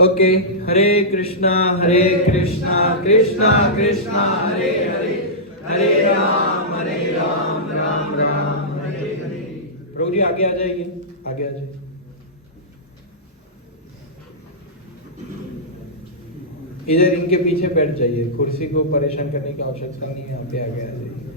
Okay, हरे कृष्णा कृष्णा कृष्णा हरे हरे, हरे राम राम राम हरे हरे। प्रभु जी आगे आ जाइए, आगे आ जाइए। इधर इनके पीछे बैठ जाइए, कुर्सी को परेशान करने की आवश्यकता नहीं है, आगे आगे आ जाइए।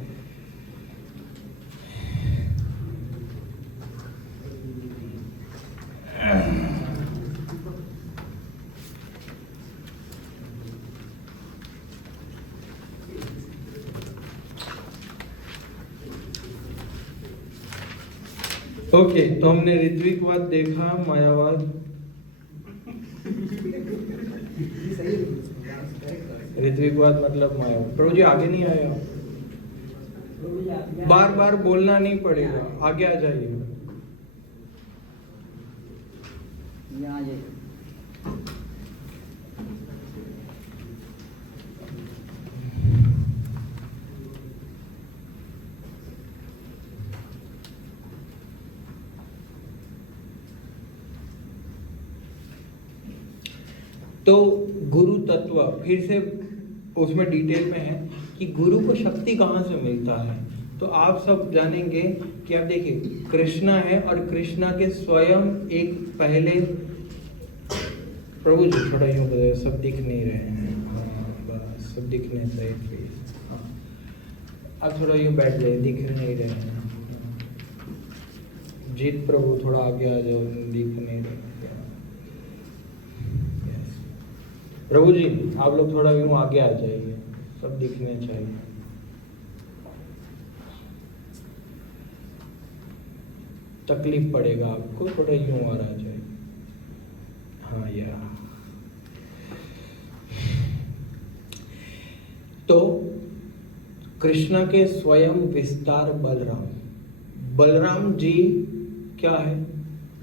ओके, तो हमने ऋत्विकवाद देखा, मायावाद, ऋत्विकवाद मतलब मायावाद। प्रभु जी आगे नहीं आए आप, बार बार बोलना नहीं पड़ेगा, आगे आ जाइए। तो गुरु तत्व फिर से उसमें डिटेल में है कि गुरु को शक्ति कहाँ से मिलता है। तो आप सब जानेंगे कि आप देखिए कृष्णा है और कृष्णा के स्वयं एक पहले, प्रभु जी थोड़ा यूँ बताइए, सब दिख नहीं रहे हैं। हाँ बस सब दिखने चाहिए प्लीज। हाँ आप थोड़ा यूँ बैठ जाइए, दिख नहीं रहे हैं। जीत प्रभु थोड़ा आगे आ जाओ, दिख नहीं रहे। प्रभु जी आप लोग थोड़ा यूं आगे आ जाइए, सब दिखने चाहिए। तकलीफ पड़ेगा आपको, थोड़ा यूं आ जाए। हाँ यार, तो कृष्ण के स्वयं विस्तार बलराम, बलराम जी क्या है,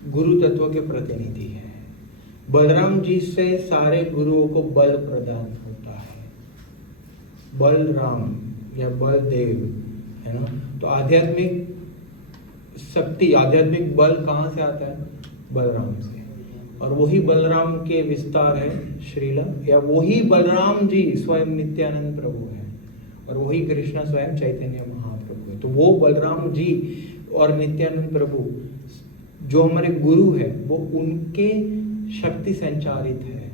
गुरु तत्व के प्रतिनिधि है। बलराम जी से सारे गुरुओं को बल प्रदान होता है। बलराम या बलदेव है ना, तो आध्यात्मिक शक्ति, आध्यात्मिक बल कहाँ से आता है, बलराम से। और वही बलराम के विस्तार है श्रीला, या वही बलराम जी स्वयं नित्यानंद प्रभु है, और वही कृष्ण स्वयं चैतन्य महाप्रभु है। तो वो बलराम जी और नित्यानंद प्रभु जो हमारे गुरु है, वो उनके शक्ति संचारित है,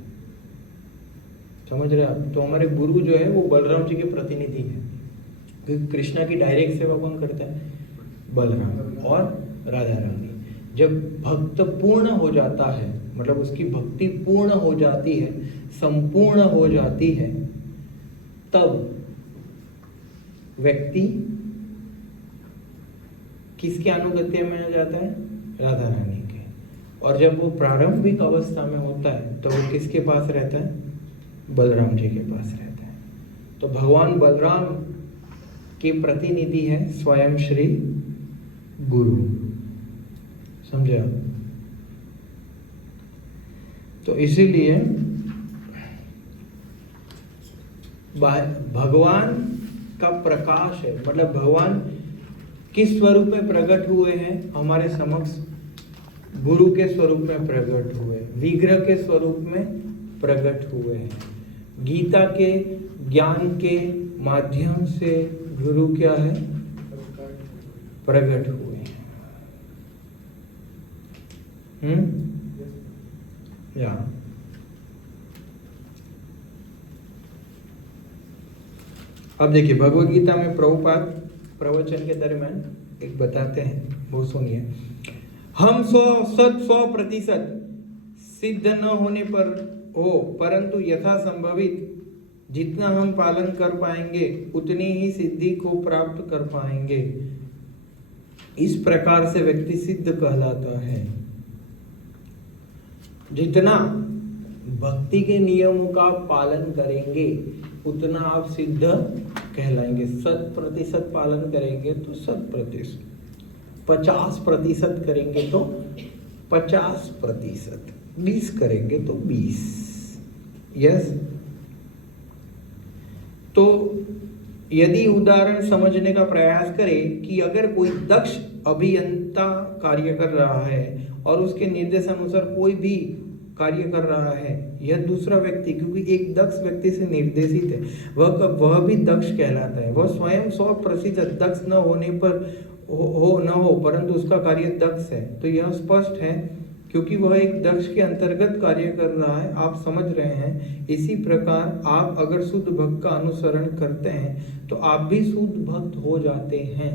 समझ रहे आप। तो हमारे गुरु जो है वो बलराम जी के प्रतिनिधि है, क्योंकि कृष्णा की डायरेक्ट सेवा कौन करता है, बलराम और राधा रानी। जब भक्त पूर्ण हो जाता है, मतलब उसकी भक्ति पूर्ण हो जाती है, संपूर्ण हो जाती है, तब व्यक्ति किसके अनुगत्य में आ जाता है, राधा रानी के। और जब वो प्रारंभिक अवस्था में होता है तो वो किसके पास रहता है, बलराम जी के पास रहता है। तो भगवान बलराम के प्रतिनिधि है स्वयं श्री गुरु, समझे आप। तो इसीलिए भगवान का प्रकाश है, मतलब भगवान किस स्वरूप में प्रकट हुए हैं हमारे समक्ष, गुरु के स्वरूप में प्रकट हुए, विग्रह के स्वरूप में प्रकट हुए हैं। गीता के ज्ञान के माध्यम से गुरु क्या है, प्रकट हुए हैं। या अब देखिए भगवद गीता में प्रभुपाद प्रवचन के दरमियान एक बताते हैं, वो सुनिए। हम 100% सिद्ध न होने पर हो, परंतु यथा संभवित जितना हम पालन कर पाएंगे उतनी ही सिद्धि को प्राप्त कर पाएंगे। इस प्रकार से व्यक्ति सिद्ध कहलाता है। जितना भक्ति के नियमों का पालन करेंगे उतना आप सिद्ध कहलाएंगे। 100% पालन करेंगे तो 100%, 50% करेंगे तो 50%, 20 करेंगे तो 20। यस। तो यदि उदाहरण समझने का प्रयास करें कि अगर कोई दक्ष अभियंता कार्य कर रहा है और उसके निर्देशानुसार कोई भी कार्य कर रहा है, यह दूसरा व्यक्ति, क्योंकि एक दक्ष व्यक्ति से निर्देशित है, वह भी दक्ष कहलाता है। वह स्वयं 100% दक्ष न होने पर हो परंतु उसका कार्य दक्ष है, तो यह स्पष्ट है क्योंकि वह एक दक्ष के अंतर्गत कार्य कर रहा है। आप समझ रहे हैं। इसी प्रकार आप अगर शुद्ध भक्त का अनुसरण करते हैं तो आप भी शुद्ध भक्त हो जाते हैं।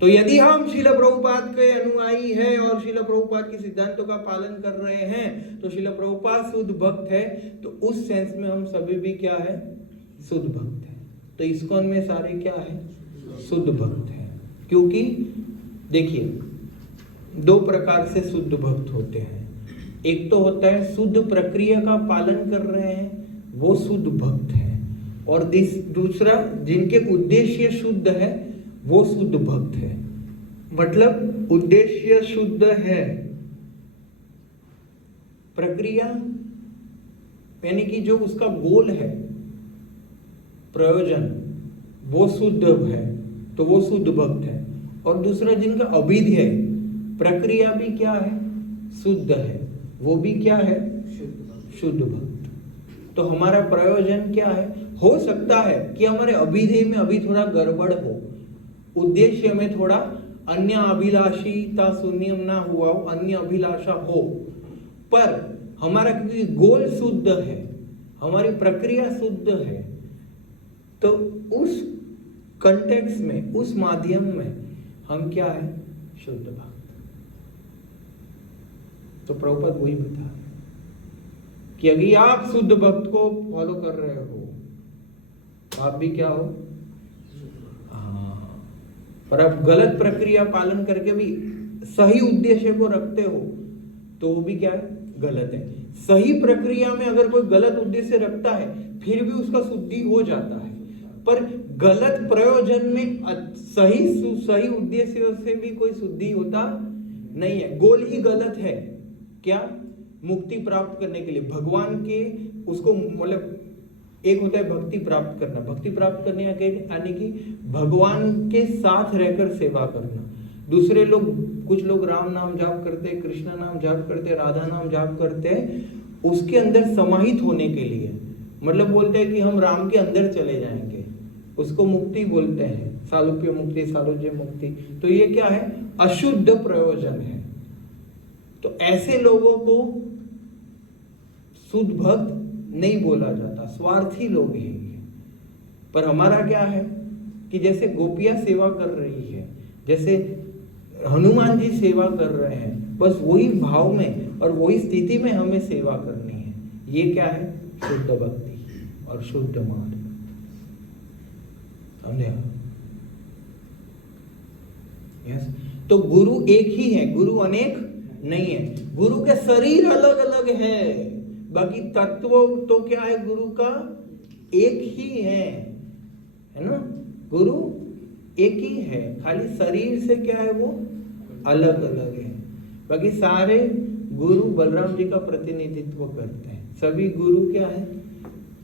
तो यदि हम श्रील प्रभुपाद के अनुयायी हैं और श्रील प्रभुपाद के सिद्धांतों का पालन कर रहे हैं तो श्रील प्रभुपाद शुद्ध भक्त है, तो उस सेंस में हम सभी भी क्या है? शुद्ध भक्त है। तो इस्कॉन में सारे क्या है? शुद्ध भक्त है। क्योंकि देखिए, दो प्रकार से शुद्ध भक्त होते हैं। एक तो होता है शुद्ध प्रक्रिया का पालन कर रहे हैं, वो शुद्ध भक्त है, और दूसरा जिनके उद्देश्य शुद्ध है वो शुद्ध भक्त है। मतलब उद्देश्य शुद्ध है, प्रक्रिया यानी कि जो उसका गोल है, प्रयोजन, वो शुद्ध है, तो वो शुद्ध भक्त है। और दूसरा जिनका अभिधेय है, प्रक्रिया भी क्या है? शुद्ध है, वो भी क्या है? शुद्ध भक्त। तो हमारा प्रयोजन क्या है? हो सकता है कि हमारे अभिधेय में अभी थोड़ा गड़बड़ हो, उद्देश्य में थोड़ा अन्य अभिलाषिता शून्यम ना हुआ हो, अन्य अभिलाषा हो, पर हमारा क्योंकि गोल शुद्ध है, हमारी प्रक्रिया शुद्ध है, तो उस कंटेक्स्ट में, उस माध्यम में हम क्या है? शुद्ध भक्त। तो प्रभुपाद वही बता कि अगर आप शुद्ध भक्त को फॉलो कर रहे हो तो आप भी क्या हो? पर आप गलत प्रक्रिया पालन करके भी सही उद्देश्य को रखते हो तो वो भी क्या है? गलत है। सही प्रक्रिया में अगर कोई गलत उद्देश्य रखता है फिर भी उसका शुद्धि हो जाता है, पर गलत प्रयोजन में सही उद्देश्य से भी कोई शुद्धि होता नहीं है। गोल ही गलत है। क्या? मुक्ति प्राप्त करने के लिए भगवान के उसको, मतलब एक होता है भक्ति प्राप्त करना, भक्ति प्राप्त करने यानी कि भगवान के साथ रहकर सेवा करना। दूसरे लोग, कुछ लोग राम नाम जाप करते, कृष्ण नाम जाप करते, राधा नाम जाप करते, उसके अंदर समाहित होने के लिए, मतलब बोलते हैं कि हम राम के अंदर चले जाएंगे, उसको मुक्ति बोलते हैं, सालोक्य मुक्ति, सालोज्य मुक्ति। तो ये क्या है? अशुद्ध प्रयोजन है। तो ऐसे लोगों को शुद्ध भक्त नहीं बोला जाता, स्वार्थी लोग हैं। पर हमारा क्या है कि जैसे गोपियां सेवा कर रही है, जैसे हनुमान जी सेवा कर रहे हैं, बस वही भाव में और वही स्थिति में हमें सेवा करनी है। ये क्या है? शुद्ध भक्ति और शुद्ध मार्ग। समझे? यस। तो गुरु एक ही है, गुरु अनेक नहीं है। गुरु के शरीर अलग अलग है, बाकी तत्व तो क्या है? गुरु का एक ही है ना? गुरु एक ही है, खाली शरीर से क्या है? वो अलग अलग है। बाकी सारे गुरु बलराम जी का प्रतिनिधित्व करते हैं। सभी गुरु क्या है?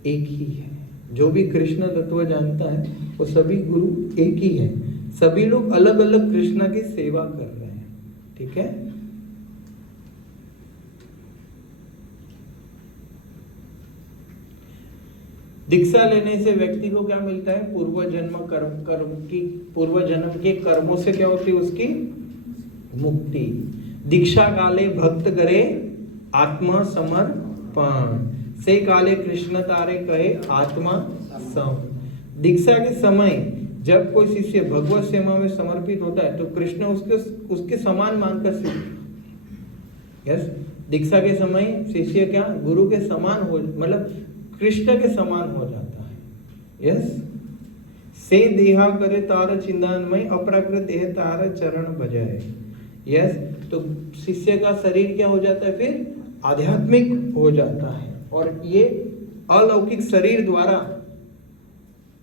एक ही है। जो भी कृष्ण तत्व जानता है वो सभी गुरु एक ही है। सभी लोग अलग अलग कृष्ण की सेवा कर रहे हैं। ठीक है? दीक्षा लेने से व्यक्ति को क्या मिलता है? पूर्व जन्म के कर्मों से क्या होती है? उसकी मुक्ति। दीक्षा काले भक्त करे आत्मा समर्पण, से काले कृष्ण तारे कहे आत्मा सम। दीक्षा के समय जब कोई शिष्य भगवत सेवा में समर्पित होता है तो कृष्ण उसके समान मानकर यस, दीक्षा के समय शिष्य क्या? गुरु के समान हो, मतलब कृष्ण के समान हो जाता है। यस। से देहा करे तार चिंतानमय, अप्राकृत देह तार चरण बजाए। यस। तो शिष्य का शरीर क्या हो जाता है? फिर आध्यात्मिक हो जाता है, और ये अलौकिक शरीर द्वारा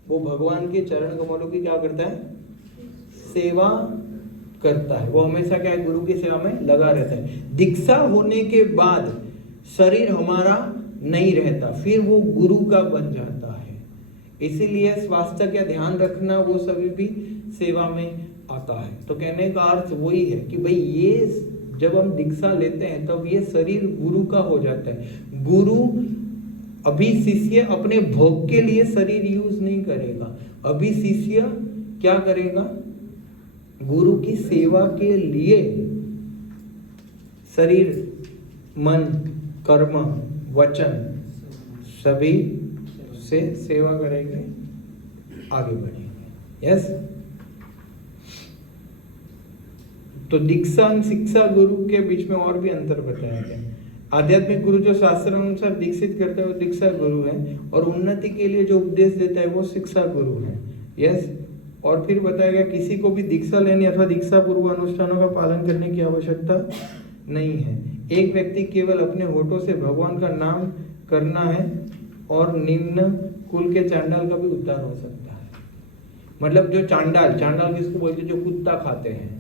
वो भगवान के चरण कमलों की क्या करता है? सेवा करता है। वो हमेशा क्या है? गुरु की सेवा में लगा रहता है। दीक्षा होने के बाद शरीर हमारा नहीं रहता, फिर वो गुरु का बन जाता है। इसीलिए स्वास्थ्य का ध्यान रखना, वो सभी भी सेवा में आता है। तो कहने का अर्थ वही है कि भाई ये जब हम दीक्षा लेते हैं तब ये शरीर गुरु का हो जाता है। गुरु अभी शिष्य अपने भोग के लिए शरीर यूज नहीं करेगा, अभी शिष्य क्या करेगा, गुरु की सेवा के लिए शरीर, मन, कर्म, वचन सभी से सेवा करेंगे, आगे बढ़ेंगे। यस। तो दीक्षा और शिक्षा गुरु के बीच में और भी अंतर बताया गया। आध्यात्मिक गुरु जो शास्त्र अनुसार दीक्षित करता है वो दीक्षा गुरु है, और उन्नति के लिए जो उपदेश देता है वो शिक्षा गुरु है। यस। और फिर बताया गया किसी को भी दीक्षा लेने अथवा दीक्षा पूर्व अनुष्ठानों का पालन करने की आवश्यकता नहीं है। एक व्यक्ति केवल अपने होठों से भगवान का नाम करना है और निम्न कुल के चांडाल का भी उद्धार हो सकता है। मतलब जो चांडाल किसको बोलते हैं, जो कुत्ता खाते हैं,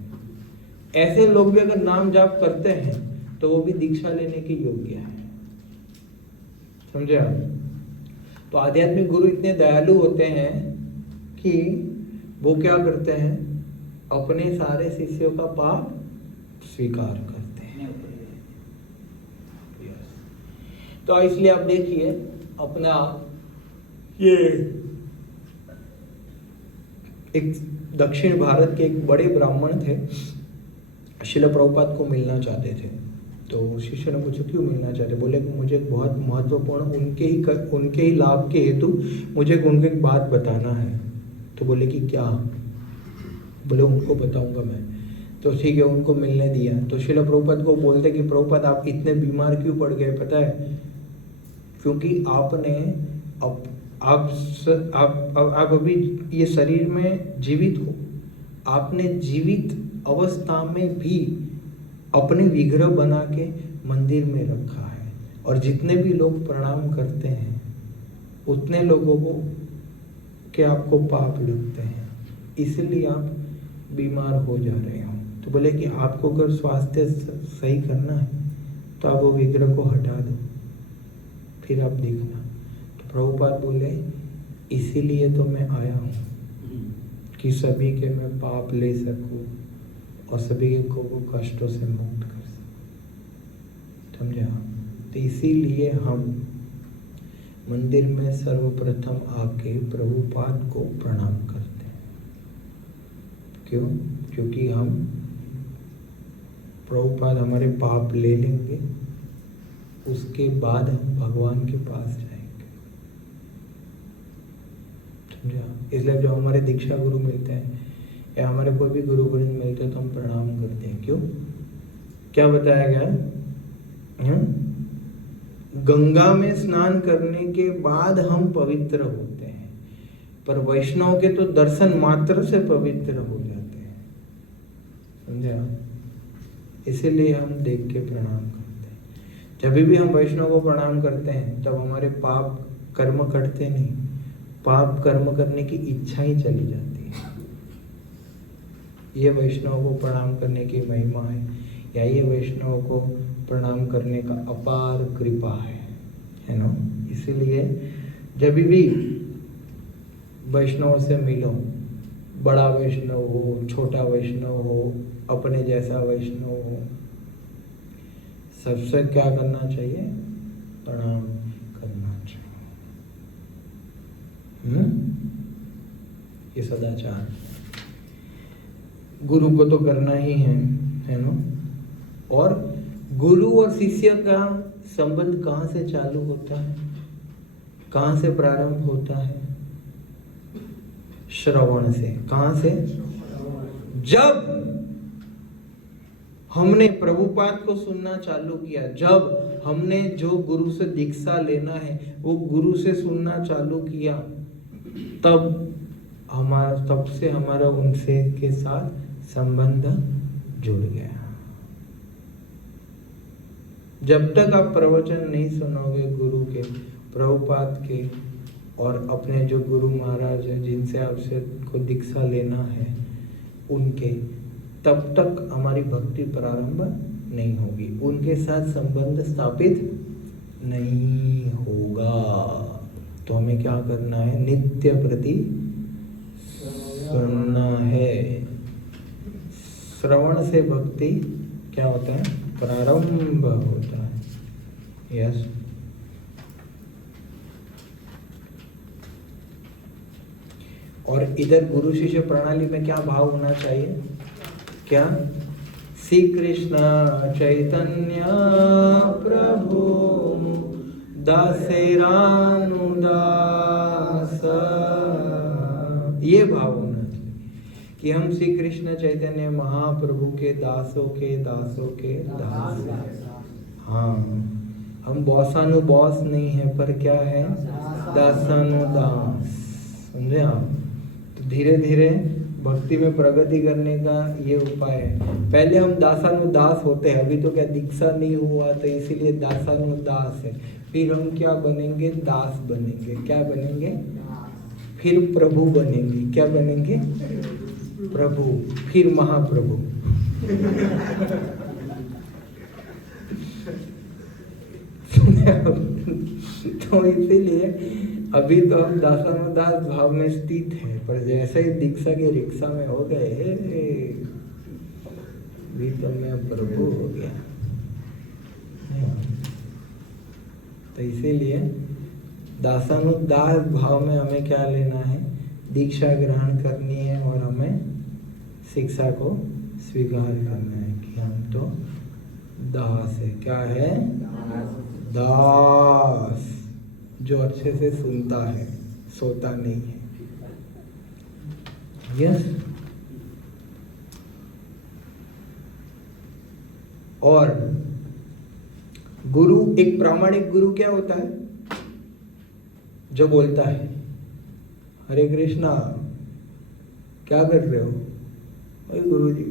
ऐसे लोग भी अगर नाम जाप करते हैं तो वो भी दीक्षा लेने के योग्य है। समझे आप? तो आध्यात्मिक गुरु इतने दयालु होते हैं कि वो क्या करते हैं, अपने सारे शिष्यों का पाप स्वीकार करते हैं। तो इसलिए आप देखिए अपना ये एक दक्षिण भारत के एक बड़े ब्राह्मण थे, शिला प्रभुपाद को मिलना चाहते थे। तो शिष्य ने पूछा क्यों मिलना चाहते? बोले मुझे बहुत महत्वपूर्ण उनके ही लाभ के हेतु मुझे उनको एक बात बताना है। तो बोले कि क्या? बोले उनको बताऊंगा मैं। तो ठीक है, उनको मिलने दिया। तो शिला प्रभुपाद को बोलते कि प्रभुपाद आप इतने बीमार क्यों पड़ गए? पता है क्योंकि आपने आप अभी ये शरीर में जीवित हो, आपने जीवित अवस्था में भी अपने विग्रह बना के मंदिर में रखा है, और जितने भी लोग प्रणाम करते हैं उतने लोगों को के आपको पाप लगते हैं, इसलिए आप बीमार हो जा रहे हो। तो बोले कि आपको अगर स्वास्थ्य सही करना है तो आप वो विग्रह को हटा दो, फिर आप देखना। तो प्रभुपाद बोले इसीलिए तो मैं आया हूँ कि सभी के मैं पाप ले सकूं और सभी को वो कष्टों से मुक्त कर सकूं। समझा? तो इसीलिए हम मंदिर में सर्वप्रथम आके प्रभुपाद को प्रणाम करते हैं। क्यों? क्योंकि हम प्रभुपाद हमारे पाप ले लेंगे, उसके बाद हम भगवान के पास जाएंगे। समझा? इसलिए जो हमारे दीक्षा गुरु मिलते हैं या हमारे कोई भी गुरु वृंद मिलते हैं तो हम प्रणाम करते हैं। क्यों? क्या बताया गया? गंगा में स्नान करने के बाद हम पवित्र होते हैं, पर वैष्णव के तो दर्शन मात्र से पवित्र हो जाते हैं। समझा? इसीलिए हम देख के प्रणाम करते हैं। जब भी हम वैष्णव को प्रणाम करते हैं तब हमारे पाप कर्म कटते नहीं, पाप कर्म करने की इच्छा ही चली जाती है। ये वैष्णव को प्रणाम करने की महिमा है, या ये वैष्णव को प्रणाम करने का अपार कृपा है ना। इसीलिए जब भी वैष्णव से मिलो, बड़ा वैष्णव हो, छोटा वैष्णव हो, अपने जैसा वैष्णव हो, सबसे क्या करना चाहिए? प्रणाम करना चाहिए। ये सदाचार गुरु को तो करना ही है ना। और गुरु और शिष्य का संबंध कहाँ से चालू होता है, कहाँ से प्रारंभ होता है? श्रवण से। कहाँ से? जब हमने प्रभुपाद को सुनना चालू किया, जब हमने जो गुरु से दीक्षा लेना है वो गुरु से सुनना चालू किया, तब से हमारा उनसे के साथ संबंध जुड़ गया। जब तक आप प्रवचन नहीं सुनोगे गुरु के, प्रभुपाद के और अपने जो गुरु महाराज है जिनसे आपसे को दीक्षा लेना है उनके, तब तक हमारी भक्ति प्रारंभ नहीं होगी, उनके साथ संबंध स्थापित नहीं होगा। तो हमें क्या करना है? नित्य प्रति सुनना है। श्रवण से भक्ति क्या होता है? प्रारंभ होता है। यस। और इधर गुरु शिष्य प्रणाली में क्या भाव होना चाहिए? क्या? श्री कृष्ण चैतन्य प्रभु दासेरानुदास, ये भाव होना चाहिए कि हम श्री कृष्ण चैतन्य महाप्रभु के दासों के दास। हाँ, हम बॉस नहीं है, पर क्या है? दासानुदास। समझे आप? तो धीरे धीरे भक्ति में प्रगति करने का ये उपाय है। पहले हम दासानुदास होते हैं, अभी तो क्या दीक्षा नहीं हुआ तो इसीलिए दासानुदास है। फिर हम क्या बनेंगे? दास बनेंगे। क्या बनेंगे? फिर प्रभु बनेंगे। क्या बनेंगे? प्रभु। फिर महाप्रभु। तो इसीलिए अभी तो हम दासानुदास भाव में स्थित है, पर जैसे ही दीक्षा के रिक्शा में हो गए भी तो मैं प्रभु हो गया। तो इसीलिए दासानुदास भाव में हमें क्या लेना है? दीक्षा ग्रहण करनी है और हमें शिक्षा को स्वीकार करना है कि हम तो दास है। क्या है? दास, जो अच्छे से सुनता है, सोता नहीं है। यस। और गुरु, एक प्रामाणिक गुरु क्या होता है? जो बोलता है हरे कृष्णा, क्या कर रहे हो? अरे गुरुजी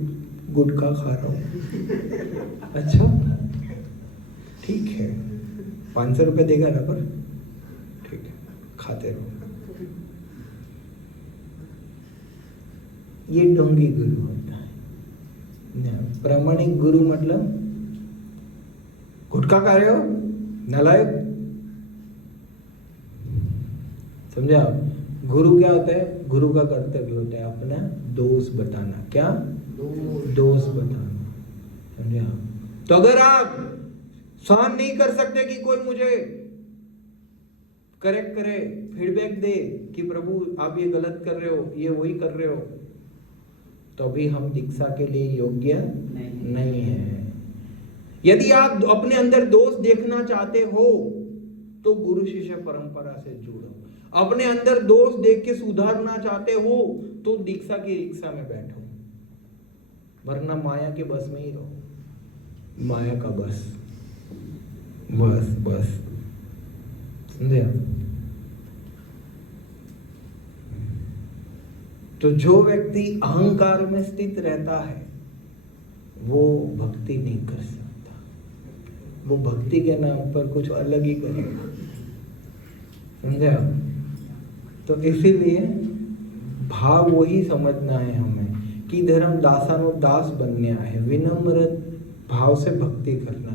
गुटखा खा रहा हूं। अच्छा, ठीक है, 500 रुपये देगा ना? पर ठीक है, खाते रहो। ये ढोंगी गुरु होता है। प्रामाणिक गुरु मतलब गुटखा खा रहे हो, नालायक। समझे आप? गुरु क्या होता है? गुरु का कर्तव्य होता है अपना दोष बताना। क्या? दोष बताना। समझे आप? तो अगर आप सहन नहीं कर सकते कि कोई मुझे करेक्ट करे, फीडबैक दे कि प्रभु आप ये गलत कर रहे हो, ये वही कर रहे हो, तो अभी हम दीक्षा के लिए योग्य नहीं है। यदि आप अपने अंदर दोष देखना चाहते हो तो गुरु शिष्य परंपरा से जुड़ो। अपने अंदर दोष देख के सुधारना चाहते हो तो दीक्षा की रिक्शा में बैठो, वरना माया के बस में ही रहो। माया का बस समझे? तो जो व्यक्ति अहंकार में स्थित रहता है वो भक्ति नहीं कर सकता। वो भक्ति के नाम पर कुछ अलग ही करेगा। समझे आप? तो इसीलिए भाव वही समझना है हमें कि इधर हम दासानुदास बनने आए हैं, विनम्र भाव से भक्ति करना।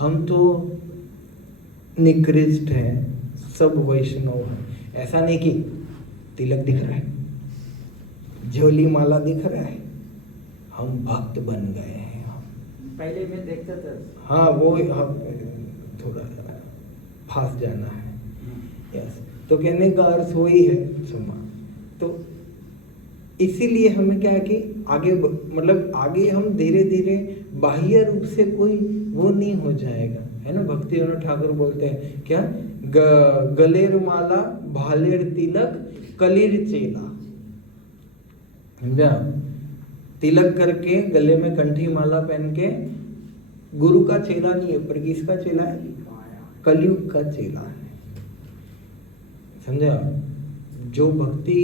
हम तो निकृष्ट हैं, सब वैष्णव हैं। ऐसा नहीं कि तिलक दिख रहा है, झोली माला दिख रहा है, हम भक्त बन गए हैं। हम पहले मैं देखता था। हाँ, वो हम थोड़ा फांस जाना है। यस। तो कहने का अर्थ वही है सुमा। तो इसीलिए हमें क्या है कि आगे मतलब आगे हम धीरे धीरे बाह्य रूप से कोई वो नहीं हो जाएगा, है ना? भक्ति विनोद ठाकुर बोलते हैं क्या? गलेर माला भालेर तिलक कलीर चेला। समझा? तिलक करके गले में कंठी माला पहन के गुरु का चेला नहीं है, पर किसका चेला है? कलयुग का चेला है। समझा? जो भक्ति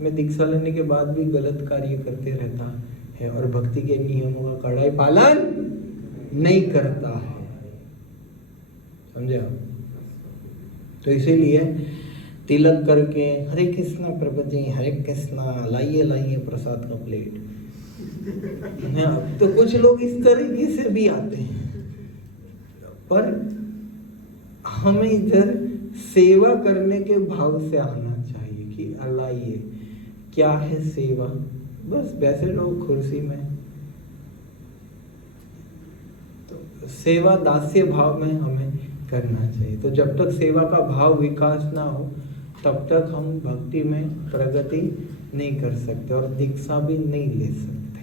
में दीक्षा लेने के बाद भी गलत कार्य करते रहता है और भक्ति के नियमों का कड़ाई पालन नहीं करता है। समझा? तो इसीलिए तिलक करके हरे कृष्णा प्रभु जी, हरे कृष्णा, लाइए लाइए प्रसाद का प्लेट। तो कुछ लोग इस तरीके से भी आते हैं, पर हमें इधर सेवा करने के भाव से आना चाहिए कि लाइए क्या है सेवा। बस बैठे रहो कुर्सी में, तो सेवा दास्य भाव में हमें करना चाहिए। तो जब तक सेवा का भाव विकास ना हो तब तक हम भक्ति में प्रगति नहीं कर सकते और दीक्षा भी नहीं ले सकते,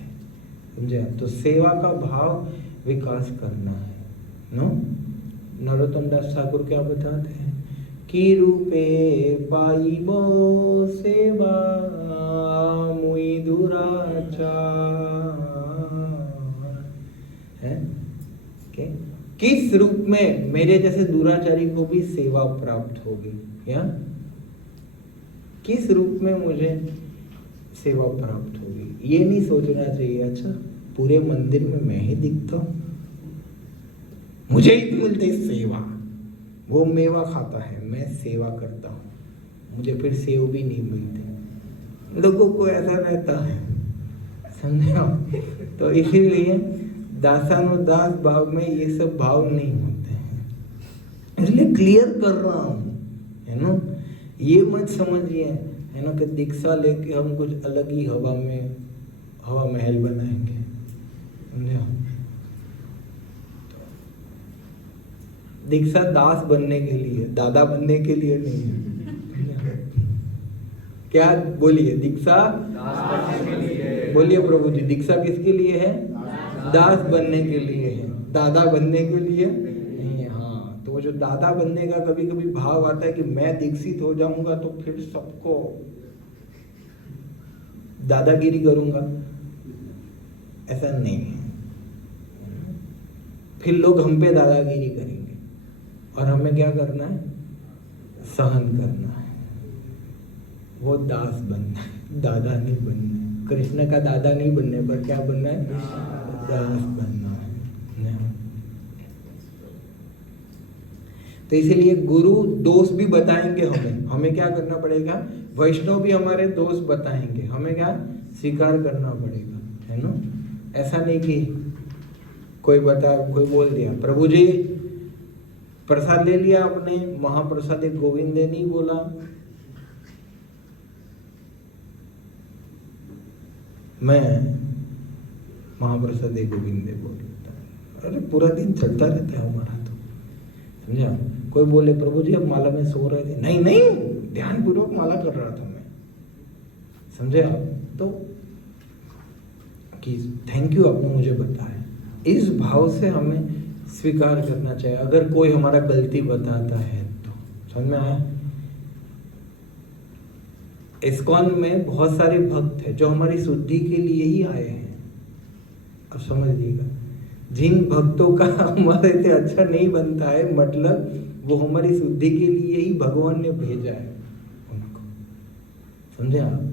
समझे। तो सेवा का भाव विकास करना है, नो। नरोत्तम दास ठाकुर क्या बताते हैं कि रूपे पाइबो सेवा मुई दुराचार है के किस रूप में मेरे जैसे दुराचारी को भी सेवा प्राप्त होगी, क्या किस रूप में मुझे सेवा प्राप्त होगी। ये नहीं सोचना चाहिए अच्छा पूरे मंदिर में मैं ही दिखता हूँ, मुझे ही मिलती सेवा, वो मेवा खाता है मैं सेवा करता हूँ, मुझे फिर सेव भी नहीं मिलती। लोगों को ऐसा रहता है, समझे आप। तो इसीलिए दासानुदास भाव में ये सब भाव नहीं होते हैं, इसलिए क्लियर कर रहा हूँ, है ना। ये मत समझिए, है ना, कि दीक्षा लेके हम कुछ अलग ही हवा महल बनाएंगे, समझे। दीक्षा दास बनने के लिए, दादा बनने के लिए नहीं है। क्या बोलिए, दीक्षा दास बनने के लिए। बोलिए प्रभु जी, दीक्षा किसके लिए है? दास बनने के लिए है, दादा बनने के लिए नहीं है। हाँ, तो वो जो दादा बनने का कभी कभी भाव आता है कि मैं दीक्षित हो जाऊंगा तो फिर सबको दादागिरी करूंगा, ऐसा नहीं है। फिर लोग हम पे दादागिरी करेंगे और हमें क्या करना है? सहन करना है। वो दास बनना है, दादा नहीं बनना है। कृष्ण का दादा नहीं बनने पर क्या बनना है? दास बनना है। तो इसीलिए गुरु दोष भी बताएंगे हमें क्या करना पड़ेगा? वैष्णव भी हमारे दोष बताएंगे, हमें क्या स्वीकार करना पड़ेगा, है ना। ऐसा नहीं कि कोई बोल दिया प्रभु जी प्रसाद ले लिया आपने, महाप्रसाद गोविंद ने नहीं बोला, मैं महाप्रसाद गोविंद ने बोलता। अरे पूरा दिन चलता रहता है हमारा, तो समझा। कोई बोले प्रभु जी अब माला में सो रहे थे, नहीं ध्यान पूर्वक माला कर रहा था मैं, समझे आप। तो कि थैंक यू आपने मुझे बताया, इस भाव से हमें स्वीकार करना चाहिए। अगर कोई हमारा गलती बताता है तो समझ में आया। इस्कॉन में बहुत सारे भक्त हैं जो हमारी शुद्धि के लिए ही आए हैं। अब समझ लीजिएगा, जिन भक्तों का हमारे से अच्छा नहीं बनता है, मतलब वो हमारी शुद्धि के लिए ही भगवान ने भेजा है उनको, समझे आप।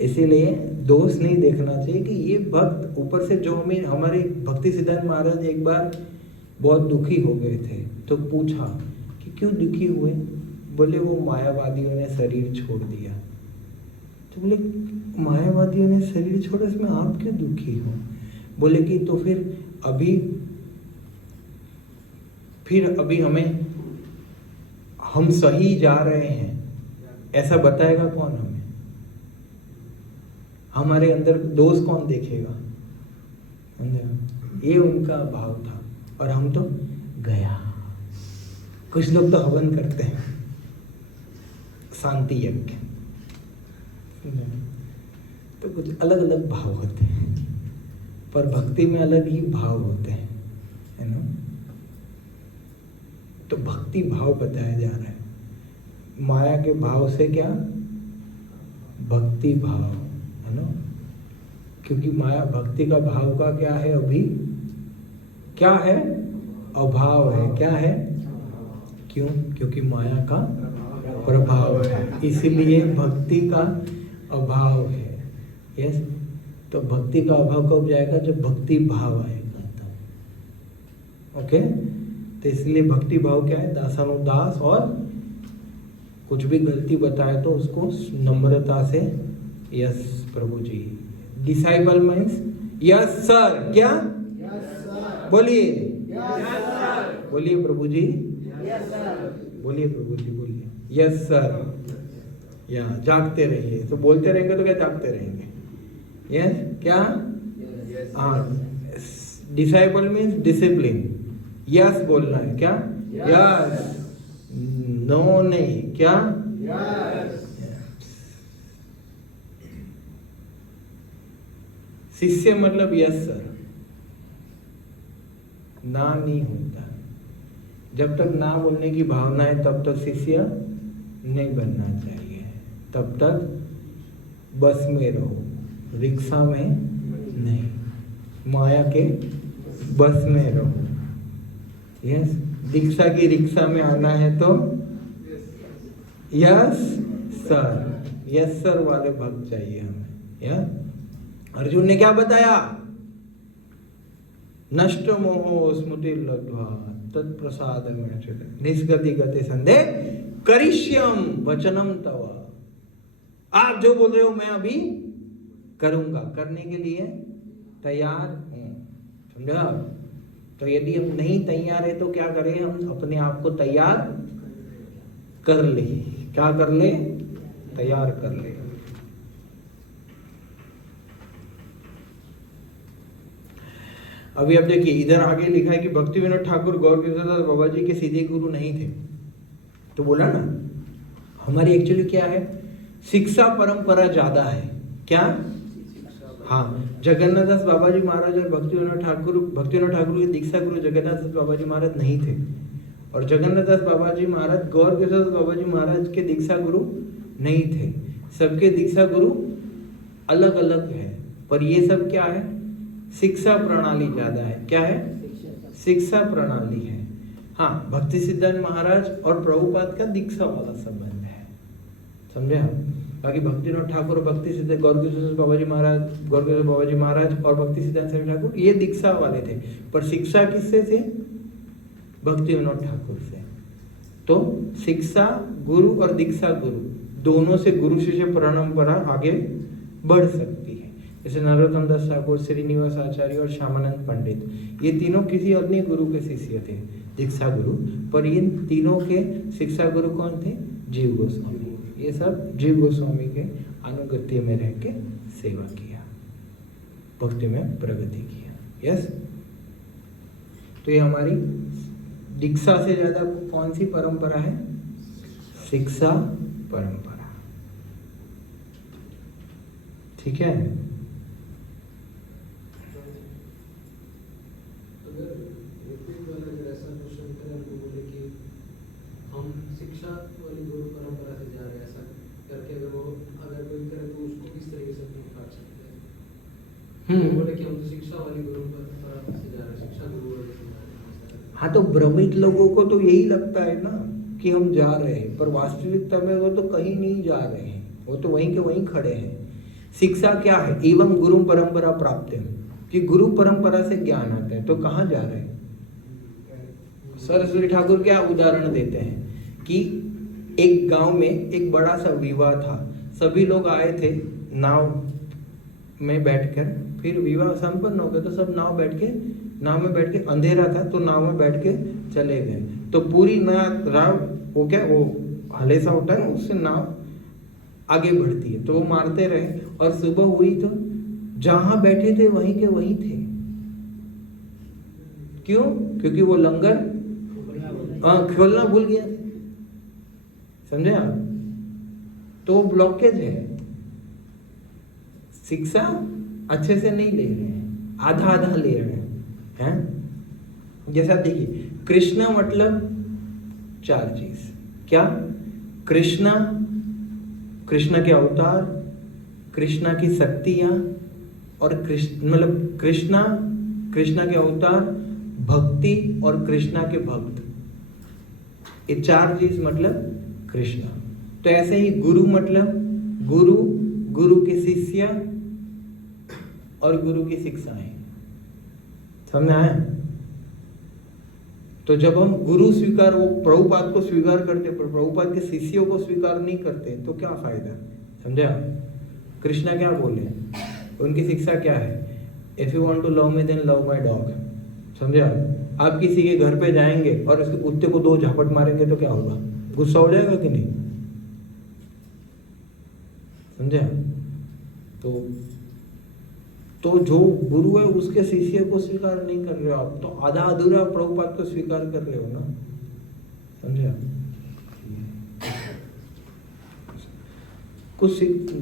इसीलिए दोष नहीं देखना चाहिए कि ये भक्त ऊपर से जो हमारे भक्ति सिद्धांत महाराज एक बार बहुत दुखी हो गए थे, तो पूछा कि क्यों दुखी हुए? बोले वो मायावादियों ने शरीर छोड़ दिया। तो बोले मायावादियों ने शरीर छोड़ा, इसमें आप क्यों दुखी हो? बोले कि तो फिर अभी हम सही जा रहे हैं ऐसा बताएगा कौन हमें? हमारे अंदर दोष कौन देखेगा? ये उनका भाव था। और हम तो गया, कुछ लोग तो हवन करते हैं, शांति यज्ञ, तो कुछ अलग अलग भाव होते हैं, पर भक्ति में अलग ही भाव होते हैं, है ना। तो भक्ति भाव बताया जा रहा है, माया के भाव से क्या भक्ति भाव, है ना। क्योंकि माया भक्ति का भाव का क्या है? अभी क्या है? अभाव है। क्या है? क्यों? क्योंकि माया का प्रभाव है, इसलिए भक्ति का अभाव है। यस, तो भक्ति का अभाव कब जाएगा? जब भक्ति भाव आएगा तब। ओके, तो इसलिए भक्ति भाव क्या है? दासानुदास, और कुछ भी गलती बताए तो उसको नम्रता से यस प्रभु जी। Disciple means yes sir. क्या? बोलिए, बोलिए प्रभु जी, बोलिए प्रभु जी, बोलिए यस सर। या जागते रहिए, तो बोलते रहेंगे तो क्या जागते रहेंगे? यस क्या? हाँ, डिसाइपल मीन्स डिसिप्लिन। यस बोलना है, क्या? यस। नो नहीं, क्या? यस। शिष्य मतलब यस सर, ना नहीं होता। जब तक ना बोलने की भावना है तब तक शिष्य नहीं बनना चाहिए। तब तक बस में रहो, रिक्शा में नहीं, माया के बस में रहो। यस, दीक्षा की रिक्शा में आना है तो यस सर, यस सर वाले भक्त चाहिए हमें। या अर्जुन ने क्या बताया? नष्ट मोहो स्मृति लब्ध्वा तत्प्रसाद निष्गति गति संदेह करिष्यम वचनम तव। आप जो बोल रहे हो मैं अभी करूंगा, करने के लिए तैयार हूं। समझा? तो यदि हम नहीं तैयार है तो क्या करें? हम अपने आप को तैयार कर ले। क्या कर ले? तैयार कर ले। अभी अब देखिए, इधर आगे लिखा है कि भक्ति विनोद ठाकुर गौर किशोर बाबा जी के सीधे गुरु नहीं थे। तो बोला ना, हमारी एक्चुअली क्या है, शिक्षा परंपरा ज्यादा है। क्या? हाँ, जगन्नाथ दास बाबा जी महाराज और भक्ति विनोद ठाकुर के दीक्षा गुरु जगन्नाथ दास बाबा जी महाराज नहीं थे। और जगन्नाथ दास बाबा जी महाराज गौर किशोर बाबा जी महाराज के दीक्षा गुरु नहीं थे। सबके दीक्षा गुरु अलग अलग है, पर ये सब क्या है? शिक्षा प्रणाली ज्यादा है। क्या है? शिक्षा प्रणाली है। हाँ, भक्ति सिद्धांत महाराज और प्रभुपाद का दीक्षा वाला संबंध है। समझे आप? बाकी भक्तिनाथ ठाकुर, भक्ति सिद्धांत गौर किशोर बाबा जी महाराज और भक्ति सिद्धांत स्वामी ठाकुर ये दीक्षा वाले थे, पर शिक्षा किससे थे? भक्ति विनोद ठाकुर से। तो शिक्षा गुरु और दीक्षा गुरु दोनों से गुरु शिष्य परंपरा आगे बढ़ सकती है। जैसे नरोत्तम दास ठाकुर, श्रीनिवास आचार्य और श्यामानंद पंडित, ये तीनों किसी अन्य गुरु के शिष्य थे, दीक्षा गुरु, पर इन तीनों के शिक्षा गुरु कौन थे? जीव गोस्वामी। ये सब जीव गोस्वामी के अनुगत्य में रह के सेवा किया, भक्ति में प्रगति किया। यस, तो ये हमारी दीक्षा से ज्यादा कौन सी परंपरा है? शिक्षा परंपरा। ठीक है? हम शिक्षा वाली गुरु परंपरा से जा रहे हैं, ऐसा करके अगर कोई करे तो उसको किस तरीके से अपने काट सकते हैं? बोले कि हम तो शिक्षा वाली गुरु परंपरा से जा रहे हैं, शिक्षा गुरु वाले से जा रहे हैं। हाँ, तो भ्रमित लोगों को तो यही लगता है ना कि हम जा रहे हैं, पर वास्तविकता में वो तो कहीं नहीं जा रहे हैं, वो तो वहीं के वहीं खड़े हैं। शिक्षा क्या है? एवं गुरु परंपरा प्राप्त है, कि गुरु परंपरा से ज्ञान आता है। तो कहाँ जा रहे हैं? सरस्वती ठाकुर क्या उदाहरण देते हैं कि एक गांव में एक बड़ा सा विवाह था, सभी लोग आए थे नाव में बैठकर, फिर विवाह संपन्न हो गया तो सब नाव में बैठ के अंधेरा था तो नाव में बैठ के चले गए। तो पूरी नाव वो क्या, वो हलेसा होता है ना, उससे नाव आगे बढ़ती है, तो वो मारते रहे और सुबह हुई तो जहां बैठे थे वहीं के वहीं थे। क्यों? क्योंकि वो लंगर खोलना भूल गया। समझे आप? तो ब्लॉकेज है, शिक्षा अच्छे से नहीं ले रहे हैं, आधा आधा ले रहे हैं। जैसा देखिए, कृष्णा मतलब 4 चीज। क्या? कृष्णा के अवतार, कृष्णा की शक्तियां और कृष्णा के अवतार, भक्ति और कृष्णा के भक्त, ये 4 चीज मतलब कृष्णा। तो ऐसे ही गुरु मतलब गुरु के शिष्य और गुरु की शिक्षाएं। समझ आया? तो जब हम गुरु स्वीकार, वो प्रभुपाद को स्वीकार करते पर प्रभुपाद के शिष्यों को स्वीकार नहीं करते तो क्या फायदा? समझे आप? कृष्णा क्या बोले, उनकी शिक्षा क्या है? If you want to love me then love my dog. समझे आप किसी के घर पे जाएंगे और उसके कुत्ते को 2 झापट मारेंगे तो क्या होगा? गुस्सा हो जाएगा कि नहीं? समझे? तो तो जो गुरु है उसके शिष्य को स्वीकार नहीं कर रहे हो आप, तो आधा अधूरा प्रभुपाद को स्वीकार कर रहे हो ना, समझे आप? कुछ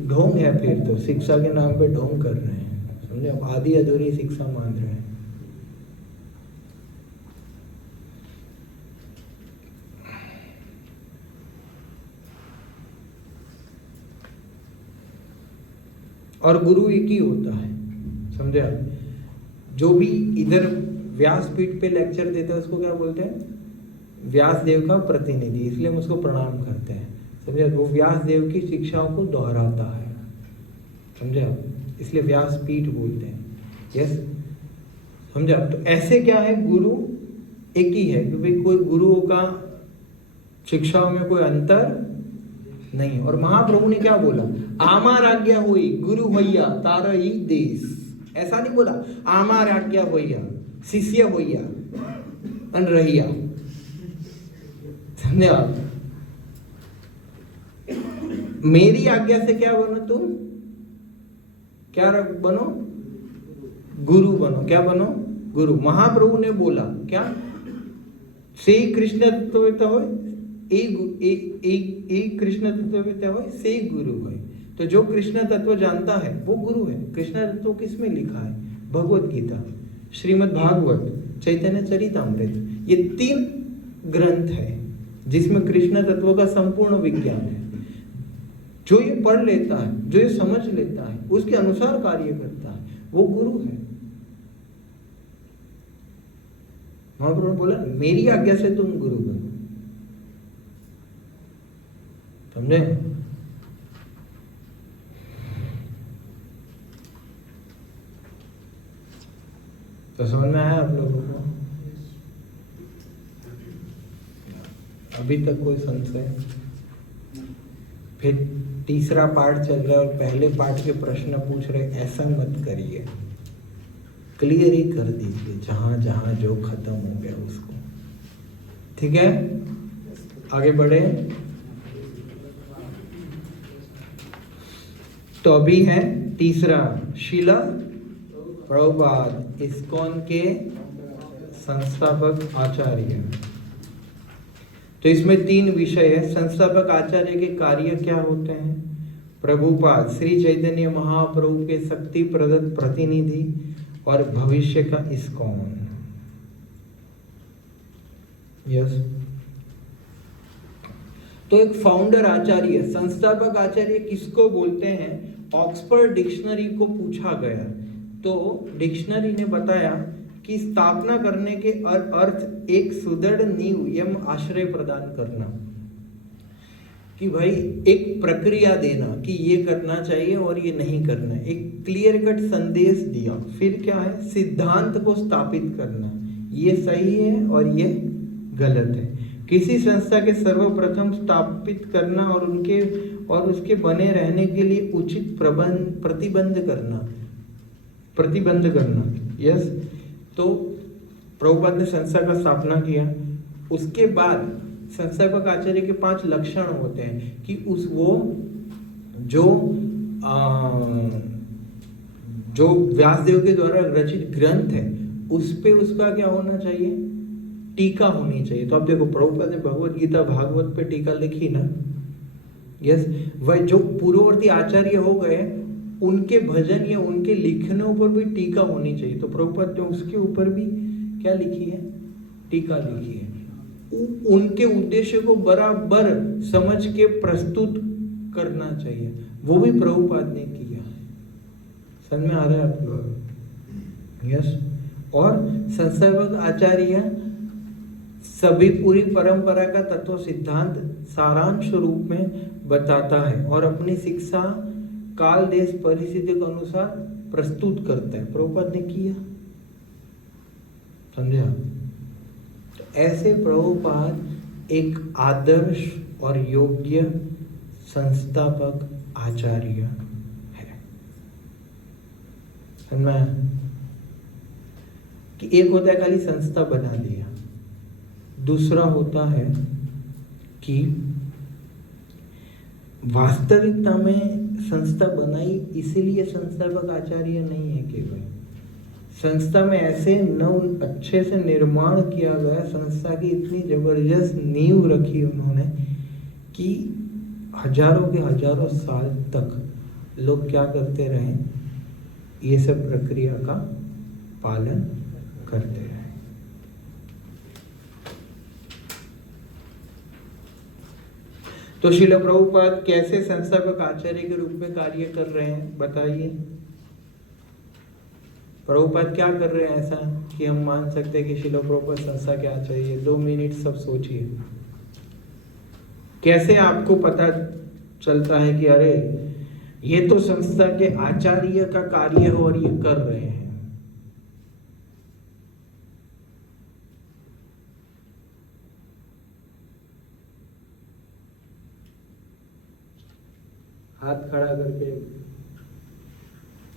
ढोंग है, फिर तो शिक्षा के नाम पे ढोंग कर रहे हैं, समझे आप? आधी अधूरी शिक्षा मान रहे हैं। और गुरु एक ही होता है, समझे आप? जो भी इधर व्यासपीठ पे लेक्चर देता है उसको क्या बोलते हैं? व्यास देव का प्रतिनिधि, इसलिए हम उसको प्रणाम करते हैं, समझे? वो व्यास देव की शिक्षाओं को दोहराता है, समझे आप? इसलिए व्यासपीठ बोलते हैं। यस, समझे आप? तो ऐसे क्या है, गुरु एक ही है कि भाई कोई गुरुओं का शिक्षाओं में कोई अंतर नहीं। और महाप्रभु ने क्या बोला? आमार आज्ञा हुई गुरु भैया तारा ही देश, ऐसा नहीं बोला आमार आज्ञा भैया शिष्य भैया अन रहिया, समझे आप? मेरी आज्ञा से क्या बनो तुम? क्या बनो? गुरु बनो। क्या बनो? गुरु। महाप्रभु ने बोला क्या? से कृष्ण तत्ववेता हो, एक कृष्ण तत्ववेता हो से गुरु है। तो जो कृष्ण तत्व जानता है वो गुरु है। कृष्ण तत्व किसमें लिखा है? भगवत गीता, श्रीमद् भागवत, चैतन्य चरितामृत, ये 3 ग्रंथ है जिसमें कृष्ण तत्व का संपूर्ण विज्ञान है। जो ये पढ़ लेता है, जो ये समझ लेता है, उसके अनुसार कार्य करता है, वो गुरु है। महाप्रभु ने बोला मेरी आज्ञा से तुम गुरु बनो, समझे? तो समझ में आया आप लोगों को? अभी तक कोई संशय? फिर तीसरा पार्ट चल रहा है और पहले पार्ट के प्रश्न पूछ रहे, ऐसा मत करिए, क्लियर ही कर दीजिए जहां जहां जो खत्म हो गया उसको, ठीक है? आगे बढ़े। तो अभी है तीसरा, श्रील प्रभुपाद इस्कॉन के संस्थापक आचार्य। तो इसमें 3 विषय है। संस्थापक आचार्य के कार्य क्या होते हैं? प्रभुपाद श्री चैतन्य महाप्रभु के शक्ति प्रदत्त प्रतिनिधि और भविष्य का इस्कॉन। यस। तो एक फाउंडर आचार्य, संस्थापक आचार्य किसको बोलते हैं? ऑक्सफोर्ड डिक्शनरी को पूछा गया तो डिक्शनरी ने बताया कि स्थापना करने के अर्थ एक सुदृढ़ नींव एवं आश्रय प्रदान करना, कि भाई एक प्रक्रिया देना कि ये करना चाहिए और ये नहीं करना, एक क्लियर कट संदेश दिया। फिर क्या है? सिद्धांत को स्थापित करना, ये सही है और ये गलत है। किसी संस्था के सर्वप्रथम स्थापित करना और उसके बने रहने के लिए उचित प्रतिबंध करना। यस। तो प्रभुपाद ने संस्था का स्थापना किया, उसके बाद संस्थापक आचार्य के 5 लक्षण होते हैं कि जो व्यासदेव के द्वारा रचित ग्रंथ है उस पे उसका क्या होना चाहिए? टीका होनी चाहिए। तो अब देखो प्रभुपाद ने भगवत गीता भागवत पे टीका लिखी ना। यस। वह जो पूर्ववर्ती आचार्य हो गए उनके भजन या उनके लिखनों पर भी टीका होनी चाहिए। तो प्रभुपाद ने उसके ऊपर भी क्या लिखी है? टीका लिखी है। उनके उद्देश्य को बराबर समझ के प्रस्तुत करना चाहिए, वो भी प्रभुपाद ने किया। समझ में आ रहा है आप लोग? यस। और संस्थापक आचार्य सभी पूरी परंपरा का तत्व सिद्धांत सारांश रूप में बताता है और अपनी शिक्षा काल देश परिस्थिति के अनुसार प्रस्तुत करता है। प्रभुपाद ने किया, समझा? तो ऐसे प्रभुपाद एक आदर्श और योग्य संस्थापक आचार्य है। समझा? कि एक होता है खाली संस्था बना दिया, दूसरा होता है कि वास्तविकता में संस्था बनाई इसीलिए संस्थापक आचार्य नहीं है केवल, संस्था में ऐसे अच्छे से निर्माण किया गया, संस्था की इतनी जबरदस्त नींव रखी उन्होंने कि हजारों के हजारों साल तक लोग क्या करते रहे, ये सब प्रक्रिया का पालन करते रहे। तो श्रील प्रभुपाद कैसे संस्थापक आचार्य के रूप में कार्य कर रहे हैं बताइए। प्रभुपाद क्या कर रहे हैं ऐसा कि हम मान सकते हैं कि श्रील प्रभुपाद संस्था के आचार्य। 2 मिनट सब सोचिए, कैसे आपको पता चलता है कि अरे ये तो संस्था के आचार्य का कार्य हो और ये कर रहे हैं। हाथ खड़ा करके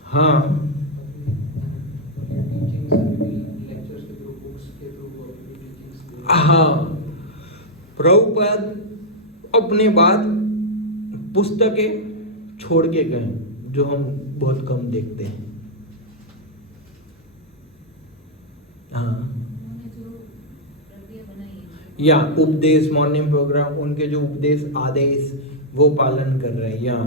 हाँ, हाँ, प्रभुपाद अपने बाद पुस्तकें छोड़ के गए जो हम बहुत कम देखते हैं। हाँ, या उपदेश मॉर्निंग प्रोग्राम, उनके जो उपदेश आदेश वो पालन कर रहे हैं, या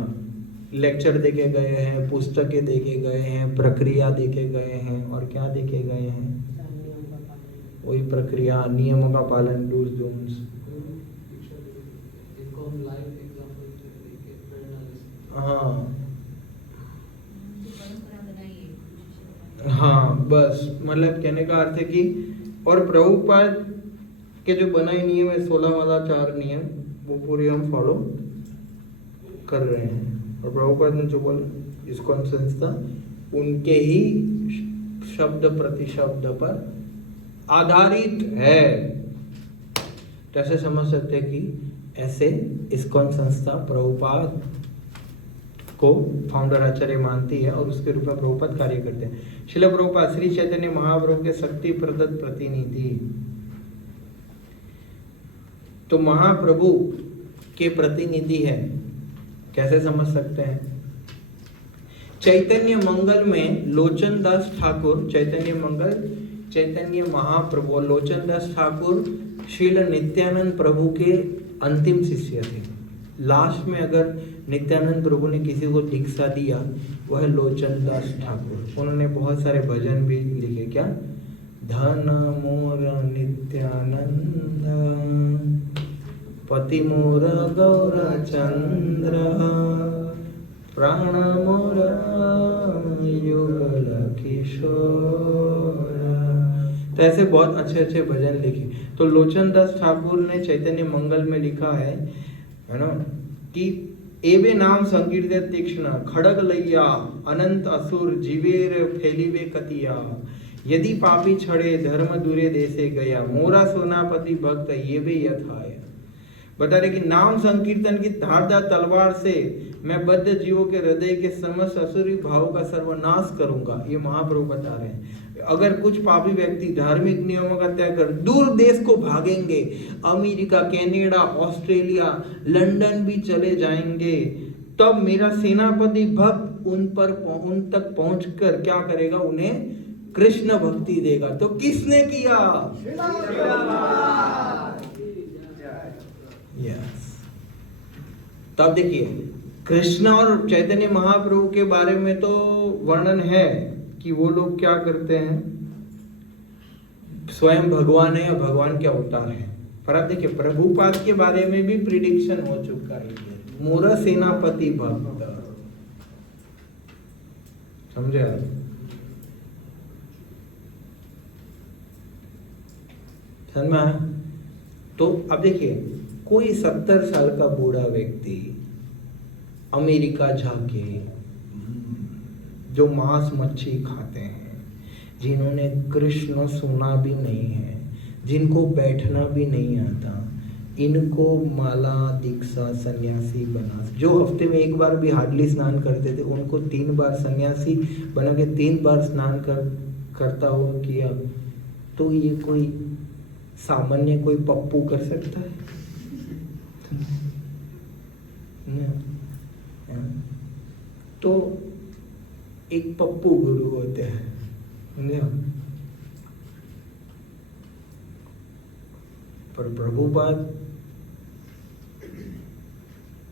लेक्चर देके गए हैं, पुस्तकें देके गए हैं, प्रक्रिया देके गए हैं, और क्या देके गए हैं, वही प्रक्रिया नियमों का पालन, डूज डोंट्स। हाँ हाँ, बस मतलब कहने का अर्थ है कि और प्रभुपाद के जो बनाए नियम है 16 वाला 4 नियम, वो पूरे हम फॉलो कर रहे हैं। और प्रभुपाद ने जो बोला इस्कॉन संस्था उनके ही शब्द प्रति शब्द पर आधारित है। तो ऐसे समझ सकते हैं कि ऐसे इस्कॉन संस्था प्रभुपाद को फाउंडर आचार्य मानती है और उसके रूप में प्रभुपाद कार्य करते हैं। श्रील प्रभुपाद श्री चैतन्य महाप्रभु के शक्ति प्रदत्त प्रतिनिधि, तो महाप्रभु के प्रतिनिधि है। कैसे समझ सकते हैं? चैतन्य मंगल में लोचन दास ठाकुर, चैतन्य मंगल चैतन्य महाप्रभु लोचन दास ठाकुर श्रील नित्यानंद प्रभु के अंतिम शिष्य थे। लास्ट में अगर नित्यानंद प्रभु ने किसी को दीक्षा दिया वह लोचन दास ठाकुर। उन्होंने बहुत सारे भजन भी लिखे। क्या? धन मोर नित्यानंद, पति मोर गौर चंद्र, प्राण मोर युगल किशोर। तो ऐसे बहुत अच्छे अच्छे भजन लिखे। तो लोचन दास ठाकुर ने चैतन्य मंगल में लिखा है ना, कि एवे नाम संकीर्तन तीक्ष्ण खड़ग लैया अनंत असुर जीवेर फैलिवे कतिया, यदि पापी छड़े धर्म दूरे देसे गया, मोरा सोनापति भक्त ये वे यथाय। बता रहे कि नाम संकीर्तन की धारदार तलवार से मैं बद्ध जीवों के हृदय के समस्त असुरी भाव का सर्वनाश करूंगा। ये महाप्रभु बता रहे हैं। अगर कुछ पापी व्यक्ति धार्मिक नियमों का त्याग कर दूर देश को भागेंगे, अमेरिका, कनाडा, ऑस्ट्रेलिया, लंदन भी चले जाएंगे, तब मेरा सेनापति भक्त उन तक पहुंचकर क्या करेगा? उन्हें कृष्ण भक्ति देगा। तो किसने किया? यस। तब देखिए कृष्ण और चैतन्य महाप्रभु के बारे में तो वर्णन है कि वो लोग क्या करते हैं, स्वयं भगवान है और भगवान के अवतार है। पर आप देखिए प्रभुपाद के बारे में भी प्रिडिक्शन हो चुका है, मोरा सेनापति भक्त। समझे आप? समझ में आया? तो अब देखिए कोई 70 साल का बूढ़ा व्यक्ति अमेरिका जाके, जो मांस मच्छी खाते हैं, जिन्होंने कृष्ण सुना भी नहीं है, जिनको बैठना भी नहीं आता, इनको माला दीक्षा सन्यासी बना, जो हफ्ते में एक बार भी हार्डली स्नान करते थे उनको 3 बार सन्यासी बना के 3 बार स्नान करता हुआ किया। तो ये कोई सामान्य कोई पप्पू कर सकता है? तो एक पप्पू गुरु होते हैं, समझे? पर प्रभुपाद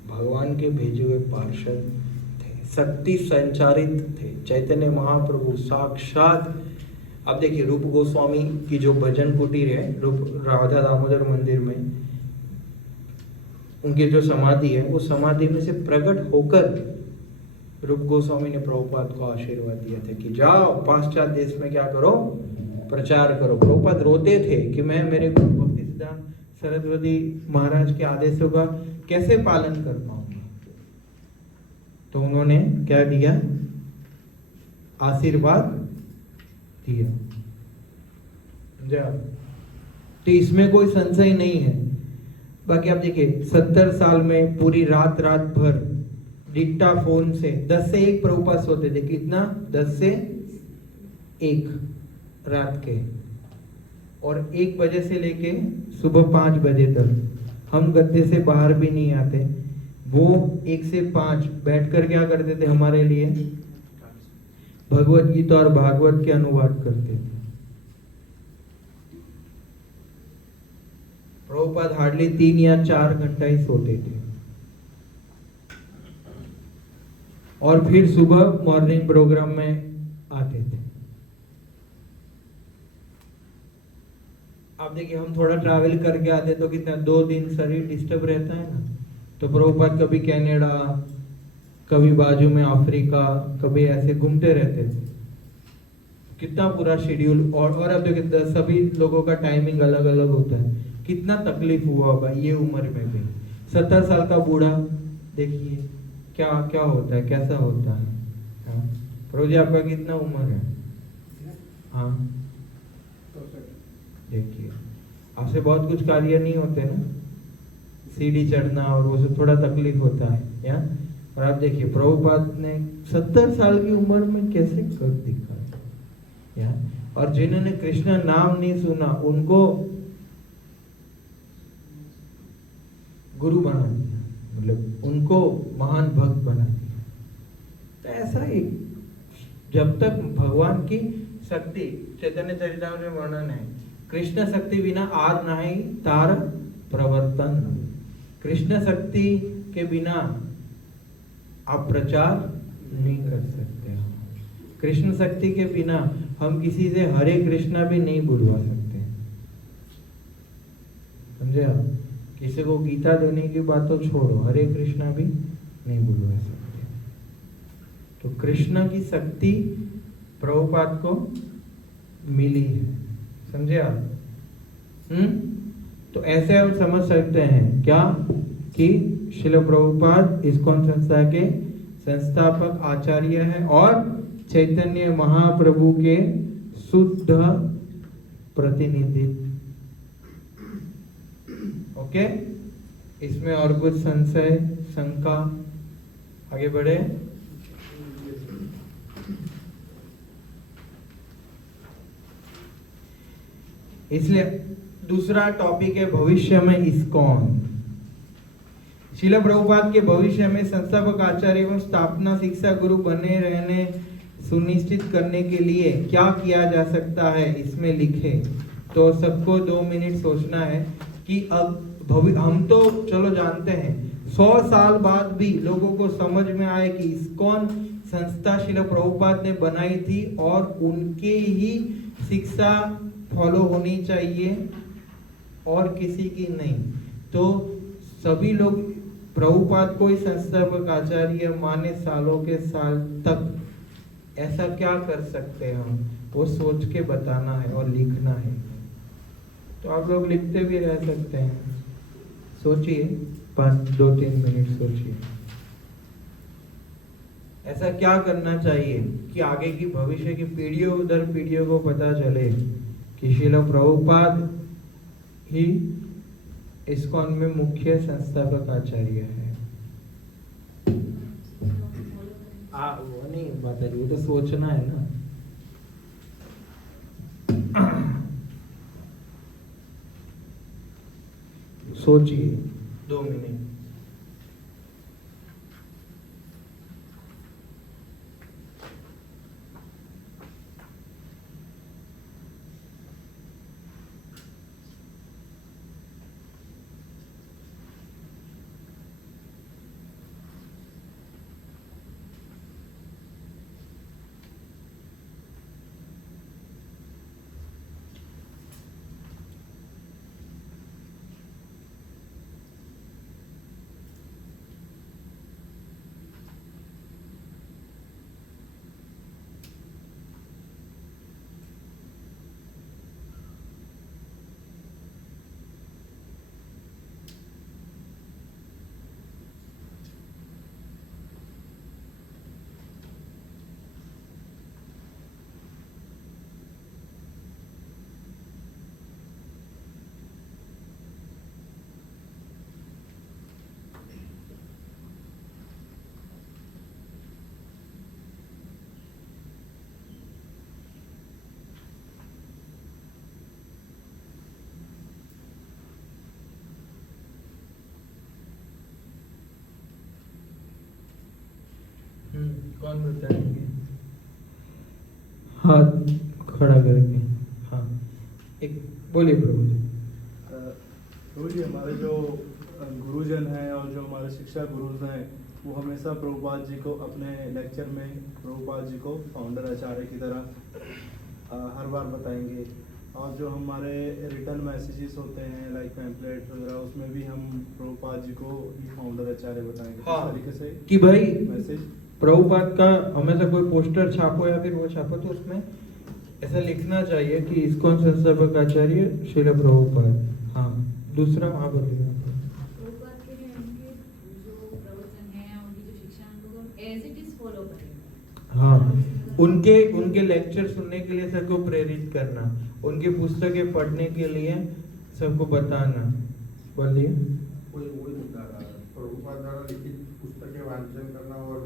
भगवान के भेजे हुए पार्षद थे, शक्ति संचारित थे, चैतन्य महाप्रभु साक्षात। अब देखिए रूप गोस्वामी की जो भजन कुटीर है रूप राधा दामोदर मंदिर में, उनके जो समाधि है वो समाधि में से प्रकट होकर रूप गोस्वामी ने प्रभुपाद को आशीर्वाद दिया था कि जाओ पाश्चात्य देश में क्या करो, प्रचार करो। प्रभुपाद रोते थे कि मैं मेरे गुरु भक्ति सिद्धांत सरस्वती महाराज के आदेशों का कैसे पालन कर पाऊंगा। तो उन्होंने क्या दिया, आशीर्वाद दिया। तो इसमें कोई संशय नहीं है। बाकी आप देखिए 70 साल में पूरी रात भर डिक्टा फोन से 10 से 1 प्रभुपाद सोते थे। कितना? 10 से 1 रात के, और 1 बजे से लेके सुबह 5 बजे तक हम गद्दे से बाहर भी नहीं आते। वो 1 से 5 बैठकर क्या करते थे, हमारे लिए भगवत गीता और भागवत के अनुवाद करते थे। प्रभुपाद हार्डली 3 या 4 घंटा ही सोते थे, और फिर सुबह मॉर्निंग प्रोग्राम में आते थे। अब देखिए हम थोड़ा ट्रैवल करके आते तो कितना 2 दिन शरीर डिस्टर्ब रहता है ना। तो प्रभुपाद कभी कनाडा, कभी बाजू में अफ्रीका, कभी ऐसे घूमते रहते थे। कितना पूरा शेड्यूल, और अब देखिए सभी लोगों का टाइमिंग अलग अलग होता है। कितना तकलीफ हुआ होगा ये उम्र में भी। 70 साल का बूढ़ा देखिए क्या क्या होता है, कैसा होता है। हाँ प्रभु जी आपका कितना उम्र है? हाँ देखिए आपसे बहुत कुछ कार्य नहीं होते ना, सीढ़ी चढ़ना और वो सब थोड़ा तकलीफ होता है या। और आप देखिए प्रभुपाद ने 70 साल की उम्र में कैसे कर दिखाया या। और जिन्होंने कृष्ण नाम नहीं सुना उनको गुरु बना दिया, मतलब उनको महान भक्त बना दिया। तो ऐसा ही जब तक भगवान की शक्ति चैतन्य चरितामृत में वर्णन है, कृष्ण शक्ति बिना आर नहीं तार प्रवर्तन। कृष्ण शक्ति के बिना आप प्रचार नहीं कर सकते। कृष्ण शक्ति के बिना हम किसी से हरे कृष्णा भी नहीं बुलवा सकते, समझे आप? किसी को गीता देने की बात तो छोड़ो, हरे कृष्णा भी नहीं बुलवा सकते। तो कृष्ण की शक्ति प्रभुपाद को मिली है, समझे आप? तो ऐसे हम समझ सकते हैं क्या कि श्रील प्रभुपाद इस्कॉन संस्था के संस्थापक आचार्य हैं और चैतन्य महाप्रभु के शुद्ध प्रतिनिधि। ओके, इसमें और कुछ संशय शंका? आगे बढ़े। इसलिए दूसरा टॉपिक है भविष्य में इस्कॉन। श्रील प्रभुपाद के भविष्य में संस्थापक आचार्य एवं स्थापना शिक्षा गुरु बने रहने सुनिश्चित करने के लिए क्या किया जा सकता है, इसमें लिखे। तो सबको 2 मिनट सोचना है कि अब हम तो चलो जानते हैं 100 साल बाद भी लोगों को समझ में आए कि इस्कॉन संस्था श्रील प्रभुपाद ने बनाई थी और उनके ही शिक्षा फॉलो होनी चाहिए और किसी की नहीं। तो सभी लोग प्रभुपाद को ही संस्थापक आचार्य माने सालों के साल तक। ऐसा क्या कर सकते हैं हम, वो सोच के बताना है और लिखना है। तो आप लोग लिखते भी रह सकते हैं, सोचिए 2-3 मिनट सोचिए। ऐसा क्या करना चाहिए कि आगे की भविष्य की पीढ़ियों दर पीढ़ियों को पता चले कि श्रील प्रभुपाद ही इस्कॉन में मुख्य संस्थापक आचार्य है। वो नहीं बात है, वो तो सोचना है ना। सोचिए 2 मिनट। कौन बताएंगे? हाथ खड़ा करके। हाँ, एक बोलिए प्रभु जी। प्रभु जी, हमारे जो गुरुजन हैं और जो हमारे शिक्षा गुरु हैं, वो हमेशा प्रभुपाद जी को अपने लेक्चर में प्रभुपाद जी को फाउंडर आचार्य की तरह हर बार बताएंगे। और जो हमारे रिटर्न मैसेजेस होते हैं लाइक पैम्पलेट वगैरह, उसमें भी हम प्रभुपाद जी को ही फाउंडर आचार्य बताएंगे। हाँ, इस तरीके से कि भाई मैसेज प्रभुपाद का हमेशा कोई पोस्टर छापो या फिर वो छापो तो उसमें ऐसा लिखना चाहिए कि इस्कॉन संस्थापक आचार्य श्रील प्रभुपाद। हाँ, दूसरा वहाँ बोलिए। प्रभुपाद के लिए उनके जो प्रवचन है, उनकी जो शिक्षा है, उनको हम एज इट इज फॉलो करें। हाँ, उनके लेक्चर सुनने के लिए सबको प्रेरित करना, उनकी पुस्तकें पढ़ने के लिए सबको बताना। बोलिए। वही मुद्दा रहा है। प्रभुपाद द्वारा लिखित पुस्तकें वाचन करना और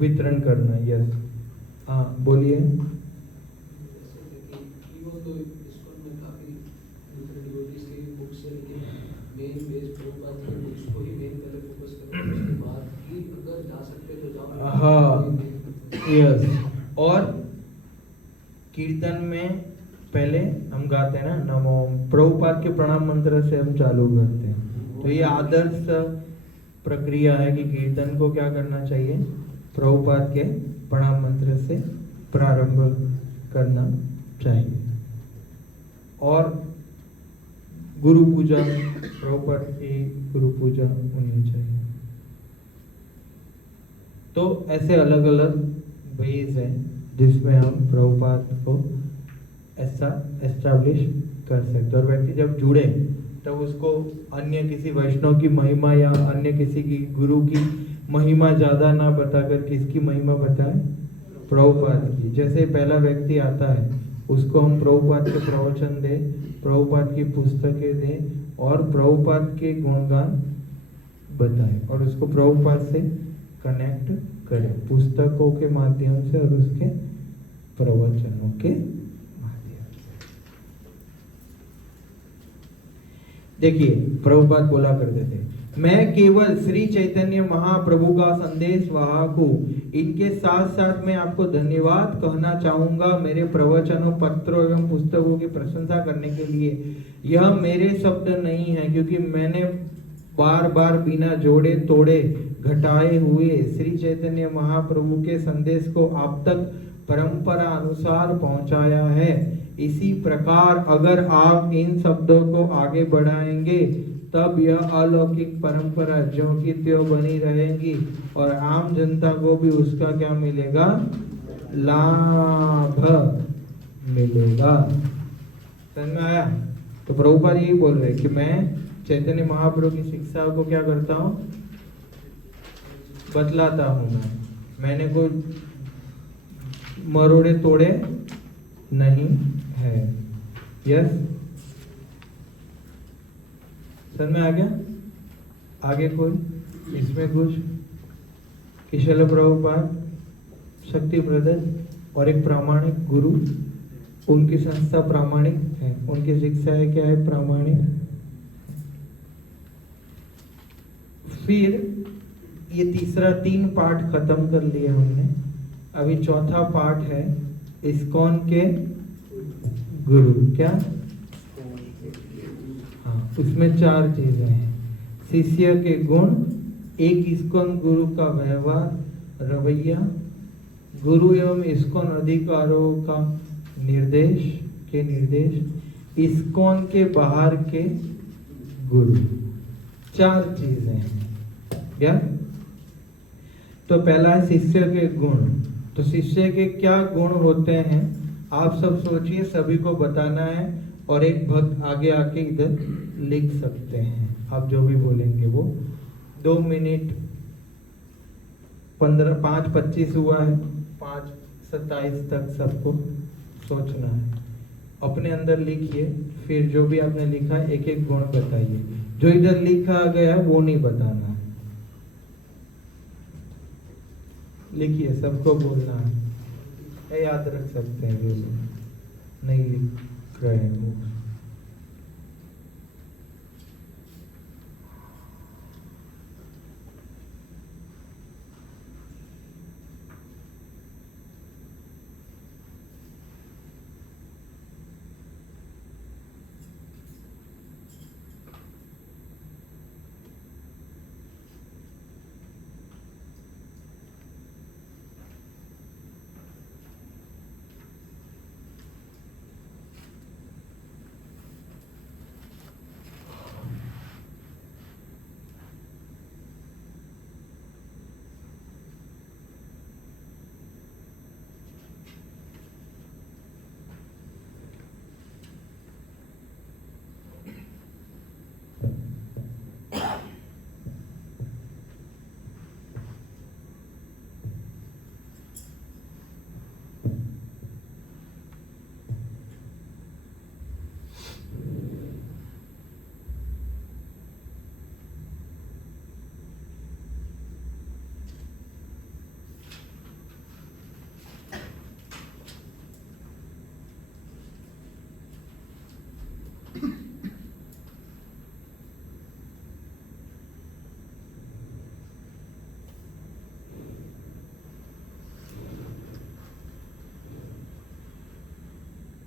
वितरण करना। यस, हाँ बोलिए। जैसे कि वो तो इस्कॉन में काफी दूसरे डिवोटीज की बुक्स है, लेकिन मेन बेस प्रभुपाद की बुक्स को ही मेन पहले फोकस करें, उसके बाद ही अगर जा सकते तो जाओ। हाँ, यस। और कीर्तन में पहले हम गाते हैं ना नमो, प्रभुपाद के प्रणाम मंत्र से हम चालू करते हैं। तो ये आदर्श प्रक्रिया है कि कीर्तन को क्या करना चाहिए, प्रभुपाद के प्रणाम मंत्र से प्रारंभ करना चाहिए। और गुरु पूजा, प्रभुपाद की गुरु पूजा होनी चाहिए। तो ऐसे अलग अलग वेज हैं जिसमें हम प्रभुपाद को ऐसा एस्टैब्लिश कर सकते। और व्यक्ति जब जुड़े तब उसको अन्य किसी वैष्णव की महिमा या अन्य किसी की गुरु की महिमा ज्यादा ना बताकर किसकी महिमा बताए, प्रभुपाद की। जैसे पहला व्यक्ति आता है उसको हम प्रभुपाद के प्रवचन दे, प्रभुपाद की पुस्तकें दे और प्रभुपाद के गुणगान बताए और उसको प्रभुपाद से कनेक्ट करें पुस्तकों के माध्यम से और उसके प्रवचनों के माध्यम से। देखिए, प्रभुपाद बोला करते थे, मैं केवल श्री चैतन्य महाप्रभु का संदेश वाहक हूँ। इनके साथ साथ मैं आपको धन्यवाद कहना चाहूंगा मेरे प्रवचनों, पत्रों एवं पुस्तकों की प्रशंसा करने के लिए। यह मेरे शब्द नहीं है, क्योंकि मैंने बार बार बिना जोड़े तोड़े घटाए हुए श्री चैतन्य महाप्रभु के संदेश को आप तक परंपरा अनुसार पहुंचाया है। इसी प्रकार अगर आप इन शब्दों को आगे बढ़ाएंगे तब यह अलौकिक परंपरा ज्यों की त्यों बनी रहेगी और आम जनता को भी उसका क्या मिलेगा, लाभ मिलेगा। समझ में आया? तो प्रभुपाद यही बोल रहे कि मैं चैतन्य महाप्रभु की शिक्षा को क्या करता हूँ, बतलाता हूँ। मैंने कोई मरोड़े तोड़े नहीं है। यस, समझ में आ गया? आगे कोई इसमें कुछ? किशल प्रभुपाद शक्ति ब्रदर और एक प्रामाणिक गुरु, उनकी संस्था प्रामाणिक है, उनकी शिक्षा है क्या है, प्रामाणिक। फिर ये तीसरा 3 पार्ट खत्म कर लिए हमने। अभी चौथा पार्ट है इस्कॉन के गुरु। क्या? हाँ, उसमें 4 चीजें हैं। शिष्य के गुण, एक इस्कॉन गुरु का व्यवहार रवैया, गुरु एवं इस्कॉन अधिकारों का निर्देश, इस्कॉन के बाहर के गुरु। 4 चीजें हैं क्या? तो पहला है शिष्य के गुण। तो शिष्य के क्या गुण होते हैं आप सब सोचिए, सभी को बताना है और एक भक्त आगे आके इधर लिख सकते हैं। आप जो भी बोलेंगे वो 2 मिनट 5:25 हुआ है, 5:27 तक सबको सोचना है। अपने अंदर लिखिए, फिर जो भी आपने लिखा है एक एक गुण बताइए। जो इधर लिखा गया है वो नहीं बताना है, लिखिए, सबको बोलना है। याद रख सकते हैं जो लोग नहीं लिख रहे हैं वो।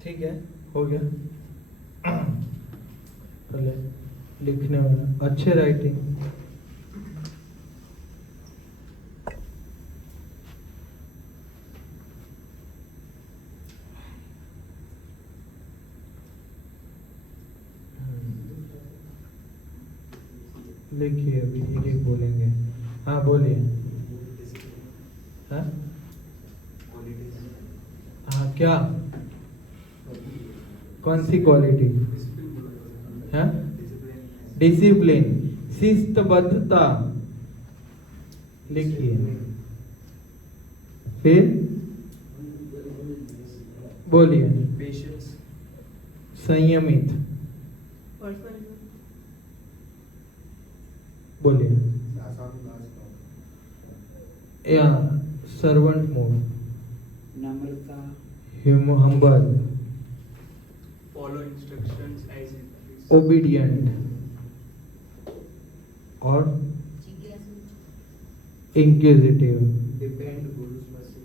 ठीक है, हो गया। पहले लिखने वाला अच्छे राइटिंग। लिखिए, अभी एक एक बोलेंगे। हाँ बोलिए। हाँ हाँ, क्या कौन सी क्वालिटी? हाँ, डिसिप्लिन, शिस्तबद्धता। लिखिए, फिर बोलिए। पेशेंस, संयमित, बोलिए। या सर्वेंट मोड, नम्रता, humble, follow instructions as it obedient और जिज्ञासु, inquisitive, depend guru's mercy,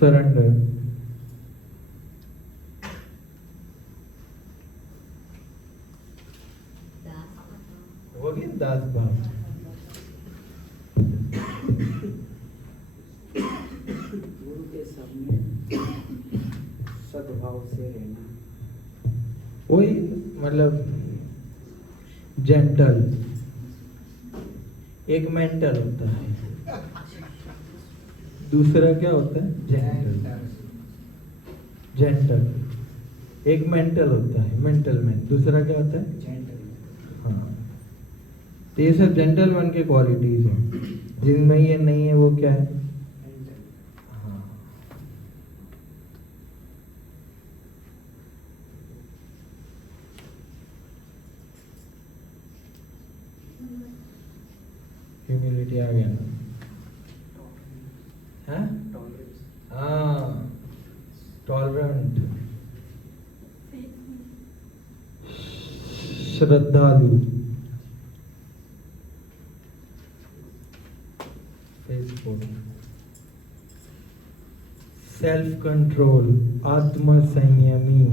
surrender, दास, हो गया दास भाव। गुरु के सामने सद्भाव से रहना, वही मतलब जेंटल। एक मेंटल होता है, दूसरा क्या होता है? जेंटल। जेंटल एक मेंटल होता है, मेंटल मैन। दूसरा क्या होता है? जेंटल, हाँ, तो ये सब जेंटलमैन के क्वालिटीज हैं। जिनमें ये नहीं है वो क्या है? हाँ, ह्यूमिलिटी आ गया ना? हाँ हाँ, टॉलरेंट, श्रद्धालु, सेल्फ कंट्रोल, आत्म संयमी,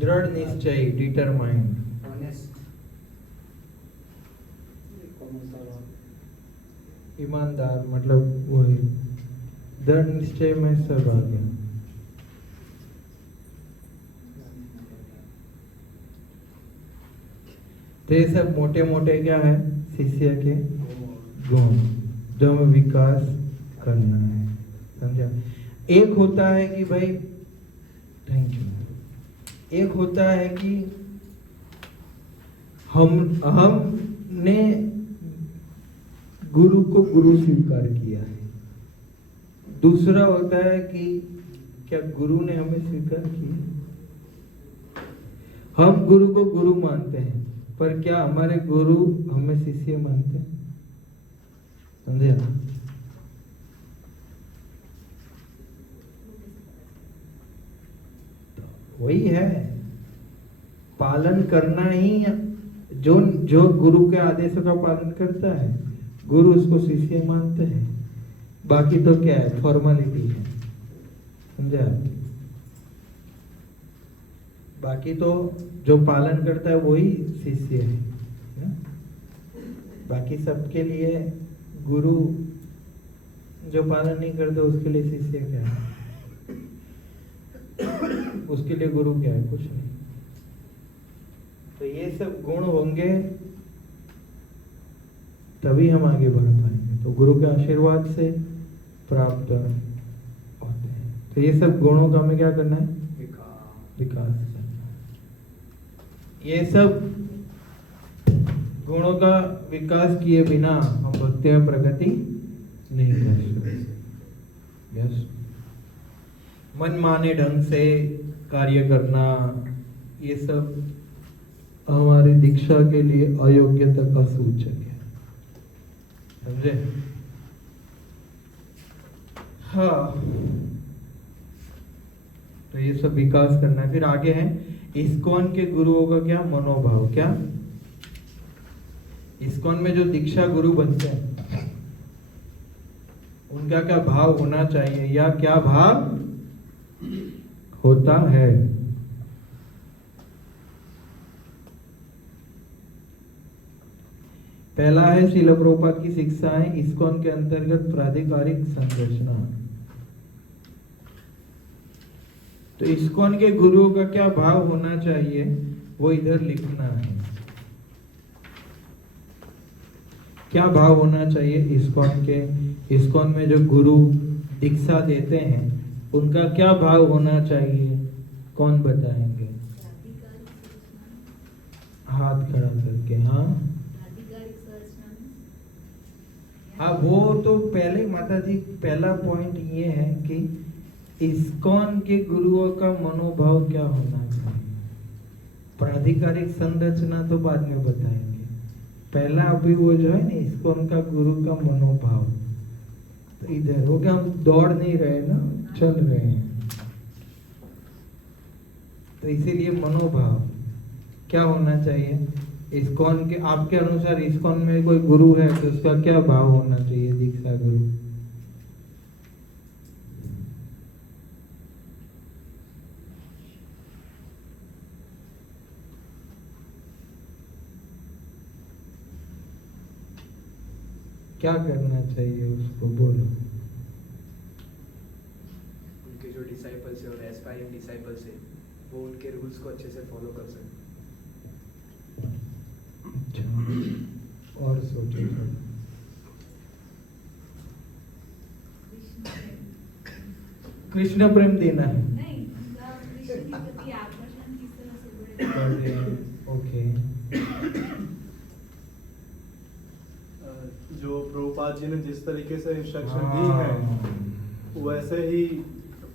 दृढ़ निश्चय, डिटरमाइंड, ऑनेस्ट, ईमानदार, मतलब वही दृढ़ निश्चय में सब आ गया। तो ये सब मोटे मोटे क्या है? शिष्य के गुण जो हमें विकास करना है, समझा? एक होता है कि भाई, थैंक यू, एक होता है कि हमने गुरु को गुरु स्वीकार किया है। दूसरा होता है कि क्या गुरु ने हमें स्वीकार किया? हम गुरु को गुरु मानते हैं, पर क्या हमारे गुरु हमें शिष्य मानते हैं? समझे? वही है, पालन करना ही। जो जो गुरु के आदेशों का पालन करता है, गुरु उसको शिष्य मानते हैं। बाकी तो क्या है? फॉर्मेलिटी है, समझा? बाकी तो जो पालन करता है वही शिष्य है ना? बाकी सबके लिए गुरु, जो पालन नहीं करते उसके लिए शिष्य क्या है? उसके लिए गुरु क्या है? कुछ नहीं। तो ये सब गुण होंगे तभी हम आगे बढ़ पाएंगे। तो गुरु के आशीर्वाद से प्राप्त होते हैं। तो ये सब गुणों का हमें क्या करना है? विकास करना है। ये सब गुणों का विकास किए बिना हम भक्ति में प्रगति नहीं कर सकते। यस, मन माने ढंग से कार्य करना, ये सब हमारी दीक्षा के लिए अयोग्यता का सूचक है। समझे? हाँ, तो ये सब विकास करना है। फिर आगे है इस्कॉन के गुरुओं का क्या मनोभाव, क्या इस्कॉन में जो दीक्षा गुरु बनते हैं उनका क्या भाव होना चाहिए या क्या भाव होता है। पहला है श्रील प्रभुपाद की शिक्षाएं इस्कॉन के अंतर्गत प्राधिकारिक संरचना। तो इस्कॉन के गुरुओं का क्या भाव होना चाहिए वो इधर लिखना है। क्या भाव होना चाहिए इस्कॉन में जो गुरु दीक्षा देते हैं उनका क्या भाव होना चाहिए, कौन बताएंगे? हाथ खड़ा करके। हाँ हाँ, वो तो पहले माता जी पहला पॉइंट ये है कि इस्कॉन के गुरुओं का मनोभाव क्या होना चाहिए। प्राधिकारिक संरचना तो बाद में बताएंगे, पहला अभी वो जो है ना इस्कॉन का गुरु का मनोभाव। तो इधर हो गया, हम दौड़ नहीं रहे ना, चल रहे हैं। तो इसीलिए मनोभाव क्या होना चाहिए इस्कॉन के, आपके अनुसार इस्कॉन में कोई गुरु है तो उसका क्या भाव होना चाहिए, दीक्षा गुरु? क्या करना चाहिए उसको, बोलो। उनके जो डिसाइपल्स है और एस्पायरिंग डिसाइपल्स है वो उनके रूल्स को अच्छे से फॉलो कर सके। अच्छा, और सोचो। कृष्ण प्रेम देना है। नहीं, मतलब कृष्ण के प्रति आकर्षण किस तरह से बढ़े। ओके, जो प्रभुपाद जी ने जिस तरीके से इंस्ट्रक्शन दी है वैसे ही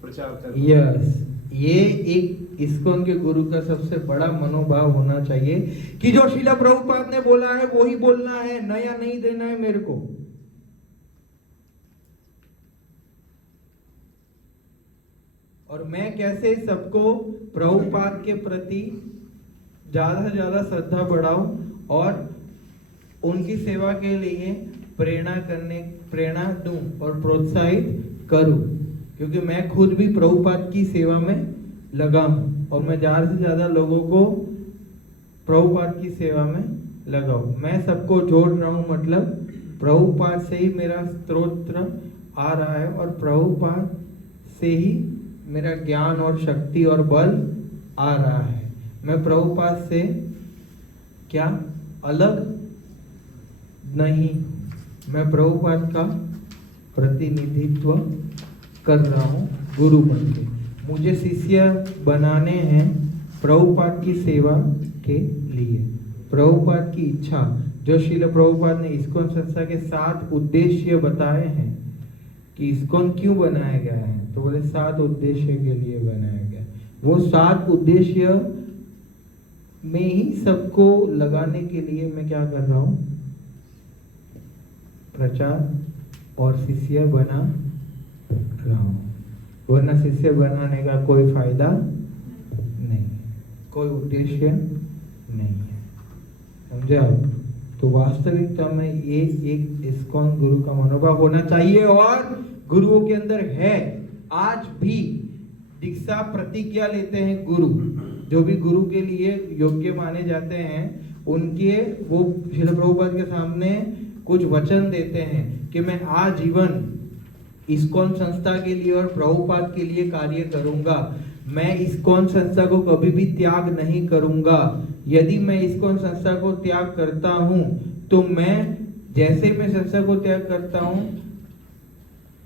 प्रचार करना। यस, ये एक इस्कॉन के गुरु का सबसे बड़ा मनोभाव होना चाहिए कि जो श्रील प्रभुपाद ने बोला है वो ही बोलना है, नया नहीं देना है मेरे को। और मैं कैसे सबको प्रभुपाद के प्रति ज्यादा से ज्यादा श्रद्धा बढ़ाऊं और उनकी सेवा के लिए प्रेरणा दूं और प्रोत्साहित करूं, क्योंकि मैं खुद भी प्रभुपाद की सेवा में लगा हूं और मैं ज्यादा से ज्यादा लोगों को प्रभुपाद की सेवा में लगाऊं। मैं सबको जोड़ रहा हूं, मतलब प्रभुपाद से ही मेरा स्तोत्र आ रहा है और प्रभुपाद से ही मेरा ज्ञान और शक्ति और बल आ रहा है। मैं प्रभुपाद से क्या अलग नहीं, मैं प्रभुपाद का प्रतिनिधित्व कर रहा हूँ गुरु बन के। मुझे शिष्य बनाने हैं प्रभुपाद की सेवा के लिए। प्रभुपाद की इच्छा, जो श्रील प्रभुपाद ने इस्कॉन संस्था के 7 उद्देश्य बताए हैं कि इस्कॉन क्यों बनाया गया है, तो बोले 7 उद्देश्य के लिए बनाया गया। वो 7 उद्देश्य में ही सबको लगाने के लिए मैं क्या कर रहा हूँ, प्रचार और शिष्य बना रहा हूँ। वरना शिष्य बनाने का कोई फायदा नहीं, कोई उद्देश्य नहीं है, समझे आप? तो वास्तविकता में ये एक इस्कॉन गुरु का मनोभाव होना चाहिए और गुरुओं के अंदर है। आज भी दीक्षा प्रतिज्ञा लेते हैं गुरु, जो भी गुरु के लिए योग्य माने जाते हैं उनके, वो श्रील प्रभुपाद के सामने कुछ वचन देते हैं कि मैं आजीवन इस्कॉन संस्था के लिए और प्रभुपाद के लिए कार्य करूंगा। मैं इस्कॉन संस्था को कभी भी त्याग नहीं करूंगा। यदि मैं इस्कॉन संस्था को त्याग करता हूं तो मैं जैसे मैं संस्था को त्याग करता हूं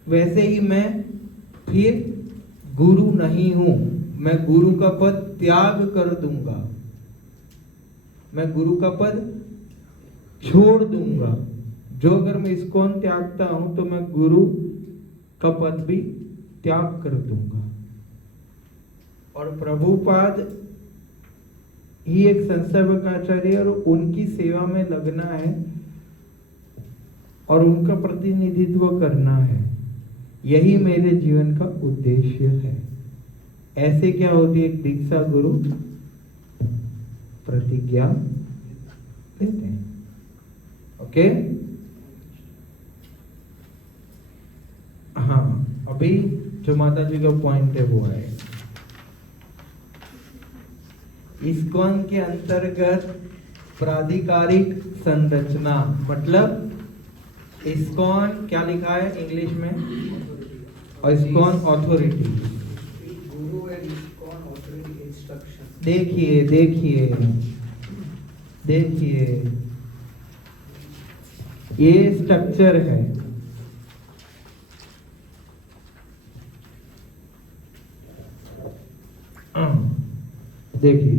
वैसे ही मैं फिर गुरु नहीं हूं। मैं गुरु का पद त्याग कर दूंगा, मैं गुरु का पद छोड़ दूंगा। जो अगर मैं इस्कॉन त्यागता हूं तो मैं गुरु का पद भी त्याग कर दूंगा। और प्रभुपाद ही एक संस्थापक आचार्य और उनकी सेवा में लगना है और उनका प्रतिनिधित्व करना है, यही मेरे जीवन का उद्देश्य है। ऐसे क्या होती है? एक दीक्षा गुरु प्रतिज्ञा लेते हैं। ओके, हाँ, अभी जो माता जी का पॉइंट है वो है इस्कॉन के अंतर्गत प्राधिकारिक संरचना, मतलब इस्कॉन क्या लिखा है इंग्लिश में? और ISKCON authority. Guru and ISKCON authority instruction. देखिए देखिए देखिए, ये स्ट्रक्चर है। देखिए,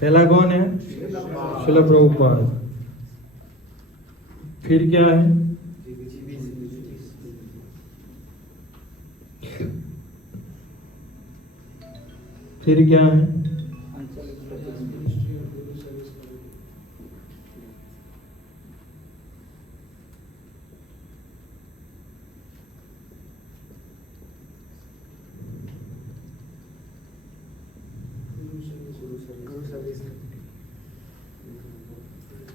पहला कौन है? श्रील प्रभुपाद। फिर क्या है? फिर क्या है? Ministry of Guru service committee. Guru service.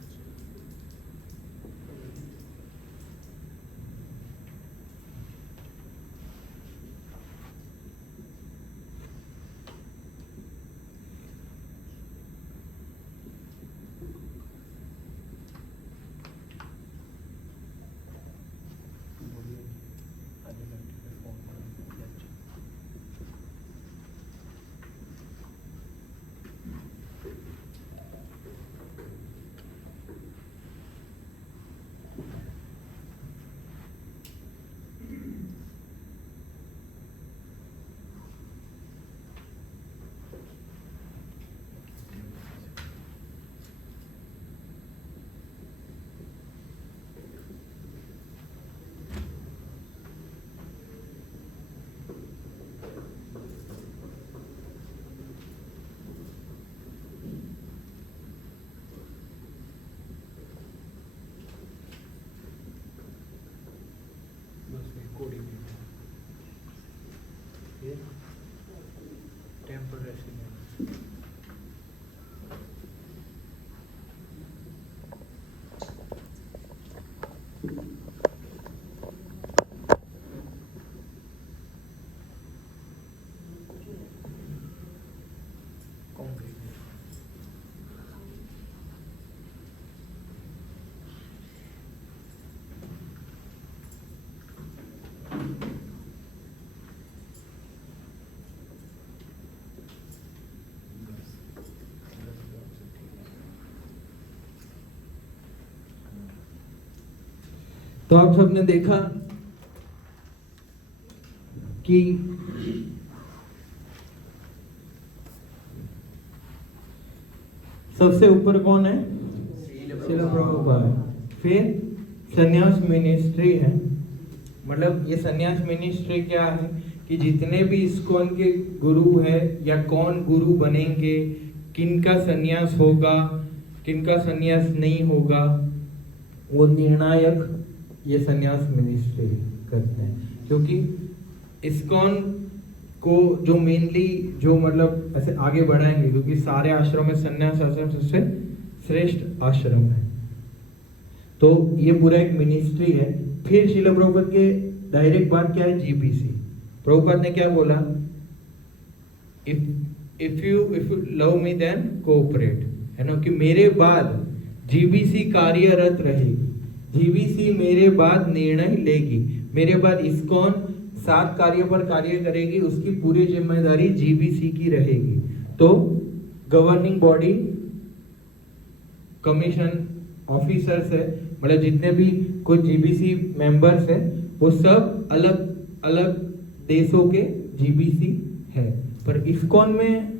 तो आप सबने देखा कि सबसे ऊपर कौन है? श्रील प्रभुपाद। फिर संन्यास मिनिस्ट्री है, मतलब ये संन्यास मिनिस्ट्री क्या है कि जितने भी इस्कॉन के गुरु है या कौन गुरु बनेंगे, किनका संन्यास होगा, किनका संन्यास नहीं होगा, वो निर्णायक ये संन्यास मिनिस्ट्री करते हैं। क्योंकि इस्कॉन को जो मेनली जो मतलब ऐसे आगे बढ़ाएंगे, क्योंकि सारे आश्रम में संन्यास आश्रम सबसे श्रेष्ठ आश्रम है, तो ये पूरा एक मिनिस्ट्री है। फिर श्रील प्रभुपाद के डायरेक्ट बात क्या है? जीबीसी। प्रभुपाद ने क्या बोला? If you love me then cooperate, है ना, कि मेरे बाद जीबीसी कार्यरत रहेगी, जीबीसी मेरे बाद निर्णय लेगी, मेरे बाद इस्कॉन 7 कार्य पर कार्य करेगी, उसकी पूरी जिम्मेदारी जीबीसी की रहेगी। तो गवर्निंग बॉडी, कमीशन ऑफिसर्स है, मतलब जितने भी कुछ जीबीसी मेंबर्स है, वो सब अलग अलग देशों के जीबीसी है। पर इस्कॉन में,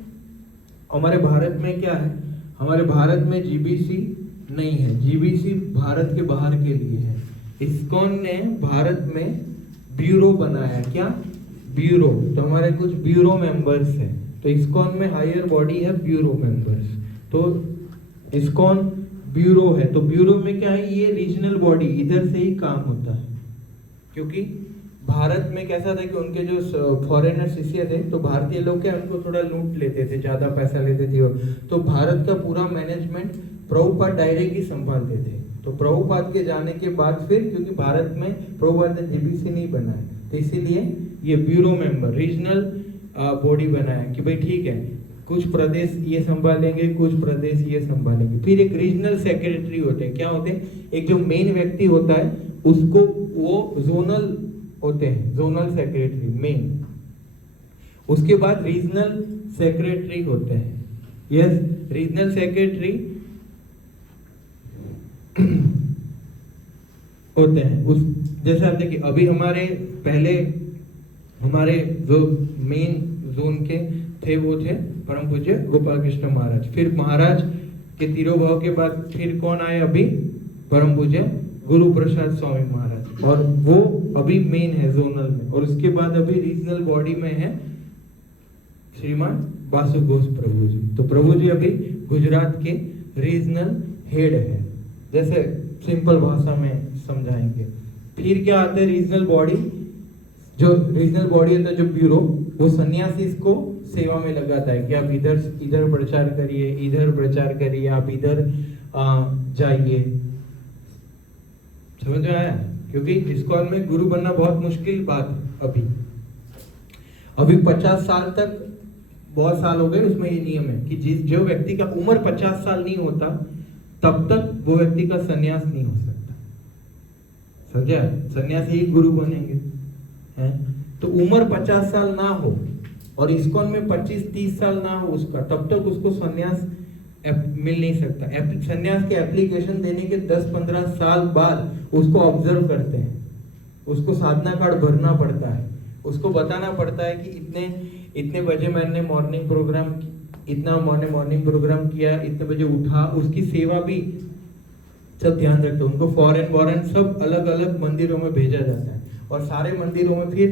हमारे भारत में क्या है? हमारे भारत में जीबीसी नहीं है, जीबीसी भारत के बाहर के लिए है। इस्कॉन ने भारत में ब्यूरो बनाया, क्या ब्यूरो, तो हमारे कुछ ब्यूरो मेंबर्स हैं, तो इस्कॉन में हायर बॉडी है ब्यूरो मेंबर्स, तो इस्कॉन ब्यूरो है। तो ब्यूरो में क्या है, ये रीजनल बॉडी, इधर से ही काम होता है। क्योंकि भारत में कैसा था कि उनके जो फॉरेनर शिष्य थे, तो भारतीय लोग क्या उनको थोड़ा लूट लेते थे, ज्यादा पैसा लेते थे, तो भारत का पूरा मैनेजमेंट प्रभुपाद डायरेक्ट ही संभालते थे। तो प्रभुपाद के जाने के बाद फिर, क्योंकि भारत में प्रभुपाद ने जीबीसी नहीं बनाया, तो इसीलिए ये ब्यूरो मेंबर रीजनल बॉडी बनाया कि भाई ठीक है, कुछ प्रदेश ये संभालेंगे, कुछ प्रदेश ये संभालेंगे। फिर एक रीजनल सेक्रेटरी होते हैं, क्या होते हैं, एक जो मेन व्यक्ति होता है उसको वो जोनल होते हैं, जोनल सेक्रेटरी मेन। उसके बाद रीजनल सेक्रेटरी होते हैं, यस रीजनल सेक्रेटरी होते हैं। उस जैसे आप देखिए, अभी हमारे पहले हमारे जो मेन जोन के थे वो थे परम पूज्य गोपाल कृष्ण महाराज। फिर महाराज के तिरोभाव के बाद फिर कौन आए, अभी परम पूज्य गुरु प्रसाद स्वामी महाराज, और वो अभी मेन है जोनल में। और उसके बाद अभी रीजनल बॉडी में है श्रीमान वासु घोष प्रभु जी। तो प्रभु जी अभी गुजरात के रीजनल हेड है, जैसे सिंपल भाषा में समझाएंगे। फिर क्या आते हैं रीजनल बॉडी, जो रीजनल बॉडी होता है जो ब्यूरो, वो सन्यासी को सेवा में लगाता है कि आप इधर प्रचार करिए, इधर प्रचार करिए, आप इधर जाइए। समझ में आया? क्योंकि इस्कॉन में गुरु बनना बहुत मुश्किल बात है। अभी 50 साल तक, बहुत साल हो गए, उसमें ये नियम है कि जो व्यक्ति का उम्र 50 साल नहीं होता तब तक वो व्यक्ति का सन्यास नहीं हो सकता। समझा? सन्यासी ही गुरु बनेंगे हैं? तो उम्र 50 साल ना हो और इस्कॉन में 25-30 साल ना हो उसका, तब तक उसको सन्यास मिल नहीं सकता। सन्यास के एप्लीकेशन देने के 10-15 साल बाद उसको ऑब्जर्व करते हैं, उसको साधना कार्ड भरना पड़ता है, उसको बताना पड़ता है कि इतने बजे मैंने मॉर्निंग प्रोग्राम किया, इतने बजे उठा, उसकी सेवा भी सब ध्यान रखते हैं। उनको फॉरेन सब अलग अलग मंदिरों में भेजा जाता है, और सारे मंदिरों में फिर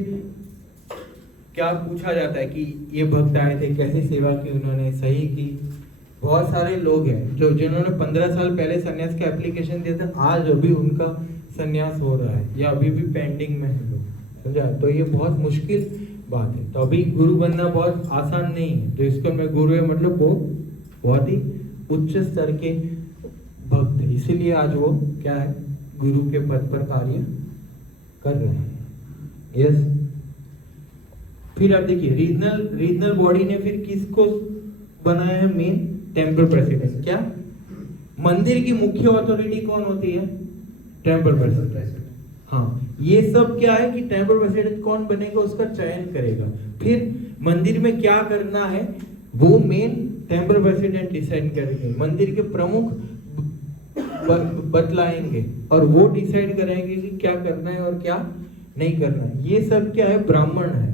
क्या पूछा जाता है कि ये भक्त आए थे, कैसी सेवा की उन्होंने, सही की। बहुत सारे लोग हैं जिन्होंने 15 साल पहले सन्यास का एप्लीकेशन दिया था, आज अभी उनका सन्यास हो रहा है या अभी भी पेंडिंग में है लोग। समझा? तो ये बहुत मुश्किल बात है। तो अभी गुरु बनना बहुत आसान नहीं है। तो इसको मैं गुरु है मतलब वो बहुत ही उच्च स्तर के भक्त है, इसीलिए आज वो क्या है, गुरु के पद पर कार्य कर रहे हैं। यस। फिर आप देखिए रीजनल बॉडी ने फिर किसको बनाया है, मेन टेम्पल प्रेसिडेंट। क्या मंदिर की मुख्य अथॉरिटी कौन होती है? Temple president. हाँ, ये सब क्या है कि टेम्पल प्रेसिडेंट कौन बनेगा उसका चयन करेगा। फिर मंदिर में क्या करना है वो मेन टेम्पल प्रेसिडेंट डिसाइड करेंगे, मंदिर के प्रमुख बतलाएंगे और वो डिसाइड करेंगे कि क्या करना है और क्या नहीं करना है। ये सब क्या है, ब्राह्मण है।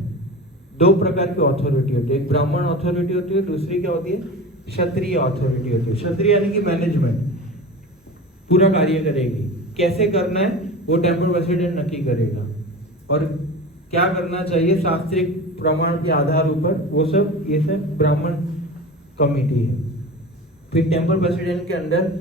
2 प्रकार की अथॉरिटी होती है, एक ब्राह्मण अथॉरिटी होती है, दूसरी क्या होती है, क्षत्रिय अथॉरिटी होती है। क्षत्रिय यानी कि मैनेजमेंट पूरा कार्य करेगी, कैसे करना है वो टेम्पल प्रेसिडेंट नक्की करेगा, और क्या करना चाहिए शास्त्रीय प्रमाण के आधार पर, वो सब ये सब ब्राह्मण कमिटी है। फिर टेम्पल प्रेसिडेंट के अंदर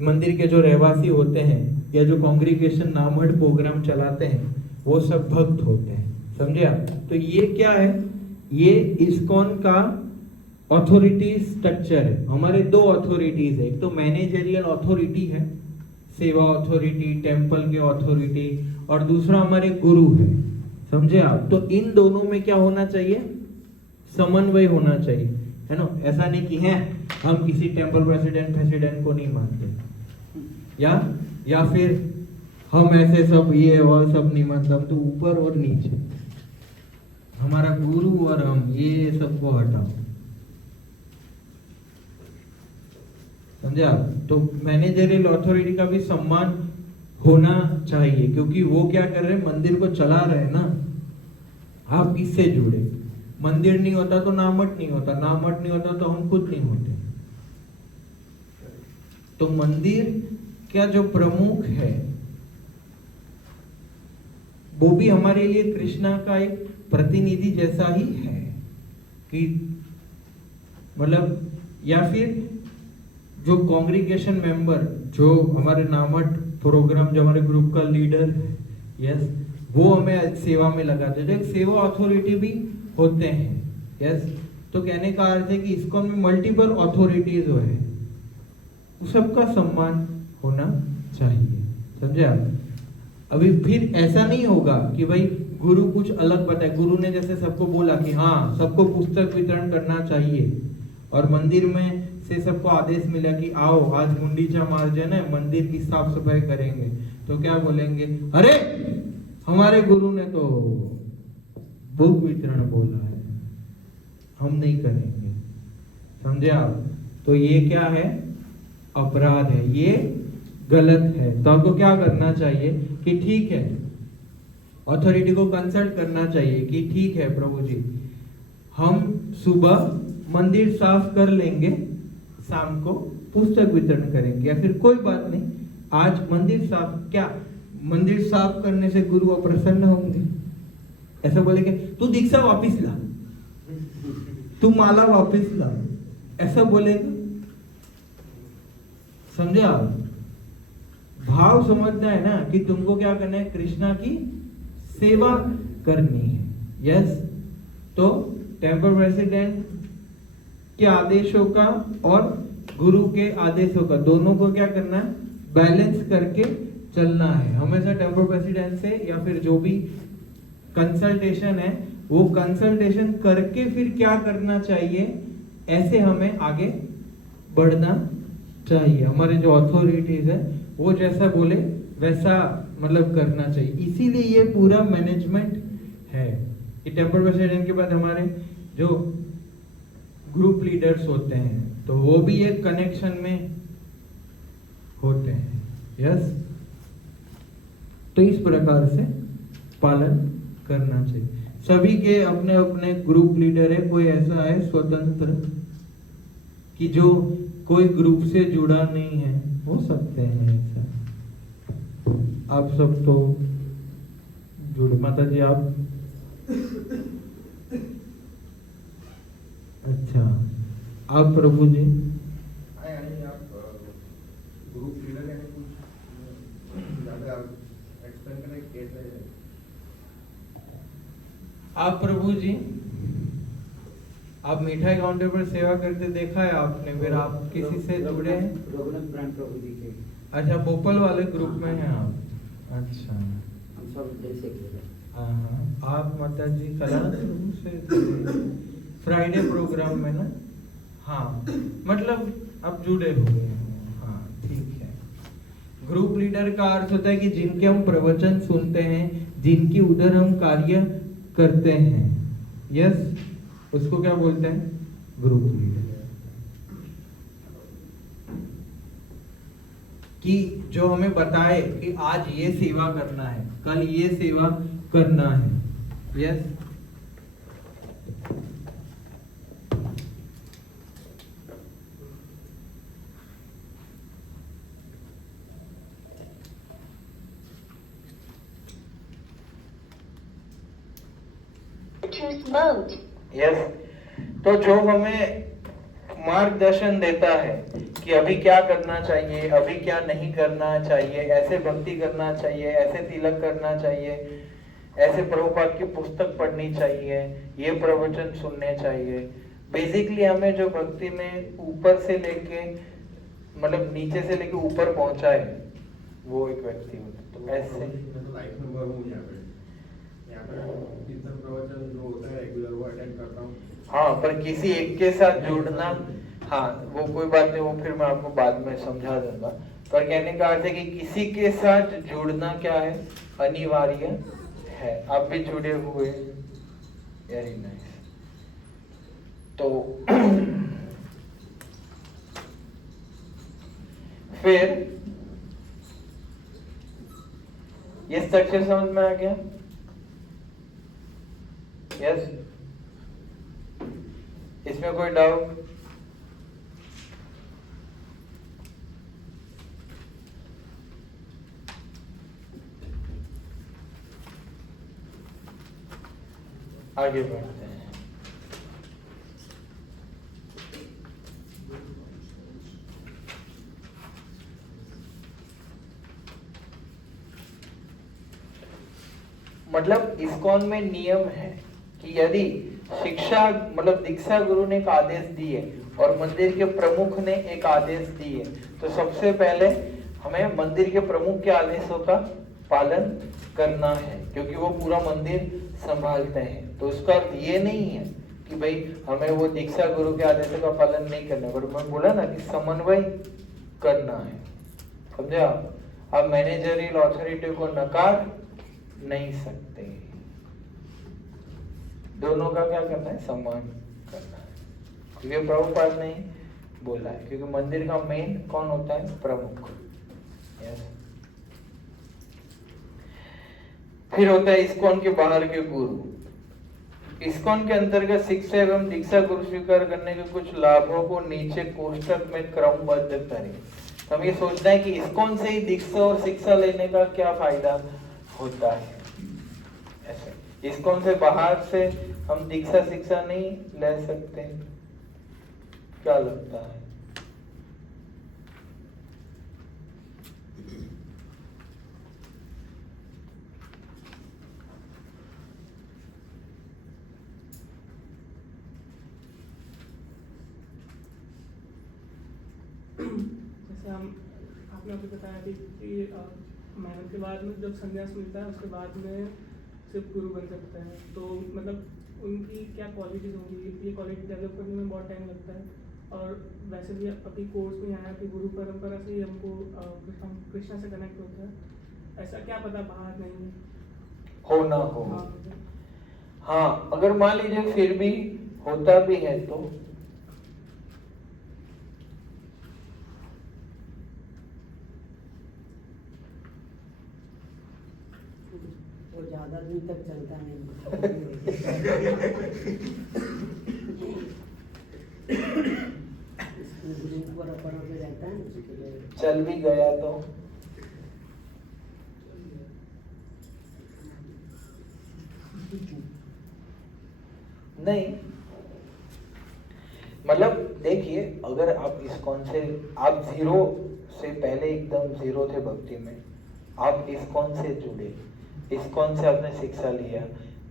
मंदिर के जो रहवासी होते हैं या जो कांग्रीगेशन नामहट प्रोग्राम चलाते हैं वो सब भक्त होते हैं। समझे आप? तो ये क्या है, ये इस्कॉन का अथॉरिटी स्ट्रक्चर है। हमारे 2 अथॉरिटीज है, एक तो मैनेजरियल अथॉरिटी है, सेवा अथॉरिटी, टेम्पल के अथॉरिटी, और दूसरा हमारे गुरु है। समझे आप? तो इन दोनों में क्या होना चाहिए, समन्वय होना चाहिए, है ना? ऐसा नहीं कि है हम किसी टेम्पल प्रेसिडेंट को नहीं मानते, या फिर हम ऐसे सब ये और सब नहीं मानते, हम तो ऊपर और नीचे, हमारा गुरु और हम, ये सबको हटाओ। समझा? तो मैनेजरियल अथॉरिटी का भी सम्मान होना चाहिए, क्योंकि वो क्या कर रहे हैं, मंदिर को चला रहे हैं ना। आप किससे जुड़े? मंदिर नहीं होता तो नामठ नहीं होता, नामठ नहीं होता तो हम खुद नहीं होते। तो मंदिर का जो प्रमुख है वो भी हमारे लिए कृष्णा का एक प्रतिनिधि जैसा ही है कि मतलब, या फिर जो कांग्रीगेशन मेंबर, जो हमारे नामट प्रोग्राम, जो हमारे ग्रुप का लीडर है, यस, वो हमें सेवा में लगाते हैं। तो एक सेवा अथॉरिटी भी होते हैं, यस। तो कहने का अर्थ है कि इसको में मल्टीपल अथॉरिटीज जो है सबका सम्मान होना चाहिए, समझे आप। अभी फिर ऐसा नहीं होगा कि भाई गुरु कुछ अलग बताए। गुरु ने जैसे सबको बोला कि हाँ सबको पुस्तक वितरण करना चाहिए, और मंदिर में से सबको आदेश मिला कि आओ आज गुंडीचा मार्जन है, मंदिर की साफ सफाई करेंगे, तो क्या बोलेंगे, अरे हमारे गुरु ने तो बुक वितरण बोला है, हम नहीं करेंगे, समझे आप। तो ये क्या है, अपराध है, ये गलत है। तो आपको क्या करना चाहिए कि ठीक है, अथॉरिटी को कंसल्ट करना चाहिए कि ठीक है प्रभु जी, हम सुबह मंदिर साफ कर लेंगे, शाम को पुस्तक वितरण करेंगे, या फिर कोई बात नहीं आज मंदिर साफ, क्या मंदिर साफ करने से गुरु अप्रसन्न होंगे? ऐसा बोलेंगे तू दीक्षा वापिस ला, तू माला वापिस ला, ऐसा बोलेगा? समझे आप? भाव समझना है ना कि तुमको क्या करना है, कृष्णा की सेवा करनी है, यस। तो टेम्पल प्रेसिडेंट के आदेशों का और गुरु के आदेशों का, दोनों को क्या करना है, बैलेंस करके चलना है। हमेशा टेम्पल प्रेसिडेंट से या फिर जो भी कंसल्टेशन है वो कंसल्टेशन करके फिर क्या करना चाहिए, ऐसे हमें आगे बढ़ना चाहिए। हमारे जो अथॉरिटीज है वो जैसा बोले वैसा मतलब करना चाहिए। इसीलिए ये पूरा मैनेजमेंट है कि टेम्पल प्रेसिडेंट के बाद हमारे जो ग्रुप लीडर्स होते हैं तो वो भी एक कनेक्शन में होते हैं, यस। तो इस प्रकार से पालन करना चाहिए। सभी के अपने अपने ग्रुप लीडर है, कोई ऐसा है स्वतंत्र कि जो कोई ग्रुप से जुड़ा नहीं है, हो सकते हैं ऐसा। आप सब तो जुड़े, माता जी आप, अच्छा आप प्रभु जी, आप ग्रुप लीडर है, कुछ ज़्यादा एक्सप्लेन करें कैसे है? आप प्रभु जी, आप मिठाई काउंटर पर सेवा करते देखा है आपने, फिर आप किसी से जुड़े हैं? रघुनाथ ब्रांड प्रभु जी के। अच्छा, भोपाल वाले ग्रुप में हैं आप? अच्छा, हम सब जैसे हाँ। आप माता जी कला प्रभु से फ्राइडे प्रोग्राम में ना, हाँ मतलब आप जुड़े हुए हैं, हाँ ठीक है। ग्रुप लीडर का अर्थ होता है कि जिनके हम प्रवचन सुनते हैं, जिनकी उधर हम कार्य करते हैं, यस, उसको क्या बोलते हैं, ग्रुप लीडर। कि जो हमें बताए कि आज ये सेवा करना है, कल ये सेवा करना है, यस। यस, तो जो हमें मार्गदर्शन देता है कि अभी क्या करना चाहिए, अभी क्या नहीं करना चाहिए, ऐसे भक्ति करना चाहिए, ऐसे तिलक करना चाहिए, ऐसे प्रभुपाद की पुस्तक पढ़नी चाहिए, ये प्रवचन सुनने चाहिए। बेसिकली हमें जो भक्ति में ऊपर से लेके मतलब नीचे से लेके ऊपर पहुंचा है वो एक व्यक्ति होता है। तो ऐसे लाइफ मेंबर हूँ यहाँ पे कीर्तन प्रवचन जो होता है रेगुलर वो अटेंड करता हूँ। हाँ, पर किसी एक के साथ जुड़ना, हाँ वो कोई बात नहीं, वो फिर मैं आपको बाद में समझा दूंगा। पर कहने का अर्थ है कि किसी के साथ जुड़ना क्या है, अनिवार्य है। आप भी जुड़े हुए, वेरी नाइस। तो फिर ये स्ट्रक्चर समझ में आ गया, यस? इसमें कोई डाउट? आगे बढ़ते हैं। मतलब इस्कॉन में नियम है कि यदि शिक्षा मतलब दीक्षा गुरु ने एक आदेश दिए और मंदिर के प्रमुख ने एक आदेश दिए, तो सबसे पहले हमें मंदिर के प्रमुख के आदेशों का पालन करना है, क्योंकि वो पूरा मंदिर संभालते हैं। तो उसका अर्थ ये नहीं है कि भाई हमें वो दीक्षा गुरु के आदेशों का पालन नहीं करना, पर मैं बोला ना कि समन्वय करना है, समझे आप मैनेजरियल अथॉरिटी को नकार नहीं सकते, दोनों का क्या करना है, सम्मान करना है, क्योंकि प्रभुपाद ने बोला है, क्योंकि मंदिर का मेन कौन होता है, प्रमुख। यस। फिर होता है इस्कॉन के बाहर के गुरु। इस्कॉन के अंतर्गत शिक्षा एवं दीक्षा गुरु स्वीकार करने के कुछ लाभों को नीचे कोष्टक में क्रमबद्ध करें। तो हम ये सोचते हैं कि इस्कॉन से ही दीक्षा और शिक्षा लेने का क्या फायदा होता है। ऐसे इस्कॉन से बाहर से हम दीक्षा शिक्षा नहीं ले सकते, क्या लगता है? जैसे आपने अभी बताया कि मैरिज के बाद में जब संन्यास मिलता है उसके बाद में सिर्फ गुरु बन सकते हैं, तो मतलब उनकी क्या क्वालिटीज होंगी? ये क्वालिटी डेवलप करने में बहुत टाइम लगता है, और वैसे भी अभी कोर्स में आया कि गुरु परंपरा से ही हमको कृष्णा से कनेक्ट होता है, ऐसा क्या पता बाहर नहीं हो ना हो। हाँ, अगर मान लीजिए फिर भी होता भी है तो वो ज्यादा दिन तक चलता नहीं। गुरु परंपरा पे रहता है, उसके लिए चल भी गया तो नहीं, मतलब देखिए, अगर आप इस्कॉन से आप जीरो से पहले एकदम जीरो थे भक्ति में, आप इस्कॉन से जुड़े, इस्कॉन से आपने शिक्षा लिया,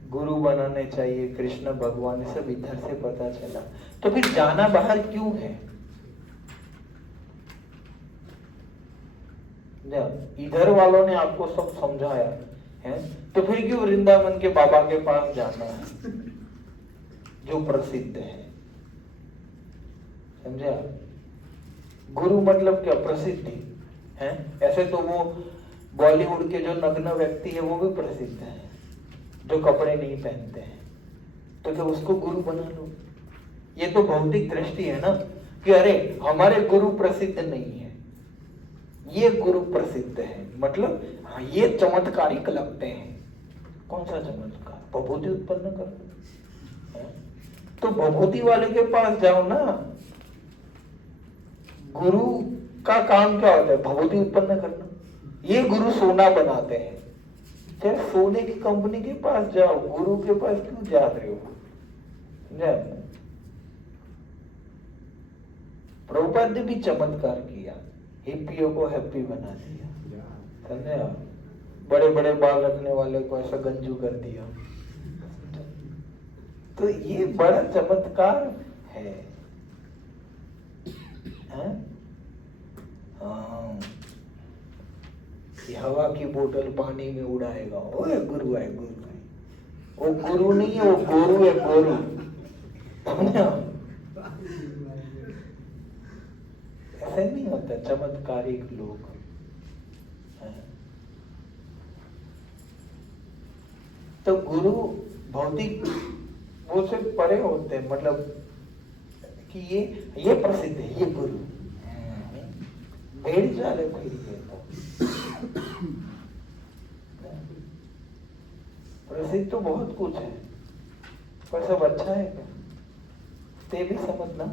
गुरु बनाने चाहिए कृष्ण भगवान, सब इधर से पता चला, तो फिर जाना बाहर क्यों है? इधर वालों ने आपको सब समझाया है, तो फिर क्यों वृंदावन के बाबा के पास जाना है जो प्रसिद्ध है? समझे आप? गुरु मतलब क्या? प्रसिद्धि है। ऐसे तो वो बॉलीवुड के जो नग्न व्यक्ति है वो भी प्रसिद्ध है, जो कपड़े नहीं पहनते हैं, तो क्या उसको गुरु बना लो? ये तो भौतिक दृष्टि है ना, कि अरे हमारे गुरु प्रसिद्ध नहीं है, ये गुरु प्रसिद्ध है, मतलब हाँ ये चमत्कारिक लगते हैं। कौन सा चमत्कार? भभूति उत्पन्न कर, तो भभूति वाले के पास जाओ ना। गुरु का काम क्या होता है? भभूति उत्पन्न करना। ये गुरु सोना बनाते हैं, चाहे सोने की कंपनी के पास जाओ, गुरु के पास क्यों जा रहे हो? प्रभुपाद ने भी चमत्कार किया, हिप्पियों को हैप्पी बना दिया, समझे आप? बड़े बड़े बाल रखने वाले को ऐसा गंजू कर दिया, तो ये बड़ा चमत्कार है। हाँ, हवा की बोतल पानी में उड़ाएगा, ओए गुरु है, गुरु है। वो गुरु नहीं है, वो गोरू है, गोरू। ऐसा नहीं होता चमत्कारिक लोग। तो गुरु भौतिक वो से परे होते हैं, मतलब कि ये प्रसिद्ध है, ये गुरु भेड़ चाले फिर प्रसिद्ध तो बहुत कुछ है, पर सब अच्छा है क्या? ते भी समझना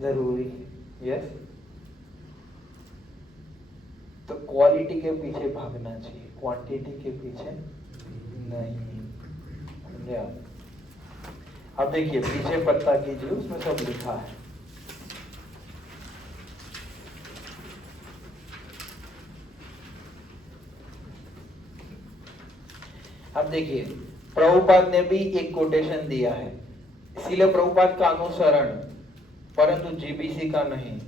जरूरी है। यस, तो क्वालिटी के पीछे भागना चाहिए, क्वांटिटी के पीछे नहीं। समझे आप? अब देखिए पीछे पत्ता कीजिए, उसमें सब लिखा है। अब देखिए प्रभुपाद ने भी एक कोटेशन दिया है, इसीलिए प्रभुपाद का अनुसरण, परंतु जीबीसी का नहीं।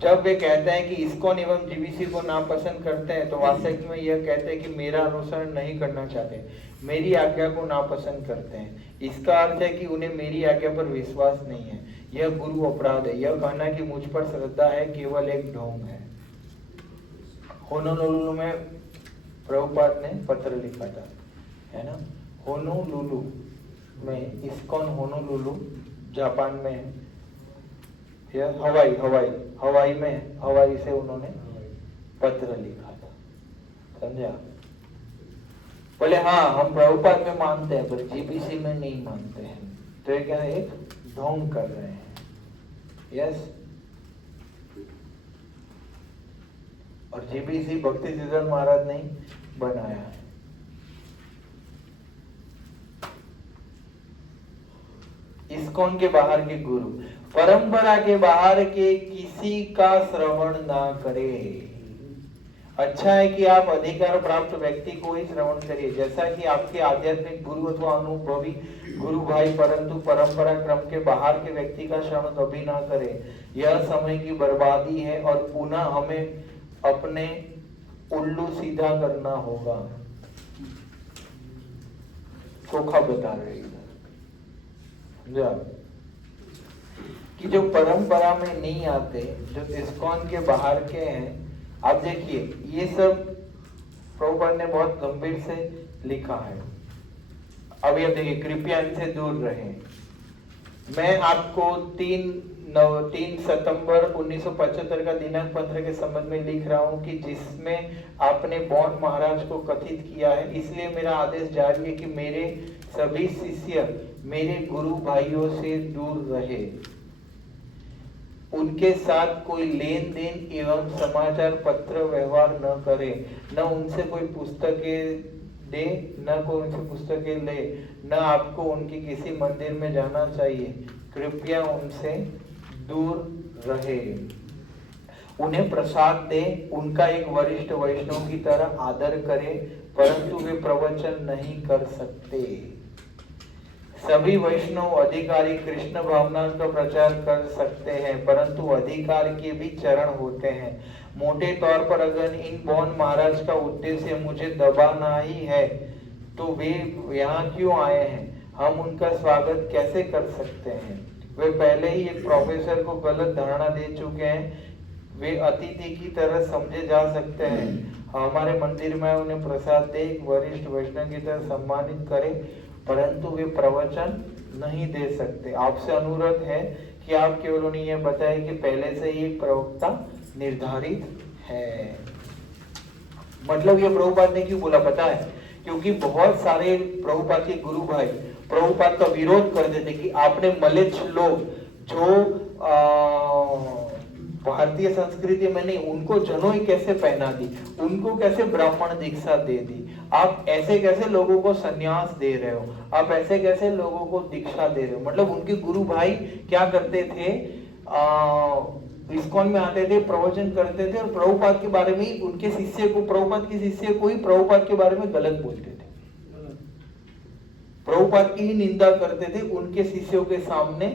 जब वे कहते हैं कि इस्कॉन एवं जीबीसी को नापसंद करते हैं तो वास्तविक में यह कहते हैं कि मेरा अनुसरण नहीं करना चाहते, मेरी आज्ञा को नापसंद करते हैं। इसका अर्थ है कि उन्हें मेरी आज्ञा पर विश्वास नहीं है। यह गुरु अपराध है। यह कहना कि मुझ पर श्रद्धा है केवल एक ढोंग है। होनोलुलु में प्रभुपाद ने पत्र लिखा था, है ना। होनोलुलु में, इस्कॉन होनोलुलु जापान में है, यह हवाई से उन्होंने पत्र लिखा था, समझा। बोले हाँ हम प्रभुपाद में मानते हैं पर जीबीसी में नहीं मानते हैं, तो ये क्या एक ढोंग कर रहे हैं। यस, और जीबीसी भक्ति सिद्धांत महाराज ने बनाया है। इस्कॉन के बाहर के गुरु परंपरा के बाहर के किसी का श्रवण ना करे। अच्छा है कि आप अधिकार प्राप्त व्यक्ति को ही श्रवण करिए, जैसा कि आपके आध्यात्मिक गुरु अथवा अनुभवी गुरु भाई, परंतु परंपरा क्रम के बाहर के व्यक्ति का श्रवण कभी ना करे। यह समय की बर्बादी है और पुनः हमें अपने उल्लू सीधा करना होगा। चोखा बता रहे कि जो परंपरा में नहीं आते, जो इस्कॉन के बाहर के हैं, आप देखिए ये सब प्रभुपाद ने बहुत गंभीर से लिखा है। अभी आप देखिए कृपया इनसे दूर रहें। मैं आपको 3 सितंबर 1975 का दिनांक पत्र के संबंध में लिख रहा हूं कि जिसमें आपने बॉन महाराज को कथित किया है, इसलिए मेरा आदेश जारी है कि मेरे सभी शिष्य मेरे गुरु भाइयों से दूर रहे, उनके साथ कोई लेन देन एवं समाचार पत्र व्यवहार न करे, न उनसे कोई पुस्तकें दे, न कोई उनसे पुस्तकें ले, न आपको उनके किसी मंदिर में जाना चाहिए। कृपया उनसे दूर रहे। उन्हें प्रसाद दे, उनका एक वरिष्ठ वैष्णव की तरह आदर करे, परंतु वे प्रवचन नहीं कर सकते। सभी वैष्णव अधिकारी कृष्ण भावना का प्रचार कर सकते हैं, परंतु अधिकार के भी चरण होते हैं। मोटे तौर पर अगर इन बॉन महाराज का उद्देश्य मुझे दबाना ही है तो वे यहाँ क्यों आए हैं? हम उनका स्वागत कैसे कर सकते हैं? वे पहले ही एक प्रोफेसर को गलत धारणा दे चुके हैं। वे अतिथि की तरह समझे जा सकते हैं। हमारे मंदिर में उन्हें प्रसाद दे, एक वरिष्ठ वैष्णव की तरह सम्मानित करें, परंतु वे प्रवचन नहीं दे सकते। आपसे अनुरोध है कि आप केवल उन्हें यह बताएं कि पहले से ही एक प्रवक्ता निर्धारित है। मतलब ये प्रभुपाद ने क्यों बोला पता है? क्योंकि बहुत सारे प्रभुपाद के गुरु भाई प्रभुपाद का विरोध करते थे कि आपने मलेच्छ लोग जो भारतीय संस्कृति में नहीं, उनको जनोई कैसे पहना दी, उनको कैसे ब्राह्मण दीक्षा दे दी, आप ऐसे कैसे लोगों को संन्यास दे रहे हो, आप ऐसे कैसे लोगों को दीक्षा दे रहे हो। मतलब उनके गुरु भाई क्या करते थे, इस्कॉन में आते थे, प्रवचन करते थे और प्रभुपाद के बारे में ही उनके शिष्य को, प्रभुपाद के शिष्य को ही प्रभुपाद के बारे में गलत बोलते थे, प्रभुपाद की ही निंदा करते थे उनके शिष्यों के सामने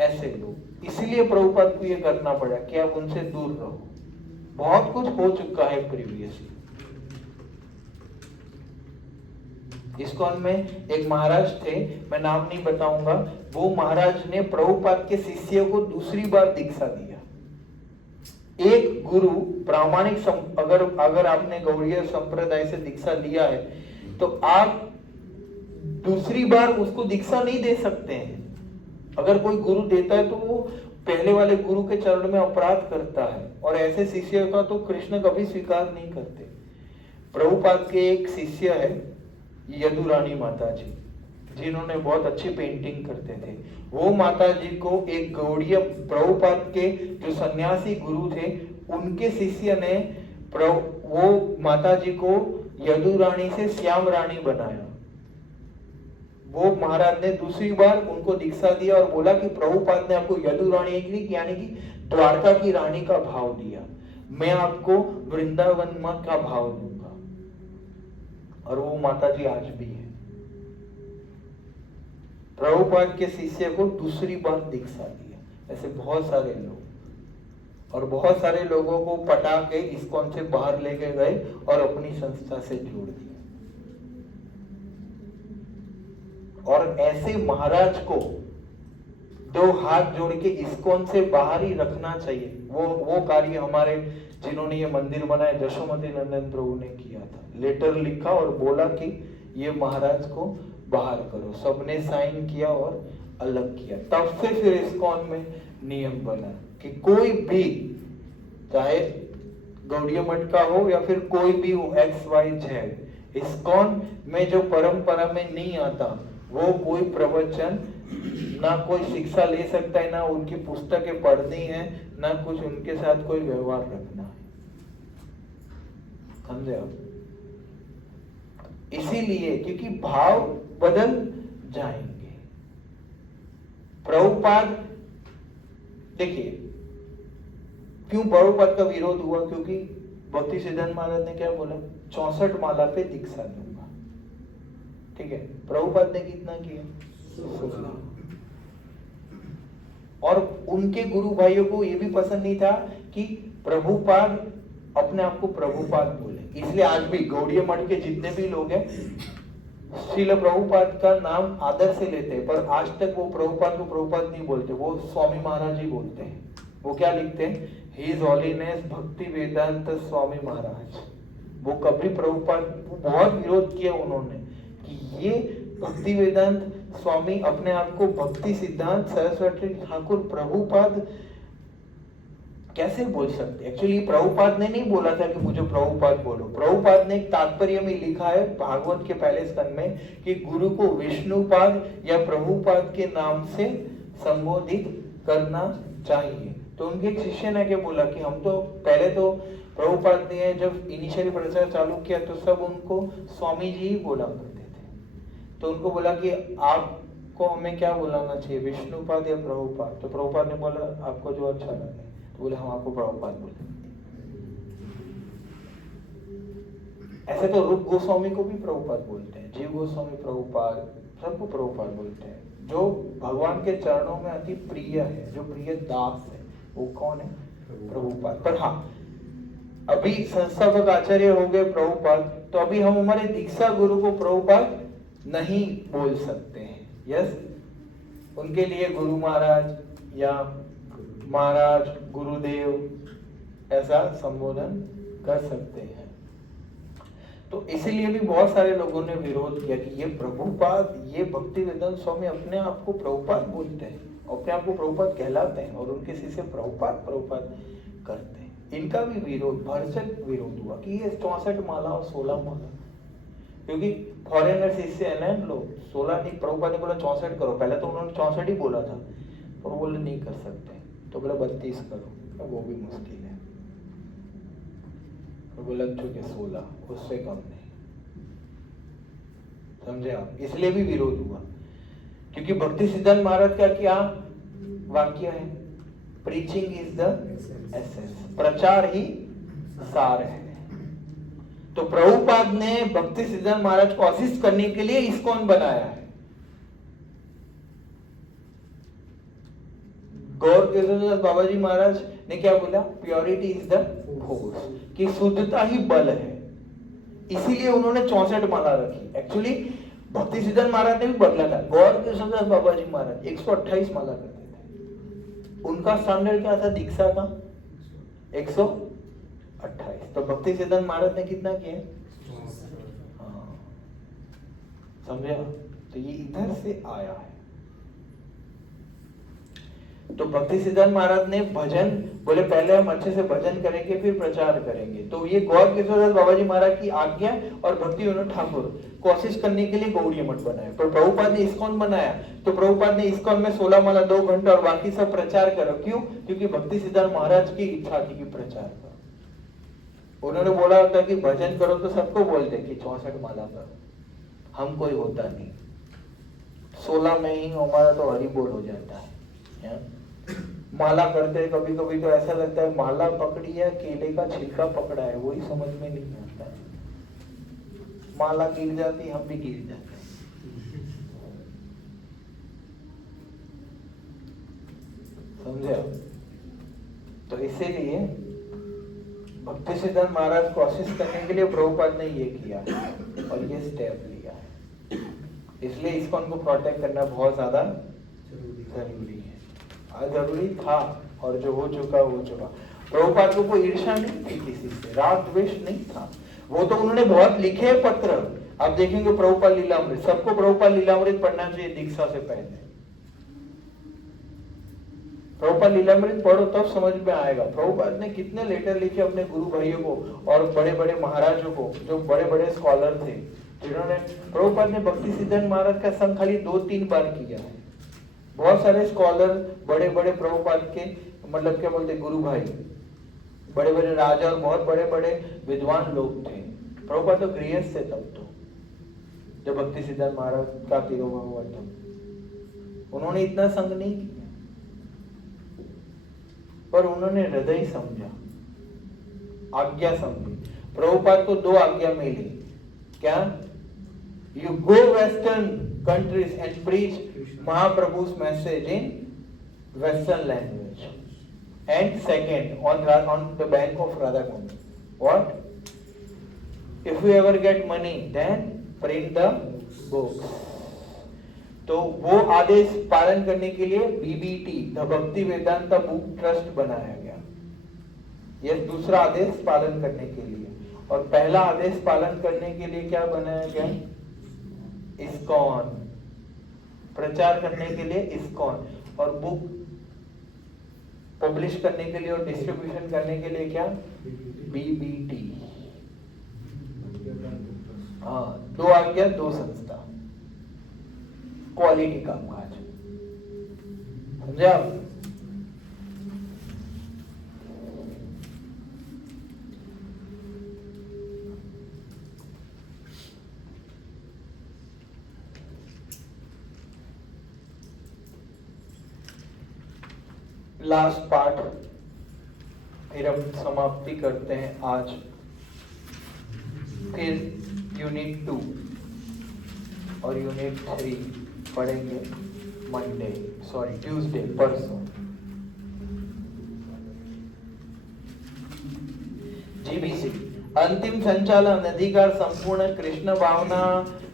ऐसे लोग। इसलिए प्रभुपाद को ये करना पड़ा कि आप उनसे दूर रहो। बहुत कुछ हो चुका है प्रीवियसली। इस्कॉन में एक महाराज थे, मैं नाम नहीं बताऊंगा, वो महाराज ने प्रभुपाद के शिष्य को दूसरी बार दीक्षा दिया। एक गुरु प्रामाणिक, अगर आपने गौड़ीय संप्रदाय से दीक्षा लिया है तो आप दूसरी बार उसको दीक्षा नहीं दे सकते हैं। अगर कोई गुरु देता है तो वो पहले वाले गुरु के चरण में अपराध करता है, और ऐसे शिष्य का तो कृष्ण कभी स्वीकार नहीं करते। प्रभुपाद के एक शिष्य है यदुरानी माता जी, जिन्होंने बहुत अच्छी पेंटिंग करते थे। वो माता जी को एक गौड़ीय प्रभुपाद के जो सन्यासी गुरु थे उनके शिष्य ने वो माता जी को यदुरानी से श्याम रानी बनाया। वो महाराज ने दूसरी बार उनको दीक्षा दिया और बोला कि प्रभुपाद ने आपको यदुरानी यानी कि द्वारका की रानी का भाव दिया, मैं आपको वृंदावन मां का भाव दूंगा। और वो माता जी आज भी है। प्रभुपाद के शिष्य को दूसरी बार दीक्षा दिया। ऐसे बहुत सारे लोग, और बहुत सारे लोगों को पटा के इस्कॉन से बाहर लेके गए और अपनी संस्था से जोड़ दिया। और ऐसे महाराज को दो हाथ जोड़ के इस्कॉन से बाहर ही रखना चाहिए। वो कार्य हमारे जिन्होंने ये मंदिर बनाया जशोमती नंदन प्रभु ने किया था। लेटर लिखा और बोला कि ये महाराज को बाहर करो, सबने साइन किया और अलग किया। तब से फिर इस्कॉन में नियम बना कि कोई भी, चाहे गौड़ीय मठ का हो या फिर कोई भी हो, XYZ, इस्कॉन में जो परंपरा में नहीं आता वो कोई प्रवचन ना कोई शिक्षा ले सकता है, ना उनकी पुस्तकें पढ़नी है, ना कुछ उनके साथ कोई व्यवहार रखना है। समझे आप? इसीलिए क्योंकि भाव बदल जाएंगे। प्रभुपाद, देखिए क्यों प्रभुपाद का विरोध हुआ? क्योंकि भक्ति सिद्धांत महाराज ने क्या बोला? 64 माला पे दीक्षा दूंगा। ठीक है, प्रभुपाद ने कितना किया? 16। और उनके गुरु भाइयों को ये भी पसंद नहीं था कि प्रभुपाद अपने आप को प्रभुपाद बोले। इसलिए आज भी गौड़ीय मठ के जितने भी लोग हैं श्रील प्रभुपाद का नाम आदर से लेते हैं, पर आज तक वो प्रभुपाद को प्रभुपाद नहीं बोलते, वो स्वामी महाराज ही बोलते हैं। वो क्या लिखते हैं? हिज हॉलीनेस भक्ति वेदांत स्वामी महाराज। वो कभी प्रभुपाद, बहुत विरोध किया उन्होंने कि ये भक्ति वेदांत स्वामी अपने आप को भक्ति सिद्धांत सरस्वती ठाकुर प्रभुपाद कैसे बोल सकते? एक्चुअली प्रभुपाद ने नहीं बोला था कि मुझे प्रभुपाद बोलो। प्रभुपाद ने एक तात्पर्य में लिखा है भागवत के पहले स्कंद में कि गुरु को विष्णुपाद या प्रभुपाद के नाम से संबोधित करना चाहिए। तो उनके एक शिष्य ने क्या बोला कि हम तो पहले तो प्रभुपाद ने जब इनिशियली प्रचार चालू किया तो सब उनको स्वामी जी ही बोला करते थे। तो उनको बोला कि आपको हमें क्या बुलाना चाहिए, विष्णुपाद या प्रभुपाद? तो प्रभुपाद ने बोला आपको जो अच्छा लगे। तो बोले हम आपको प्रभुपाद बोले। ऐसे तो रूप गोस्वामी को भी प्रभुपाद बोलते हैं, जीव गोस्वामी प्रभुपाद, सबको प्रभुपाद बोलते हैं। जो भगवान के चरणों में अति प्रिय है, जो प्रिय दास है, वो कौन है? प्रभुपाद। पर हाँ, अभी संस्थापक आचार्य हो गए प्रभुपाद, तो अभी हम हमारे दीक्षा गुरु को प्रभुपाद नहीं बोल सकते हैं। यस, उनके लिए गुरु महाराज या महाराज, गुरुदेव ऐसा संबोधन कर सकते हैं। तो इसीलिए भी बहुत सारे लोगों ने विरोध किया कि ये प्रभुपाद, ये भक्ति वेदांत स्वामी अपने आप को प्रभुपाद बोलते हैं, अपने आप को प्रभुपाद कहलाते हैं और उनके शिष्य प्रभुपाद करते हैं। इनका भी विरोध, भरसक विरोध हुआ कि ये 64 माला और 16 माला, क्योंकि फॉरेनर शिष्य है ना लोग, 16 नहीं, प्रभुपाद ने बोला 64 करो। पहले तो उन्होंने 64 ही बोला था, पर वो बोले नहीं कर सकते, तो बोला 32 करो, वो भी मुश्किल है। तो बोला चुके 16, उससे कम नहीं। समझे आप? इसलिए भी विरोध हुआ, क्योंकि भक्ति सिद्धांत महाराज का क्या वाक्य है? प्रीचिंग इज द एसेंस, प्रचार ही सार है। तो प्रभुपाद ने भक्ति सिद्धांत महाराज को असिस्ट करने के लिए इस्कॉन बनाया है। गौर केशवदास बाबा जी महाराज ने क्या बोला? प्योरिटी इज द फोर्स, कि शुद्धता ही बल है। इसीलिए उन्होंने 64 माला रखी। एक्चुअली भक्ति सिद्धांत महाराज ने भी बदला था। गौर केशवदास बाबा जी महाराज 128 माला करते थे। उनका स्टैंडर्ड क्या था दीक्षा का? 128। तो भक्ति सिद्धांत महाराज ने कितना किया? हाँ, समझे? तो ये इधर से आया है। तो भक्ति सिद्धांत महाराज ने भजन बोले पहले हम अच्छे से भजन करेंगे फिर प्रचार करेंगे। तो ये गौर किशोरदास बाबा जी महाराज की आज्ञा और भक्ति विनोद ठाकुर कोशिश करने के लिए गौड़ीय मठ बनाया। पर प्रभुपाद ने इस्कॉन बनाया, तो प्रभुपाद ने इस्कॉन में 16 माला 2 घंटे और बाकी सब प्रचार करो। क्यों? क्योंकि भक्ति सिद्धांत महाराज की इच्छा थी कि प्रचार करो। उन्होंने बोला होता कि भजन करो तो सबको बोलते कि 64 माला करो, हम कोई होता नहीं। 16 में ही हमारा तो हरि बोल हो जाता है। माला करते कभी कभी तो ऐसा लगता है माला पकड़ी है केले का छिलका पकड़ा है, वही समझ में नहीं आता है। माला गिर जाती, हम भी गिर जाते हैं। समझे आप? तो इसीलिए भक्ति सिद्धांत महाराज को असिस्ट करने के लिए प्रभुपाद ने ये किया और ये स्टेप लिया है। इसलिए इस्कॉन को प्रोटेक्ट करना बहुत ज्यादा जरूरी है। जरूरी था और जो हो चुका हो चुका। प्रभुपाद को कोई ईर्ष्या नहीं थी किसी से, राग द्वेष नहीं था। वो तो उन्होंने बहुत लिखे पत्र, आप देखेंगे प्रभुपाद लीलामृत, सबको प्रभुपाद लीलामृत पढ़ना चाहिए दीक्षा से पहले। प्रभुपाद लीलामृत पढ़ो तब समझ में आएगा। प्रभुपाद ने कितने लेटर लिखे अपने गुरु भाइयों को और बड़े बड़े महाराजों को, जो बड़े बड़े स्कॉलर थे, जिन्होंने प्रभुपाद ने भक्ति सिद्धांत महाराज का संग खाली 2-3 बार किया है। बहुत सारे स्कॉलर बड़े बड़े प्रभुपाद के मतलब क्या बोलते गुरु भाई, बड़े बड़े राजा और बहुत बड़े बड़े विद्वान लोग थे। प्रभुपाद तो गृहस्थ थे तब तो, जब भक्ति सिद्धांत महाराज का तिरोभाव हुआ तब उन्होंने इतना संग नहीं किया, पर उन्होंने हृदय समझा, आज्ञा समझी। प्रभुपाद को 2 आज्ञा मिली, क्या? You go western countries and preach Mahaprabhu's message in Western language, and second on the bank of Radhakund. What? If you ever get money, then print the books. तो वो आदेश पालन करने के लिए BBT, द भक्ति वेदांता बुक ट्रस्ट बनाया गया। यह दूसरा आदेश पालन करने के लिए, और पहला आदेश पालन करने के लिए क्या बनाया गया? इस्कॉन, प्रचार करने के लिए इस्कॉन, और बुक पब्लिश करने के लिए और डिस्ट्रीब्यूशन करने के लिए क्या? BBT। हाँ, 2 आज्ञा 2 संस्था, क्वालिटी का काज। समझे आप? लास्ट पार्ट, फिर हम समाप्ति करते हैं आज। फिर यूनिट 2 और यूनिट 3 पढ़ेंगे ट्यूसडे, परसों। जीबीसी अंतिम संचालन अधिकार संपूर्ण कृष्ण भावना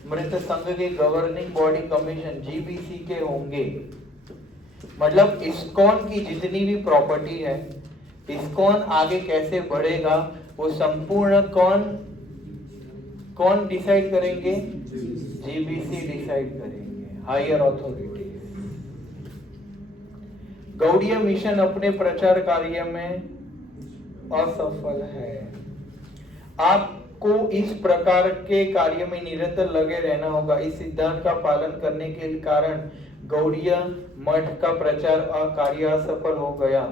मृत संघ के गवर्निंग बॉडी कमीशन जीबीसी के होंगे। मतलब इस्कॉन की जितनी भी प्रॉपर्टी है, इस्कॉन आगे कैसे बढ़ेगा, वो संपूर्ण कौन डिसाइड करेंगे? जीबीसी डिसाइड करेंगे, हायर अथॉरिटी। गौड़ीय मिशन अपने प्रचार कार्य में असफल है। आपको इस प्रकार के कार्य में निरंतर लगे रहना होगा। इस सिद्धांत का पालन करने के कारण गौड़ीय मठ का प्रचार कार्य असफल हो गया।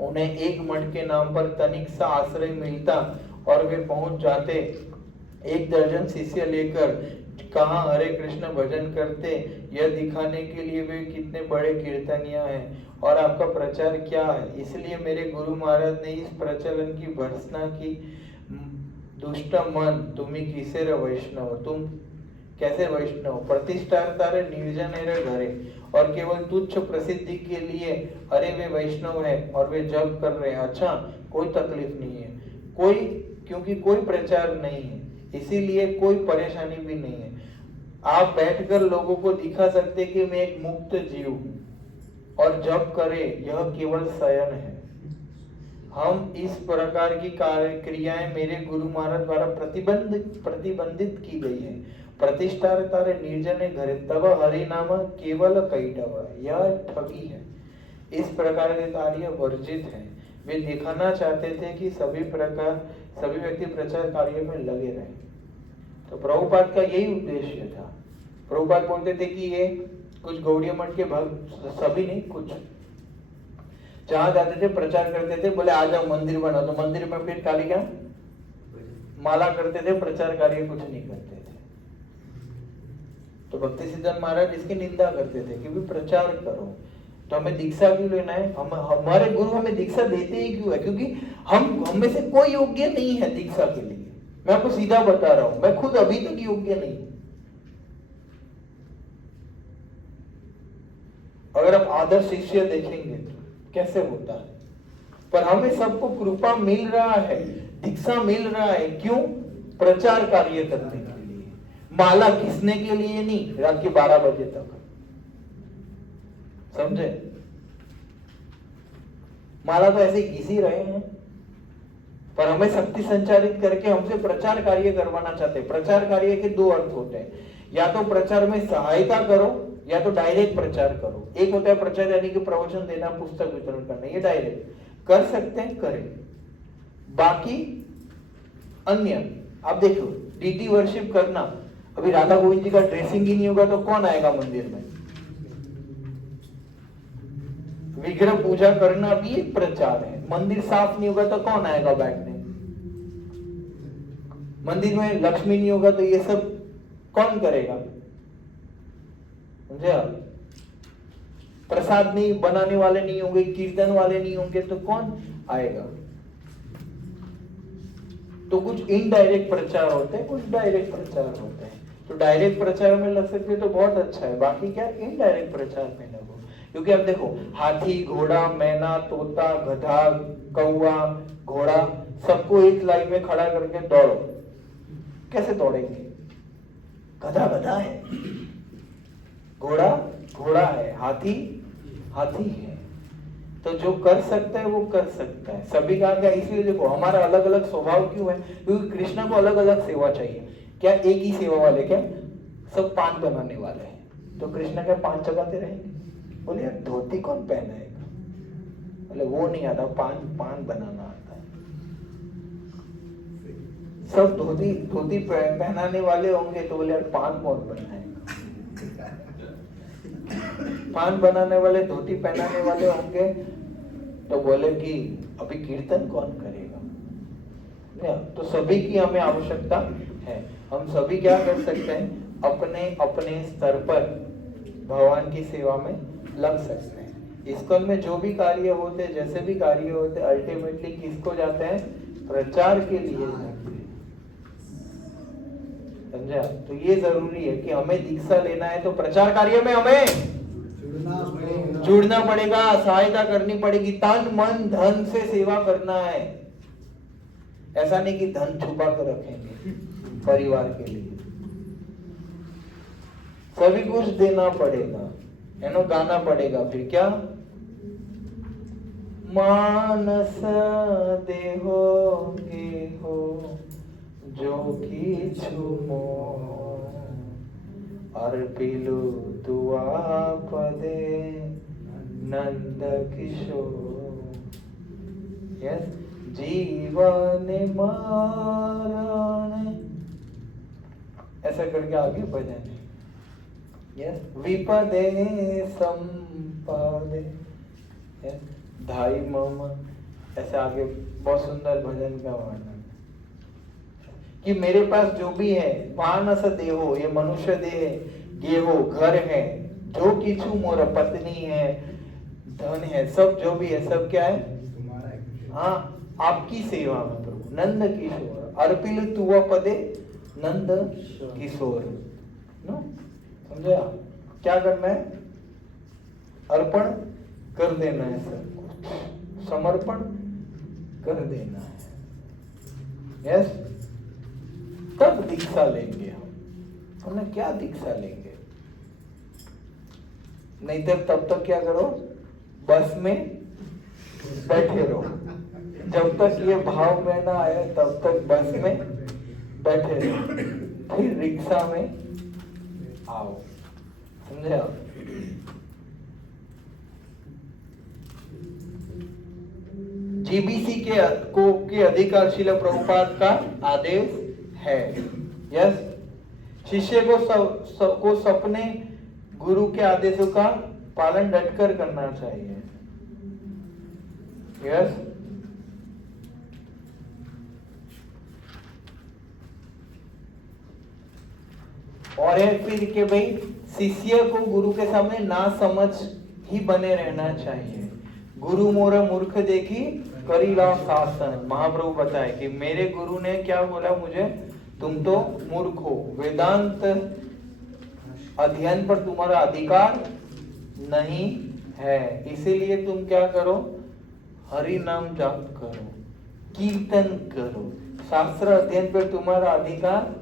उन्हें एक मठ के नाम पर तनिक सा आश्रय मिलता और वे पहुंच जाते 1 दर्जन शिष्य लेकर, कहां हरे कृष्ण भजन करते, यह दिखाने के लिए वे कितने बड़े कीर्तनिया हैं और आपका प्रचार क्या है। इसलिए मेरे गुरु महाराज ने इस प्रचलन की भर्त्सना की। दुष्ट मन, तुम्ही किसे रे वैष्णव, तुम कैसे वैष्णव, प्रतिष्ठा तारे निर्जन रे घरे, और केवल तुच्छ प्रसिद्धि के लिए अरे वे वैष्णव है और वे जप कर रहे हैं। अच्छा, कोई तकलीफ नहीं है, क्योंकि कोई प्रचार नहीं है, इसीलिए कोई परेशानी भी नहीं है। आप बैठकर लोगों को दिखा सकते कि मैं एक मुक्त जीव हूं और जप करे, यह केवल शयन है। हम इस प्रकार की क्रियाएं मेरे गुरु महाराज द्वारा प्रतिबंधित की गई है। प्रतिष्ठा तारे निर्जन घरे तब हरि नाम केवल कैटव, यह ठगी है। इस प्रकार के कार्य वर्जित है। वे दिखाना चाहते थे कि सभी व्यक्ति प्रचार कार्य में लगे रहे। तो प्रभुपाद का यही उद्देश्य था। प्रभुपाद बोलते थे कि ये कुछ गौड़ीय मठ के भक्त, सभी नहीं, कुछ जहां जाते थे प्रचार करते थे, बोले आ जाओ मंदिर बना, तो मंदिर में फिर खाली क्या माला करते थे, प्रचार कार्य कुछ नहीं करते थे। तो भक्ति सिद्धांत महाराज इसकी निंदा करते थे कि भी प्रचार करो। तो हमें दीक्षा क्यों लेना है? हम हमारे गुरु हमें दीक्षा देते ही क्यों है? क्योंकि हम में से कोई योग्य नहीं है दीक्षा के लिए। मैं आपको सीधा बता रहा हूं, मैं खुद अभी तक योग्य नहीं। अगर आप आदर्श शिष्य देखेंगे तो कैसे होता है, पर हमें सबको कृपा मिल रहा है, दीक्षा मिल रहा है। क्यों? प्रचार कार्य करने के लिए। माला घिसने के लिए नहीं, रात के 12 बजे तक, समझे? माला तो ऐसे घिस ही रहे हैं, पर हमें शक्ति संचारित करके हमसे प्रचार कार्य करवाना चाहते हैं। प्रचार कार्य के 2 अर्थ होते हैं, या तो प्रचार में सहायता करो या तो डायरेक्ट प्रचार करो। एक होता है प्रचार यानी कि प्रवचन देना, पुस्तक वितरण करना, ये डायरेक्ट कर सकते हैं, करें। बाकी अन्य आप देखो, डीटी वर्शिप करना, अभी राधा गोविंद जी का ड्रेसिंग ही नहीं होगा तो कौन आएगा मंदिर में? विग्रह पूजा करना भी एक प्रचार है। मंदिर साफ नहीं होगा तो कौन आएगा बैठने? मंदिर में लक्ष्मी नहीं होगा तो ये सब कौन करेगा? समझे आप? प्रसाद नहीं बनाने वाले नहीं होंगे, कीर्तन वाले नहीं होंगे तो कौन आएगा? तो कुछ इनडायरेक्ट प्रचार होते हैं, कुछ डायरेक्ट प्रचार होते हैं। तो डायरेक्ट प्रचार में लग सकते तो बहुत अच्छा है, बाकी क्या इनडायरेक्ट प्रचार में लगो। क्योंकि अब देखो, हाथी, घोड़ा, मैना, तोता, गधा, कौवा, घोड़ा, सबको एक लाइन में खड़ा करके दौड़ो, कैसे दौड़ेंगे? गधा गधा है, घोड़ा घोड़ा है, हाथी हाथी है। तो जो कर सकता है वो कर सकता है। सभी का क्या? इसलिए देखो, हमारा अलग अलग स्वभाव क्यों है? क्योंकि कृष्णा को अलग अलग सेवा चाहिए। क्या एक ही सेवा वाले? क्या सब पान बनाने वाले हैं? तो कृष्णा क्या पान चबाते रहेंगे? बोले यार धोती कौन पहनाएगा? बोले वो नहीं आता, पान बनाना आता है। सब धोती पहनाने वाले होंगे तो बोले यार पान कौन बनाएगा? पान बनाने वाले धोती पहनाने वाले होंगे तो बोले कि अभी कीर्तन कौन करेगा? तो सभी की हमें आवश्यकता है। हम सभी क्या कर सकते हैं? अपने अपने स्तर पर भगवान की सेवा में लग सकते हैं। इस्कॉन में जो भी कार्य होते, जैसे भी कार्य होते, अल्टीमेटली किसको जाते हैं? प्रचार के लिए जाते हैं। समझा? तो ये जरूरी है कि हमें दीक्षा लेना है तो प्रचार कार्य में हमें जुड़ना पड़ेगा, सहायता करनी पड़ेगी, तन मन धन से सेवा करना है। ऐसा नहीं कि धन छुपा कर रखेंगे परिवार के लिए, सभी कुछ देना पड़ेगा, है ना? गाना पड़ेगा। फिर क्या? मानस देहो गेहो जो किछु मोह अर्पिलु तुआ पदे नंद किशोर। यस, जीवन मरण, ऐसा करके आगे भजन है। यस, विपदे संपदे, यस, धाई मम, ऐसे आगे बहुत सुंदर भजन का वर्णन कि मेरे पास जो भी है, मानस देहो, ये मनुष्य देह, गेहो घर है, जो किछु मोर पत्नी है, धन है, सब जो भी है सब क्या है? हाँ, आपकी सेवा में प्रभु। नंद किशोर अर्पिल तुआ पदे नंद किशोर, नो? समझा? क्या करना है? अर्पण कर देना है, सब कुछ समर्पण कर देना है। यस, तब दीक्षा लेंगे हमने क्या दीक्षा लेंगे? नहीं तो तब तक क्या करो? बस में बैठे रहो। जब तक ये भाव में ना आए तब तक बस में बैठे रहो, फिर रिक्शा में आओ। समझे आप? जीबीसी के अधिकार श्रील प्रभुपाद का आदेश है। यस, शिष्य को सपने गुरु के आदेशों का पालन डटकर करना चाहिए। यस, और है फिर कि भाई शिष्य को गुरु के सामने ना समझ ही बने रहना चाहिए। गुरु मोरा मूर्ख देखी करी लाओ शासन। महाप्रभु बताए कि मेरे गुरु ने क्या बोला मुझे, तुम तो मूर्ख हो, वेदांत अध्ययन पर तुम्हारा अधिकार नहीं है, इसीलिए तुम क्या करो, हरि नाम जाप करो, कीर्तन करो, शास्त्र अध्ययन पर तुम्हारा अधिकार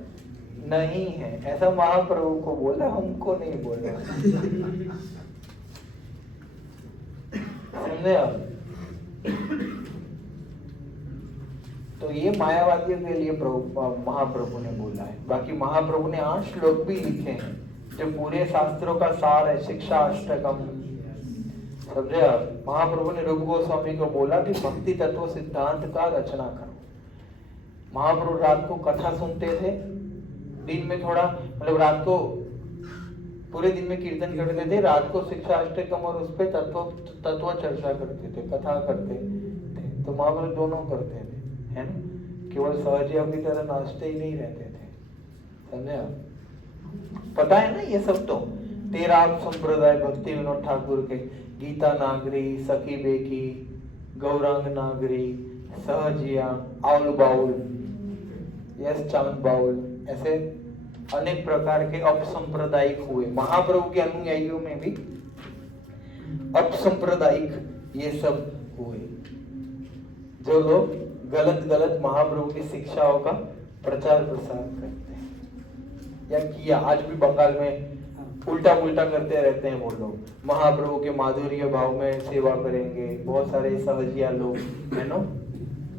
नहीं है। ऐसा महाप्रभु को बोला, हमको नहीं बोला। समझे आप? तो ये मायावादियों के लिए महाप्रभु ने बोला है। बाकी महाप्रभु ने 8 श्लोक भी लिखे हैं जो पूरे शास्त्रों का सार है, शिक्षा अष्टकम। समझे आप? महाप्रभु ने रूप गोस्वामी को बोला कि भक्ति तत्व सिद्धांत का रचना करो। महाप्रभु रात को कथा सुनते थे, दिन में थोड़ा मतलब रात को पूरे दिन में कीर्तन करते थे, रात को शिक्षा अष्टकम और उस पे तत्व चर्चा करते थे, कथा करते थे। तो महाप्रभु दोनों करते थे, है ना? केवल सहजिया की तरह नाचते ही नहीं रहते थे। समझे आप? पता है ना ये सब? तो तेरा आप संप्रदाय भक्ति विनोद ठाकुर के गीता नागरी, सखी बेकी, गौरांग नागरी, सहजिया, आउल बाउल, यस चांद बाउल, ऐसे अनेक प्रकार के अपसंप्रदायिक हुए। महाप्रभु के अनुयायियों में भी अपसंप्रदायिक ये सब हुए, जो लोग गलत गलत महाप्रभु की शिक्षाओं का प्रचार प्रसार करते हैं या किया। आज भी बंगाल में उल्टा पुल्टा करते रहते हैं वो लोग। महाप्रभु के माधुर्य भाव में सेवा करेंगे, बहुत सारे सहजिया लोग, है ना?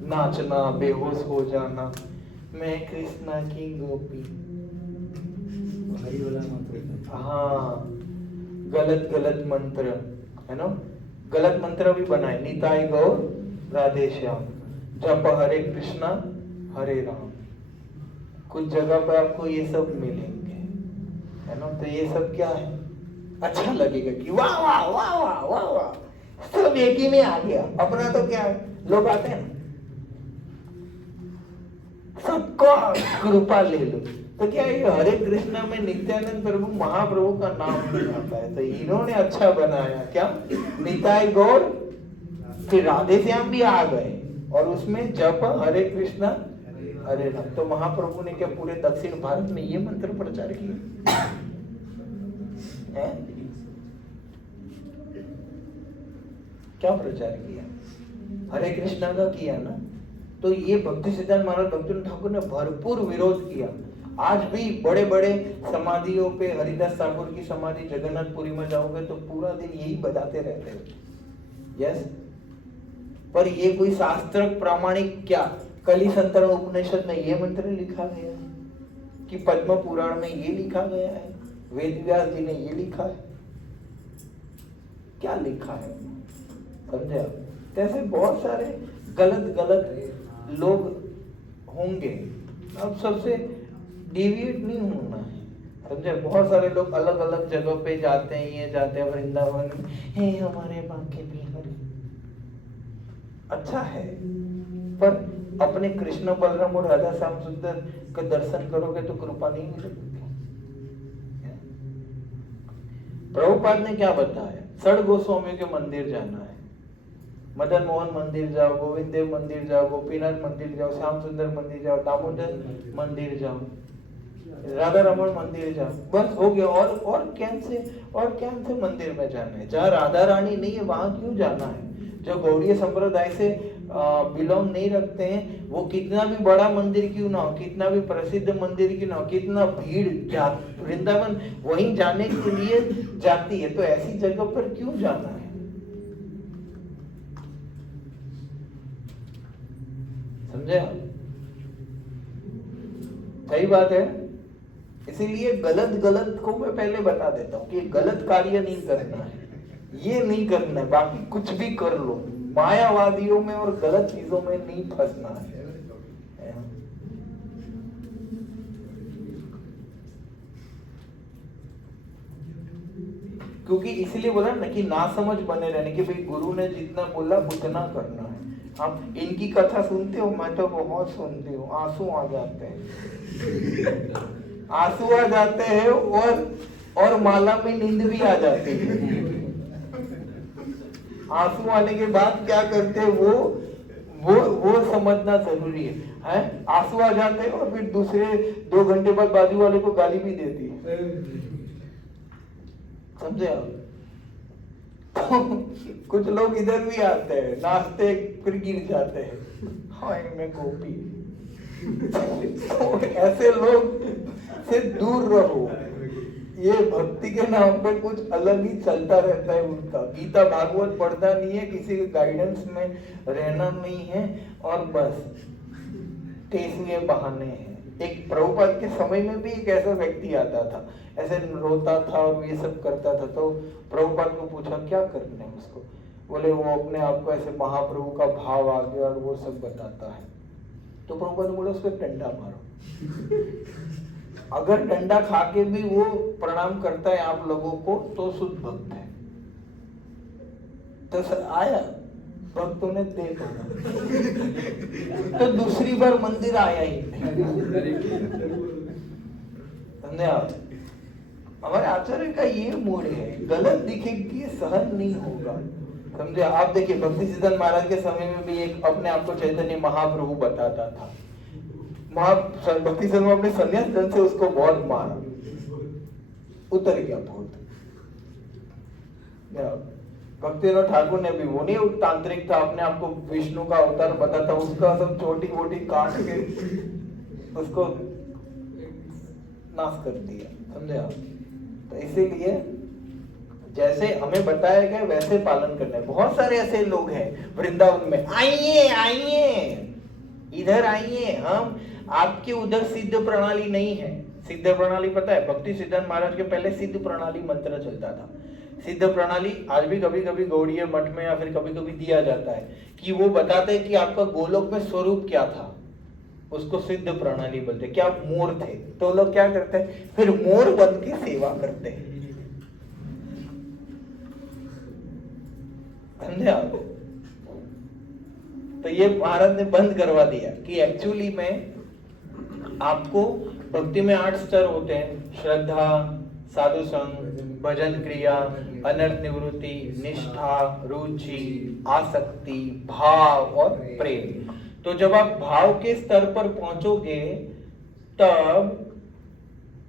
नाचना, बेहोश हो जाना, मैं कृष्णा की गोपी, हाँ, गलत गलत मंत्र, है ना? गलत मंत्र भी बनाए, निताई गौर राधे श्याम, जप हरे कृष्णा हरे राम। कुछ जगह पर आपको ये सब मिलेंगे, है ना? तो ये सब क्या है? अच्छा लगेगा कि वाह वाह वाह वाह वाह वाह, सब एक ही में आ गया। अपना तो क्या है, लोग आते हैं सबको कृपा ले लो, तो क्या ये हरे कृष्णा में नित्यानंद प्रभु महाप्रभु का नाम नहीं आता है? तो इन्होंने अच्छा बनाया क्या, निताई गौर, फिर राधे श्याम भी आ गए और उसमें जप हरे कृष्णा हरे राम। तो महाप्रभु ने क्या पूरे दक्षिण भारत में ये मंत्र प्रचार किया है? क्या प्रचार किया? हरे कृष्णा का किया ना। तो ये भक्ति सिद्धांत महाराज भक्ति ठाकुर ने भरपूर विरोध किया। आज भी बड़े बड़े समाधियों पे, हरिदास ठाकुर की समाधि जगन्नाथपुरी में जाओगे तो पूरा दिन यही बजाते रहते हो। यस, पर ये कोई शास्त्र प्रामाणिक क्या, कली संतरण उपनिषद में ये मंत्र लिखा गया है कि पद्म पुराण में ये लिखा गया है, वेद व्यास जी ने ये लिखा है, क्या लिखा है? समझे आप? कैसे बहुत सारे गलत गलत लोग होंगे। अब सबसे डिविएट नहीं होना है, समझे? बहुत सारे लोग अलग अलग जगह पे जाते हैं, ये जाते हैं वृंदावन में, हे हमारे बांके बिहारी, अच्छा है, पर अपने कृष्ण बलराम और राधा श्याम सुंदर का दर्शन करोगे तो कृपा नहीं मिलेगी। प्रभुपाद ने क्या बताया? षड गोस्वामी के मंदिर जाना है, मदन मोहन मंदिर जाओ, गोविंद देव मंदिर जाओ, गोपीनाथ मंदिर जाओ, श्याम सुंदर मंदिर जाओ, दामोदर मंदिर जाओ, राधा रमन मंदिर जाओ, बस हो गया। और कैन से मंदिर में जाना है? जहाँ राधा रानी नहीं है वहां क्यों जाना है? जो गौड़ीय संप्रदाय से बिलोंग नहीं रखते हैं, वो कितना भी बड़ा मंदिर क्यों ना हो, कितना भी प्रसिद्ध मंदिर क्यों ना हो, कितना भीड़, वृंदावन वहीं जाने के लिए जाती है, तो ऐसी जगह पर क्यों जाना है? समझे? सही बात है। इसीलिए गलत गलत को मैं पहले बता देता हूँ कि गलत कार्य नहीं करना है, ये नहीं करना है, बाकी कुछ भी कर लो, मायावादियों में और गलत चीजों में नहीं फंसना है। क्योंकि इसलिए बोला ना कि ना समझ बने रहने के, भाई गुरु ने जितना बोला उतना करना है। आप इनकी कथा सुनते हो, मैं तो बहुत सुनती हूँ, आंसू आ जाते हैं। आंसू आ जाते हैं और माला में नींद भी आ जाती है। आंसू आने के बाद क्या करते हैं वो समझना जरूरी है? आंसू आ जाते हैं और फिर दूसरे 2 घंटे बाद बाजू वाले को गाली भी देती है, समझे आप? कुछ लोग इधर भी आते हैं, नाचते फिर गिर जाते हैं, हाय मैं गोपी। तो ऐसे लोग से दूर रहो। ये भक्ति के नाम पे कुछ अलग ही चलता रहता है उनका। गीता भागवत पढ़ना नहीं है, किसी के गाइडेंस में रहना नहीं है, और बस तेसुए बहाने हैं। एक प्रभुपाद के समय में भी एक ऐसा व्यक्ति आता था, ऐसे रोता था और ये सब करता था। तो प्रभुपाद को पूछा क्या करना है उसको? बोले वो अपने आप को ऐसे महाप्रभु का भाव आ गया और वो सब बताता है। तो प्रभुपाद बोले उसको डंडा मारो। अगर डंडा खा के भी वो प्रणाम करता है आप लोगों को तो शुद्ध भक्त है। तो सर आया, भक्तों ने देखा तो दूसरी बार मंदिर आया ही नहीं। आप हमारे आचार्य का ये मूड है, गलत दिखेगी ये सहन नहीं होगा, समझे? आप देखिए भक्ति सिद्धांत महाराज के समय में भी एक अपने आप को चैतन्य महाप्रभु बताता था। भक्ति सिद्धांत अपने संन्यास धन से उसको बहुत मारा, उतर गया बहुत। भक्तिनाथ ठाकुर ने भी, वो नहीं तांत्रिक था, अपने आप को विष्णु का अवतार बताता, उसका सब छोटी मोटी काट के उसको नाश कर दिया, समझे आप? तो इसीलिए जैसे हमें बताया गया वैसे पालन करना है। बहुत सारे ऐसे लोग हैं वृंदावन में, आइए आइए इधर आइए, हम आपकी उधर सिद्ध प्रणाली नहीं है। सिद्ध प्रणाली पता है? भक्ति सिद्धांत महाराज के पहले सिद्ध प्रणाली मंत्र चलता था। सिद्ध प्रणाली आज भी कभी कभी गौड़ीय मठ में या फिर कभी कभी दिया जाता है कि वो बताते हैं कि आपका गोलोक में स्वरूप क्या था, उसको सिद्ध प्रणाली बोलते। क्या आप मोर थे? तो लोग क्या करते हैं, फिर मोर बन के सेवा करते हैं, समझे आप? तो ये महाराज ने बंद करवा दिया कि एक्चुअली में आपको भक्ति में 8 स्तर होते हैं: श्रद्धा, साधु संग, भजन क्रिया, अनर्थ निवृत्ति, निष्ठा, रुचि, आसक्ति, भाव और प्रेम। तो जब आप भाव के स्तर पर पहुंचोगे तब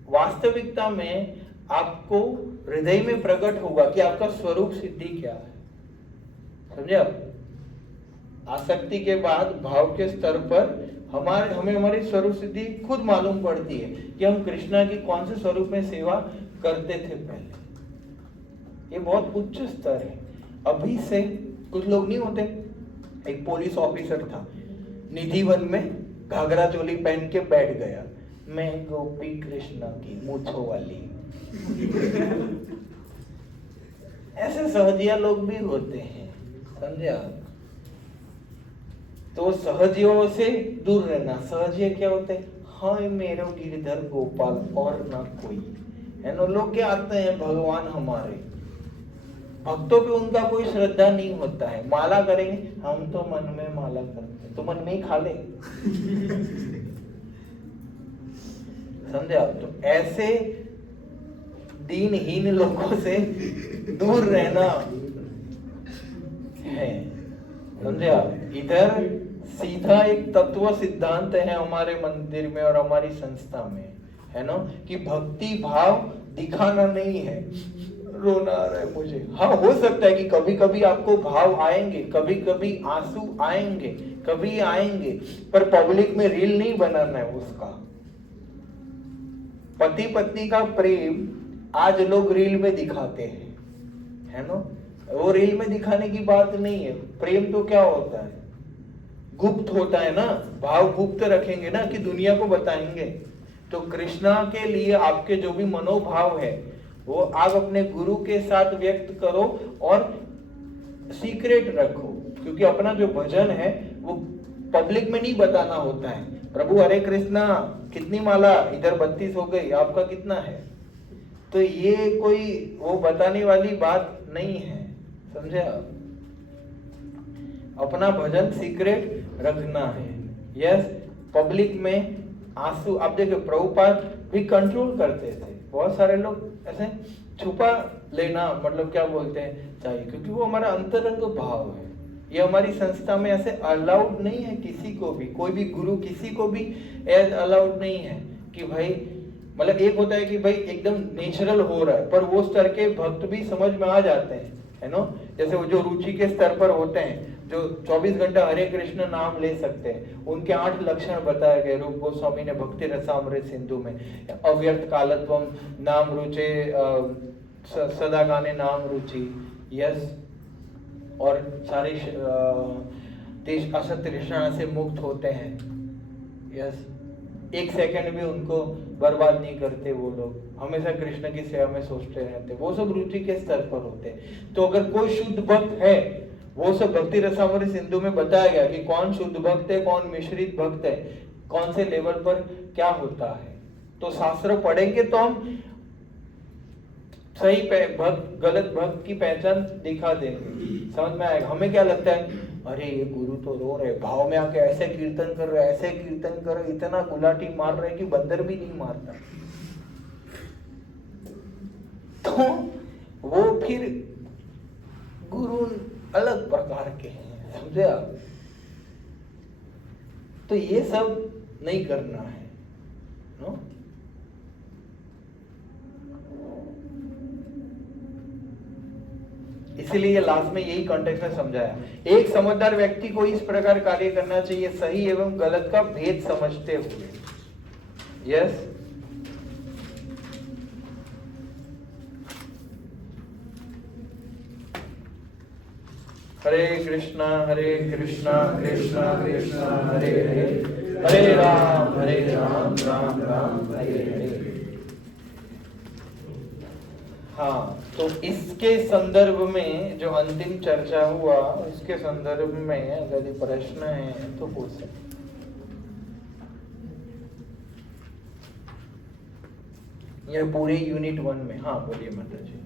वास्तविकता में आपको हृदय में प्रकट होगा कि आपका स्वरूप सिद्धि क्या है, समझे आप? आसक्ति के बाद भाव के स्तर पर हमें हमारी स्वरूप सिद्धि खुद मालूम पड़ती है कि हम कृष्णा की कौन से स्वरूप में सेवा करते थे पहले। ये बहुत उच्च स्तर है। अभी से कुछ लोग नहीं होते, एक पुलिस ऑफिसर था, निधिवन में घाघरा चोली पहन के बैठ गया, मैं गोपी कृष्णा की मूंछों वाली। ऐसे सहजिया लोग भी होते हैं, समझे आप? तो सहजियों से दूर रहना। सहजिया क्या होते हैं? हाय मेरो गिरधर गोपाल और ना कोई, है ना? लोग क्या आते हैं, भगवान हमारे। भक्तों पे उनका कोई श्रद्धा नहीं होता है। माला करेंगे, हम तो मन में माला करते, तो मन में ही खा ले। समझे आप? तो ऐसे दीनहीन लोगों से दूर रहना है, समझे आप? इधर सीधा एक तत्व सिद्धांत है हमारे मंदिर में और हमारी संस्था में, है ना, कि भक्ति भाव दिखाना नहीं है। रोना आ रहा है मुझे, हाँ हो सकता है कि कभी कभी आपको भाव आएंगे, कभी कभी आंसू आएंगे, कभी आएंगे, पर पब्लिक में रील नहीं बनाना है उसका। पति पत्नी का प्रेम आज लोग रील में दिखाते हैं, है ना? वो रील में दिखाने की बात नहीं है। प्रेम तो क्या होता है? गुप्त होता है ना। भाव गुप्त रखेंगे ना कि दुनिया को बताएंगे। तो कृष्णा के लिए आपके जो भी मनोभाव है वो आप अपने गुरु के साथ व्यक्त करो और सीक्रेट रखो, क्योंकि अपना जो भजन है वो पब्लिक में नहीं बताना होता है। प्रभु हरे कृष्णा, कितनी माला? इधर 32 हो गई, आपका कितना है? तो ये कोई वो बताने वाली बात नहीं है, समझे आप? अपना भजन सीक्रेट रखना है। यस, पब्लिक में आंसू, आप देखो प्रभुपाद भी कंट्रोल करते थे। बहुत सारे लोग ऐसे छुपा लेना मतलब क्या बोलते हैं चाहिए, क्योंकि वो हमारा अंतरंग भाव है। ये हमारी संस्था में ऐसे अलाउड नहीं है किसी को भी, कोई भी गुरु किसी को भी अलाउड नहीं है कि भाई, मतलब एक होता है कि भाई एकदम नेचुरल हो रहा है, पर वो स्तर के भक्त भी समझ में आ जाते हैं, है ना। जैसे वो जो रुचि के स्तर पर होते हैं, जो 24 घंटा हरे कृष्ण नाम ले सकते हैं, उनके 8 लक्षण बताए गए रूप गोस्वामी ने भक्ति रसामृत सिंधु में। अव्यक्त कालत्वम, नाम रुचे, सदा गाने नाम रुचि, यस, और सारे देश असत तृष्णा से मुक्त होते हैं, यस। एक सेकंड भी उनको बर्बाद नहीं करते वो लोग, हमेशा कृष्ण की सेवा में सोचते रहते, वो सब रुचि के स्तर पर होते हैं। तो अगर कोई शुद्ध भक्त है, वो सब भक्ति रसामृत सिंधु में बताया गया कि कौन शुद्ध भक्त है, कौन मिश्रित भक्त है, कौन से लेवल पर क्या होता है। तो शास्त्र पढ़ेंगे तो हम सही भक्त गलत भक्त की पहचान दिखा देंगे, समझ में आएगा। हमें क्या लगता है, अरे ये गुरु तो रो रहे, भाव में आके ऐसे कीर्तन कर रहे, ऐसे कीर्तन कर रहे, इतना गुलाटी मार रहे कि बंदर भी नहीं मारता। तो वो फिर गुरु अलग प्रकार के हैं, समझे आप। तो ये सब नहीं करना है, नो? इसीलिए ये लास्ट में यही कॉन्टेक्स्ट में समझाया। एक समझदार व्यक्ति को इस प्रकार कार्य करना चाहिए, सही एवं गलत का भेद समझते हुए। यस, हरे कृष्णा कृष्णा कृष्णा हरे हरे, हरे राम राम राम हरे हरे। हाँ, तो इसके संदर्भ में जो अंतिम चर्चा हुआ, इसके संदर्भ में अगर प्रश्न है तो पूछ सकते। यह पूरे यूनिट 1 में, हाँ बोलिए माता जी।